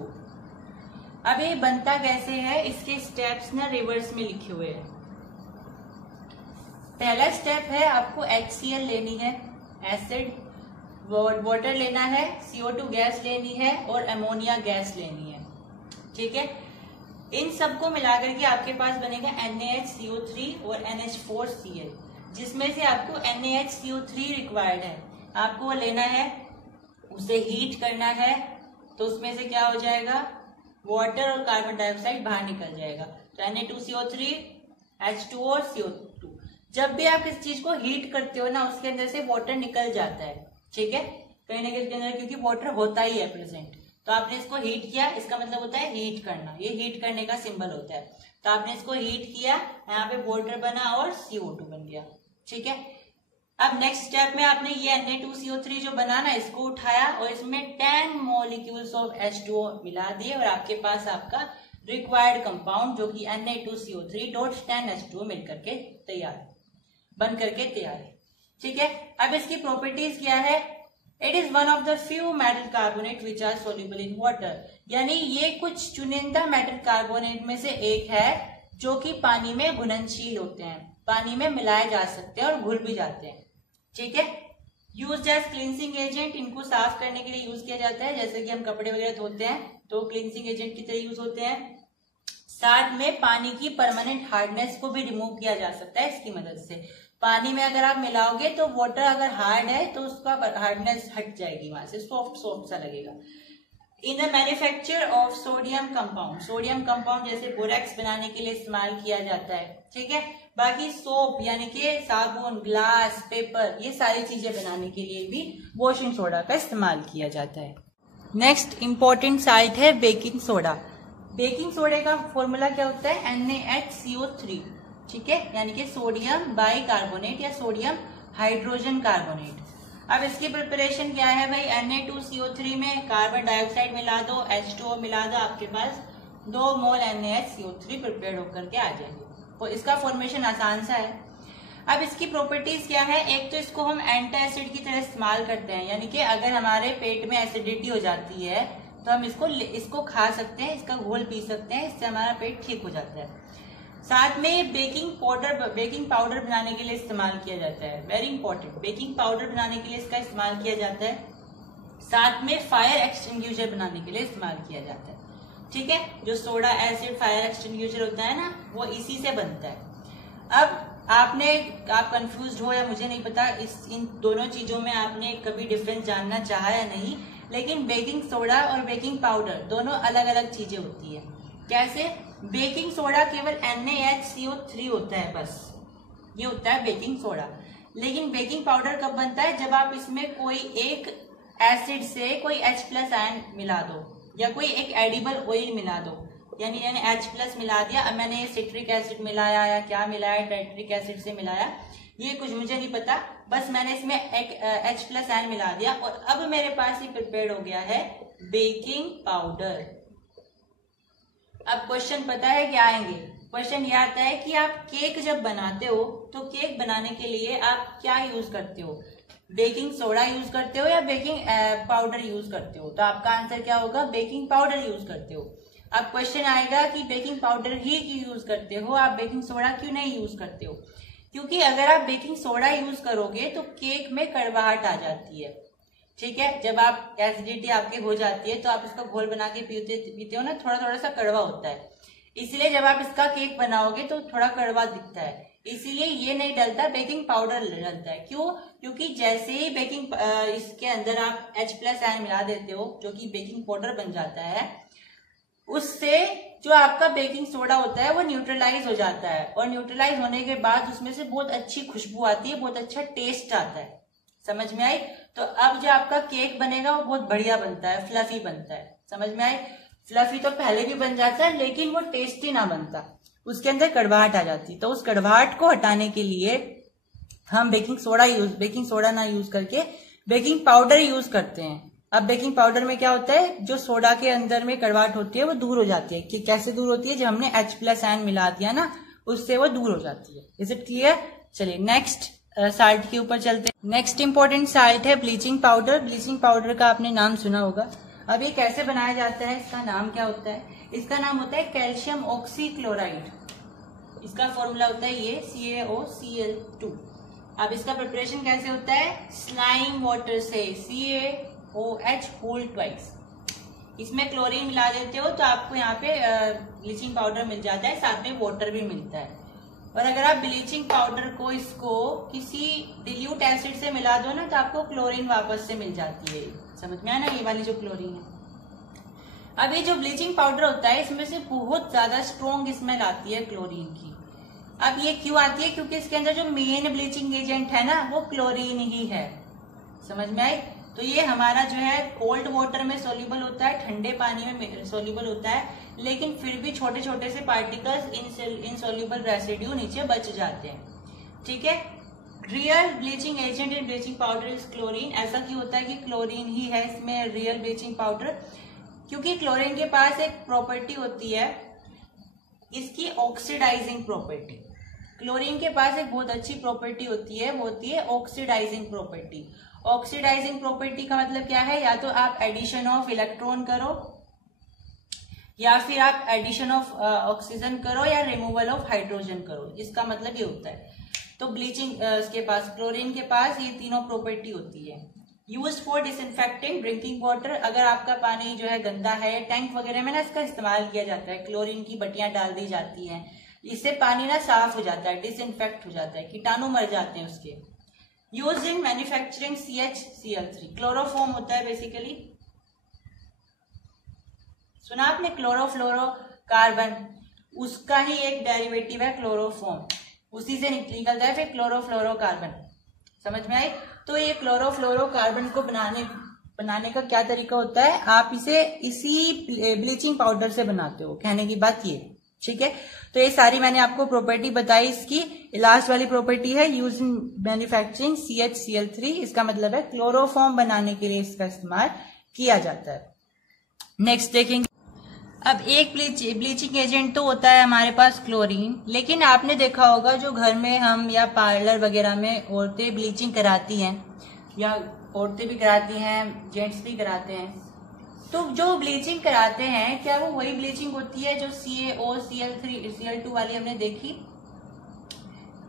अब ये बनता कैसे है, इसके स्टेप्स ना रिवर्स में लिखे हुए हैं। पहला स्टेप है आपको HCl लेनी है, एसिड, वाटर लेना है, CO2 गैस लेनी है और अमोनिया गैस लेनी है, ठीक है। इन सबको मिलाकर के आपके पास बनेगा NaHCO3 और NH4Cl, जिसमें से आपको NaHCO3 रिक्वायर्ड है, आपको वो लेना है, उसे हीट करना है, तो उसमें से क्या हो जाएगा, वाटर और कार्बन डाइऑक्साइड बाहर निकल जाएगा। तो Na2CO3 H2O और CO2। जब भी आप किसी चीज को हीट करते हो ना, उसके अंदर से वाटर निकल जाता है, ठीक है, कहीं ना कहीं उसके अंदर, क्योंकि वाटर होता ही है प्रेजेंट। तो आपने इसको हीट किया, इसका मतलब होता है हीट करना, ये हीट करने का सिंबल होता है। तो आपने इसको हीट किया, यहाँ पे वाटर बना और CO2 बन गया, ठीक है। अब नेक्स्ट स्टेप में आपने ये Na2CO3 जो बना ना, इसको उठाया और इसमें 10 मॉलिक्यूल्स ऑफ H2O मिला दिए और आपके पास आपका रिक्वायर्ड कंपाउंड जो कि Na2CO3.10H2O मिलकर के तैयार, बन करके तैयार है, ठीक है। अब इसकी प्रॉपर्टीज क्या है? It is one of the few metal carbonate which are soluble in water, यानी ये कुछ चुनिंदा मेटल कार्बोनेट में से एक है जो कि पानी में घुलनशील होते हैं, पानी में मिलाए जा सकते हैं और घुल भी जाते हैं, ठीक है। यूज एज क्लींसिंग एजेंट, इनको साफ करने के लिए यूज किया जाता है, जैसे कि हम कपड़े वगैरह धोते हैं तो क्लींसिंग एजेंट की तरह यूज होते हैं। साथ में पानी की परमानेंट हार्डनेस को भी रिमूव किया जा सकता है इसकी मदद से। पानी में अगर आप मिलाओगे तो वाटर अगर हार्ड है तो उसका हार्डनेस हट जाएगी, वहां से सॉफ्ट सॉफ्ट सा लगेगा। In the manufacture of sodium compound, sodium compound जैसे बोरेक्स बनाने के लिए इस्तेमाल किया जाता है, ठीक है। बाकी सोप यानी कि साबुन, ग्लास, पेपर, ये सारी चीजें बनाने के लिए भी वॉशिंग सोडा का इस्तेमाल किया जाता है। नेक्स्ट इंपॉर्टेंट साइट है बेकिंग सोडा। बेकिंग सोडे का फॉर्मूला क्या होता है? NaHCO3, ठीक है, यानी कि सोडियम बाइकार्बोनेट या सोडियम हाइड्रोजन कार्बोनेट। अब इसकी प्रिपरेशन क्या है भाई? Na2CO3 में कार्बन डाइऑक्साइड मिला दो, H2O मिला दो, आपके पास 2 मोल NaHCO3 प्रिपेयर होकर के आ जाएंगे। तो इसका फॉर्मेशन आसान सा है। अब इसकी प्रॉपर्टीज क्या है? एक तो इसको हम एंटी एसिड की तरह इस्तेमाल करते हैं, यानी कि अगर हमारे पेट में एसिडिटी हो जाती है तो हम इसको खा सकते हैं, इसका घोल पी सकते हैं, इससे हमारा पेट ठीक हो जाता है। साथ में बेकिंग पाउडर बनाने के लिए इस्तेमाल किया जाता है, वेरी इंपॉर्टेंट, बेकिंग पाउडर बनाने के लिए इसका इस्तेमाल किया जाता है। साथ में फायर एक्सटिंग्विशर बनाने के लिए इस्तेमाल किया जाता है, ठीक है। जो सोडा एसिड फायर एक्सटिंग्विशर होता है ना, वो इसी से बनता है। अब आप कंफ्यूज हो या मुझे नहीं पता, इन दोनों चीजों में आपने कभी डिफरेंस जानना चाहा या नहीं, लेकिन बेकिंग सोडा और बेकिंग पाउडर दोनों अलग अलग चीजें होती है। कैसे? बेकिंग सोडा केवल NaHCO3 होता है, बस ये होता है बेकिंग सोडा। लेकिन बेकिंग पाउडर कब बनता है? जब आप इसमें कोई एक एसिड से कोई H+ आयन मिला दो या कोई एक एडिबल ऑयल मिला दो, यानी H+ मिला दिया। अब मैंने सिट्रिक एसिड मिलाया या क्या मिलाया, टाइट्रिक एसिड से मिलाया, ये कुछ मुझे नहीं पता, बस मैंने इसमें एक H+ आयन मिला दिया और अब मेरे पास ये प्रिपेयर हो गया है बेकिंग पाउडर। अब क्वेश्चन पता है क्या आएंगे? क्वेश्चन ये आता है कि आप केक जब बनाते हो तो केक बनाने के लिए आप क्या यूज करते हो? बेकिंग सोडा यूज करते हो या बेकिंग पाउडर यूज करते हो? तो आपका आंसर क्या होगा? बेकिंग पाउडर यूज करते हो। अब क्वेश्चन आएगा कि बेकिंग पाउडर ही क्यों यूज करते हो, आप बेकिंग सोडा क्यों नहीं यूज करते हो? क्योंकि अगर आप बेकिंग सोडा यूज करोगे तो केक में कड़वाहट आ जाती है, ठीक है। जब आप एसिडिटी आपके हो जाती है तो आप इसका घोल बना के पीते हो ना, थोड़ा थोड़ा सा कड़वा होता है, इसलिए जब आप इसका केक बनाओगे तो थोड़ा कड़वा दिखता है, इसीलिए ये नहीं डलता, बेकिंग पाउडर डलता है। क्यों? क्योंकि जैसे ही इसके अंदर आप H+ आयन मिला देते हो जो कि बेकिंग पाउडर बन जाता है, उससे जो आपका बेकिंग सोडा होता है वो न्यूट्रलाइज हो जाता है और न्यूट्रलाइज होने के बाद उसमें से बहुत अच्छी खुशबू आती है, बहुत अच्छा टेस्ट आता है। समझ में आई? तो अब जो आपका केक बनेगा वो बहुत बढ़िया बनता है, फ्लफी बनता है। समझ में आई? फ्लफी तो पहले भी बन जाता है लेकिन वो टेस्टी ना बनता, उसके अंदर कड़वाहट आ जाती। तो उस कड़वाहट को हटाने के लिए हम बेकिंग सोडा ना यूज करके बेकिंग पाउडर यूज करते हैं। अब बेकिंग पाउडर में क्या होता है? जो सोडा के अंदर में कड़वाहट होती है वो दूर हो जाती है। कि कैसे दूर होती है? जब हमने H+ आयन मिला दिया ना, उससे वो दूर हो जाती है। Is it clear? चलिए नेक्स्ट साल्ट के ऊपर चलते हैं। नेक्स्ट इंपॉर्टेंट साल्ट है ब्लीचिंग पाउडर। ब्लीचिंग पाउडर का आपने नाम सुना होगा। अब ये कैसे बनाया जाता है, इसका नाम क्या होता है? इसका नाम होता है कैल्शियम ऑक्सीक्लोराइड। इसका फॉर्मूला होता है ये CaOCl2। अब इसका प्रिपरेशन कैसे होता है? स्लाइम वाटर से CaOH होल ट्वाइस, इसमें क्लोरीन मिला देते हो तो आपको यहाँ पे ब्लीचिंग पाउडर मिल जाता है, साथ में वाटर भी मिलता है। और अगर आप ब्लीचिंग पाउडर को इसको किसी डिल्यूट एसिड से मिला दो ना तो आपको क्लोरीन वापस से मिल जाती है। समझ में आया ना? ये वाली जो क्लोरीन है। अब ये जो ब्लीचिंग पाउडर होता है इसमें से बहुत ज्यादा स्ट्रॉन्ग स्मेल आती है क्लोरीन की। अब ये क्यों आती है? क्योंकि इसके अंदर जो मेन ब्लीचिंग एजेंट है ना वो क्लोरीन ही है। समझ में आई? तो ये हमारा जो है कोल्ड वाटर में सोल्यूबल होता है, ठंडे पानी में सोल्यूबल होता है, लेकिन फिर भी छोटे छोटे से पार्टिकल्स इनसोल्यूबल रेसिड्यू नीचे बच जाते हैं। ठीक है। Real bleaching agent in bleaching powder is chlorine. ऐसा क्यों होता है कि क्लोरीन ही है इसमें रियल ब्लीचिंग पाउडर? क्योंकि क्लोरीन के पास एक प्रॉपर्टी होती है इसकी ऑक्सीडाइजिंग प्रॉपर्टी। क्लोरीन के पास एक बहुत अच्छी प्रॉपर्टी होती है, वो होती है ऑक्सीडाइजिंग प्रॉपर्टी। ऑक्सीडाइजिंग प्रॉपर्टी का मतलब क्या है? या तो आप एडिशन ऑफ इलेक्ट्रॉन करो या फिर आप एडिशन ऑफ ऑक्सीजन करो या रिमूवल ऑफ हाइड्रोजन करो। इसका मतलब ये होता है। तो ब्लीचिंग के पास, क्लोरीन के पास ये तीनों प्रॉपर्टी होती है। Use for disinfecting drinking water. अगर आपका पानी जो है गंदा है, टैंक वगैरह में ना इसका इस्तेमाल किया जाता है, क्लोरीन की बटियां डाल दी जाती हैं, इससे पानी ना साफ हो जाता है, डिसइंफेक्ट हो जाता है, कीटाणु मर जाते हैं उसके। Use in manufacturing CHCl3। Chloroform होता है बेसिकली, सुना आपने क्लोरोफ्लोरोकार्बन, उसका ही एक डेरिवेटिव है क्लोरोफॉर्म, उसी से निकलता है फिर क्लोरोफ्लोरोकार्बन। समझ में आई? तो ये क्लोरोफ्लोरोकार्बन को बनाने का क्या तरीका होता है? आप इसे इसी ब्लीचिंग पाउडर से बनाते हो, कहने की बात ये। ठीक है। तो ये सारी मैंने आपको प्रॉपर्टी बताई इसकी। लास्ट वाली प्रॉपर्टी है यूज इन मैन्युफैक्चरिंग CHCl3। इसका मतलब है क्लोरोफॉर्म बनाने के लिए इसका इस्तेमाल किया जाता है। नेक्स्ट देखेंगे। अब एक ब्लीचिंग एजेंट तो होता है हमारे पास क्लोरीन, लेकिन आपने देखा होगा जो घर में हम या पार्लर वगैरह में औरतें ब्लीचिंग कराती हैं, या औरतें भी कराती हैं, जेंट्स भी कराते हैं, तो जो ब्लीचिंग कराते हैं क्या वो वही ब्लीचिंग होती है जो CaO Cl2 वाली हमने देखी?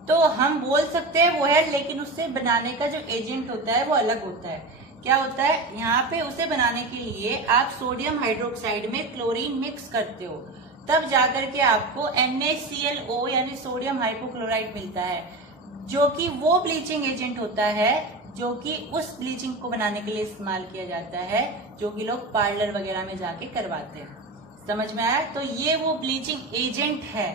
तो हम बोल सकते हैं वो है, लेकिन उससे बनाने का जो एजेंट होता है वो अलग होता है। क्या होता है? यहाँ पे उसे बनाने के लिए आप सोडियम हाइड्रोक्साइड में क्लोरीन मिक्स करते हो, तब जाकर के आपको NaClO यानी सोडियम हाइपोक्लोराइड मिलता है, जो कि वो ब्लीचिंग एजेंट होता है जो कि उस ब्लीचिंग को बनाने के लिए इस्तेमाल किया जाता है, जो कि लोग पार्लर वगैरह में जाके करवाते हैं। समझ में आया? तो ये वो ब्लीचिंग एजेंट है।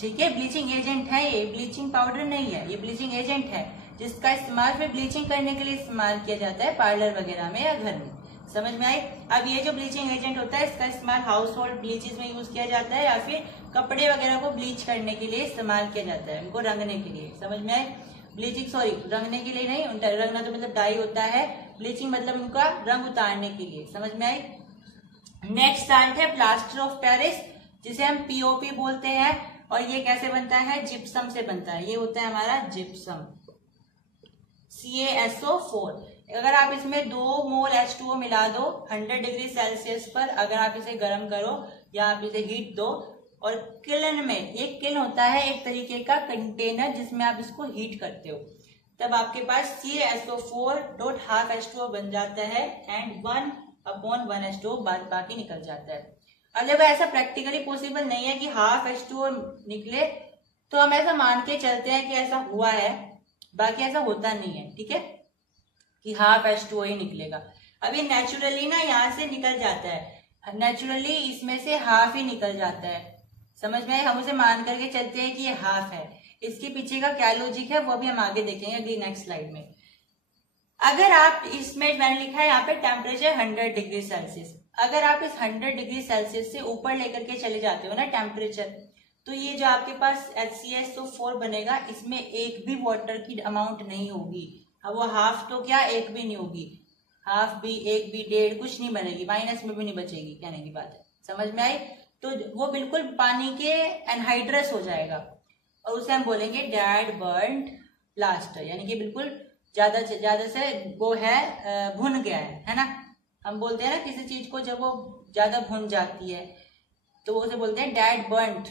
ठीक है, ब्लीचिंग एजेंट है, ये ब्लीचिंग पाउडर नहीं है, ये ब्लीचिंग एजेंट है जिसका इस्तेमाल फिर ब्लीचिंग करने के लिए इस्तेमाल किया जाता है पार्लर वगैरह में या घर में। समझ में आई? अब ये जो ब्लीचिंग एजेंट होता है इसका इस्तेमाल हाउस होल्ड ब्लीचेस में यूज किया जाता है, या फिर कपड़े वगैरह को ब्लीच करने के लिए इस्तेमाल किया जाता है, उनको रंगने के लिए। समझ में आई? ब्लीचिंग, सॉरी, रंगने के लिए नहीं, रंगना तो मतलब डाई होता है, ब्लीचिंग मतलब उनका रंग उतारने के लिए। समझ में आई? नेक्स्ट साल्ट है प्लास्टर ऑफ पेरिस, जिसे हम POP बोलते हैं, और ये कैसे बनता है? जिप्सम से बनता है। ये होता है हमारा जिप्सम, CaSO4। अगर आप इसमें 2 मोल H2O मिला दो 100 डिग्री सेल्सियस पर, अगर आप इसे गर्म करो या आप इसे हीट दो, और किलन में, एक किलन होता है एक तरीके का कंटेनर जिसमें आप इसको हीट करते हो, तब आपके पास CaSO4.12 H2O बन जाता है, एंड 1/1 H2O बाकी निकल जाता है। अब जब ऐसा प्रैक्टिकली पॉसिबल नहीं है कि हाफ H2O निकले, तो हम ऐसा मान के चलते हैं कि ऐसा हुआ है, बाकी ऐसा होता नहीं है। ठीक है, कि हाफ H2O ही निकलेगा। अब ये नेचुरली ना यहाँ से निकल जाता है, नेचुरली इसमें से हाफ ही निकल जाता है। समझ में? हम उसे मान करके चलते हैं कि ये हाफ है। इसके पीछे का क्या लॉजिक है वो भी हम आगे देखेंगे अगली नेक्स्ट स्लाइड में। अगर आप इसमें, मैंने लिखा है यहाँ पे टेम्परेचर 100 डिग्री सेल्सियस, अगर आप इस 100 डिग्री सेल्सियस से ऊपर लेकर के चले जाते हो ना टेम्परेचर, तो ये जो आपके पास HCSO4 बनेगा, इसमें एक भी वाटर की अमाउंट नहीं होगी। अब वो हाफ तो क्या, एक भी नहीं होगी, हाफ भी, एक भी, 1.5 कुछ नहीं बनेगी, माइनस में भी नहीं बचेगी, कहने की बात है। समझ में आई? तो वो बिल्कुल पानी के एनहाइड्रस हो जाएगा, और उसे हम बोलेंगे डेड बर्न्ड प्लास्टर, यानी कि बिल्कुल ज्यादा से वो है भुन गया है ना। हम बोलते हैं ना किसी चीज को जब वो ज्यादा भुन जाती है तो वो उसे बोलते हैं डेड बर्न्ड,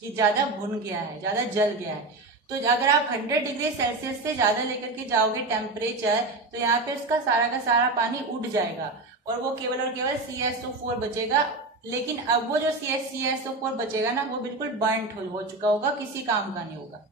कि ज्यादा भुन गया है, ज्यादा जल गया है। तो अगर आप 100 डिग्री सेल्सियस से ज्यादा लेकर के जाओगे टेम्परेचर, तो यहाँ पे उसका सारा का सारा पानी उड़ जाएगा, और वो केवल और केवल CaSO4 बचेगा। लेकिन अब वो जो CaSO4 बचेगा ना, वो बिल्कुल बर्न्ट हो चुका होगा, किसी काम का नहीं होगा।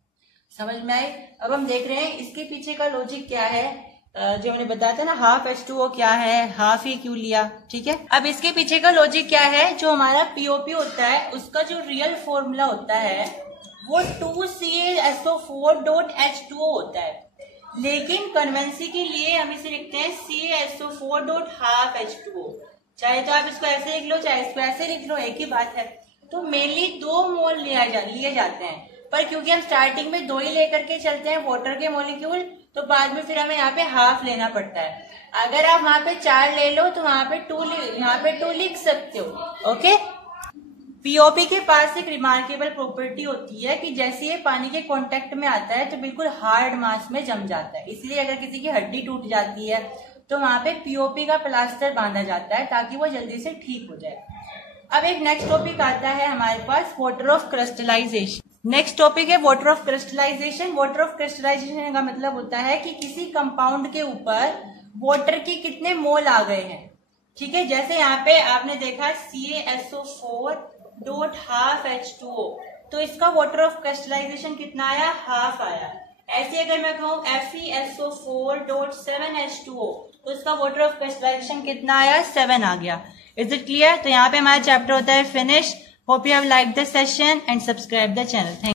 समझ में आए? अब हम देख रहे हैं इसके पीछे का लॉजिक क्या है, जो हमने बताया था ना हाफ H2O क्या है, हाफ ही क्यों लिया, ठीक है। अब इसके पीछे का लॉजिक क्या है, जो हमारा पीओपी होता है उसका जो रियल फॉर्मूला होता है वो 2CaSO4.H2O होता है, लेकिन कन्वेंसी के लिए हम इसे लिखते हैं CaSO4.12H2O। चाहे तो आप इसको ऐसे लिख लो, चाहे इसको ऐसे लिख लो, एक ही बात है। तो मेनली 2 मोल लिए जाते हैं, पर क्योंकि हम स्टार्टिंग में 2 ही लेकर के चलते हैं वाटर के मॉलिक्यूल, तो बाद में फिर हमें यहाँ पे हाफ लेना पड़ता है। अगर आप वहां पे 4 ले लो तो वहां पे 2 लिख सकते हो, ओके। पीओपी के पास एक रिमार्केबल प्रॉपर्टी होती है कि जैसे ये पानी के कांटेक्ट में आता है तो बिल्कुल हार्ड मास में जम जाता है। इसलिए अगर किसी की हड्डी टूट जाती है तो वहां पे पीओपी का प्लास्टर बांधा जाता है ताकि वो जल्दी से ठीक हो जाए। अब एक नेक्स्ट टॉपिक आता है हमारे पास, water of crystallisation. Next topic है water of crystallisation. Water of crystallisation का मतलब होता है कि किसी कंपाउंड के ऊपर वाटर के कितने मोल आ गए हैं, ठीक है। जैसे यहाँ पे आपने देखा CaSO4.12H2O, तो इसका वाटर ऑफ क्रिस्टलाइजेशन कितना आया, हाफ आया। ऐसे अगर मैं कहूँ FeSO4.7H2O, तो इसका वाटर ऑफ क्रिस्टलाइजेशन कितना आया, 7 आ गया। Is it clear? तो यहाँ पे हमारा चैप्टर होता है finish. Hope you have like this session and subscribe the channel. Thank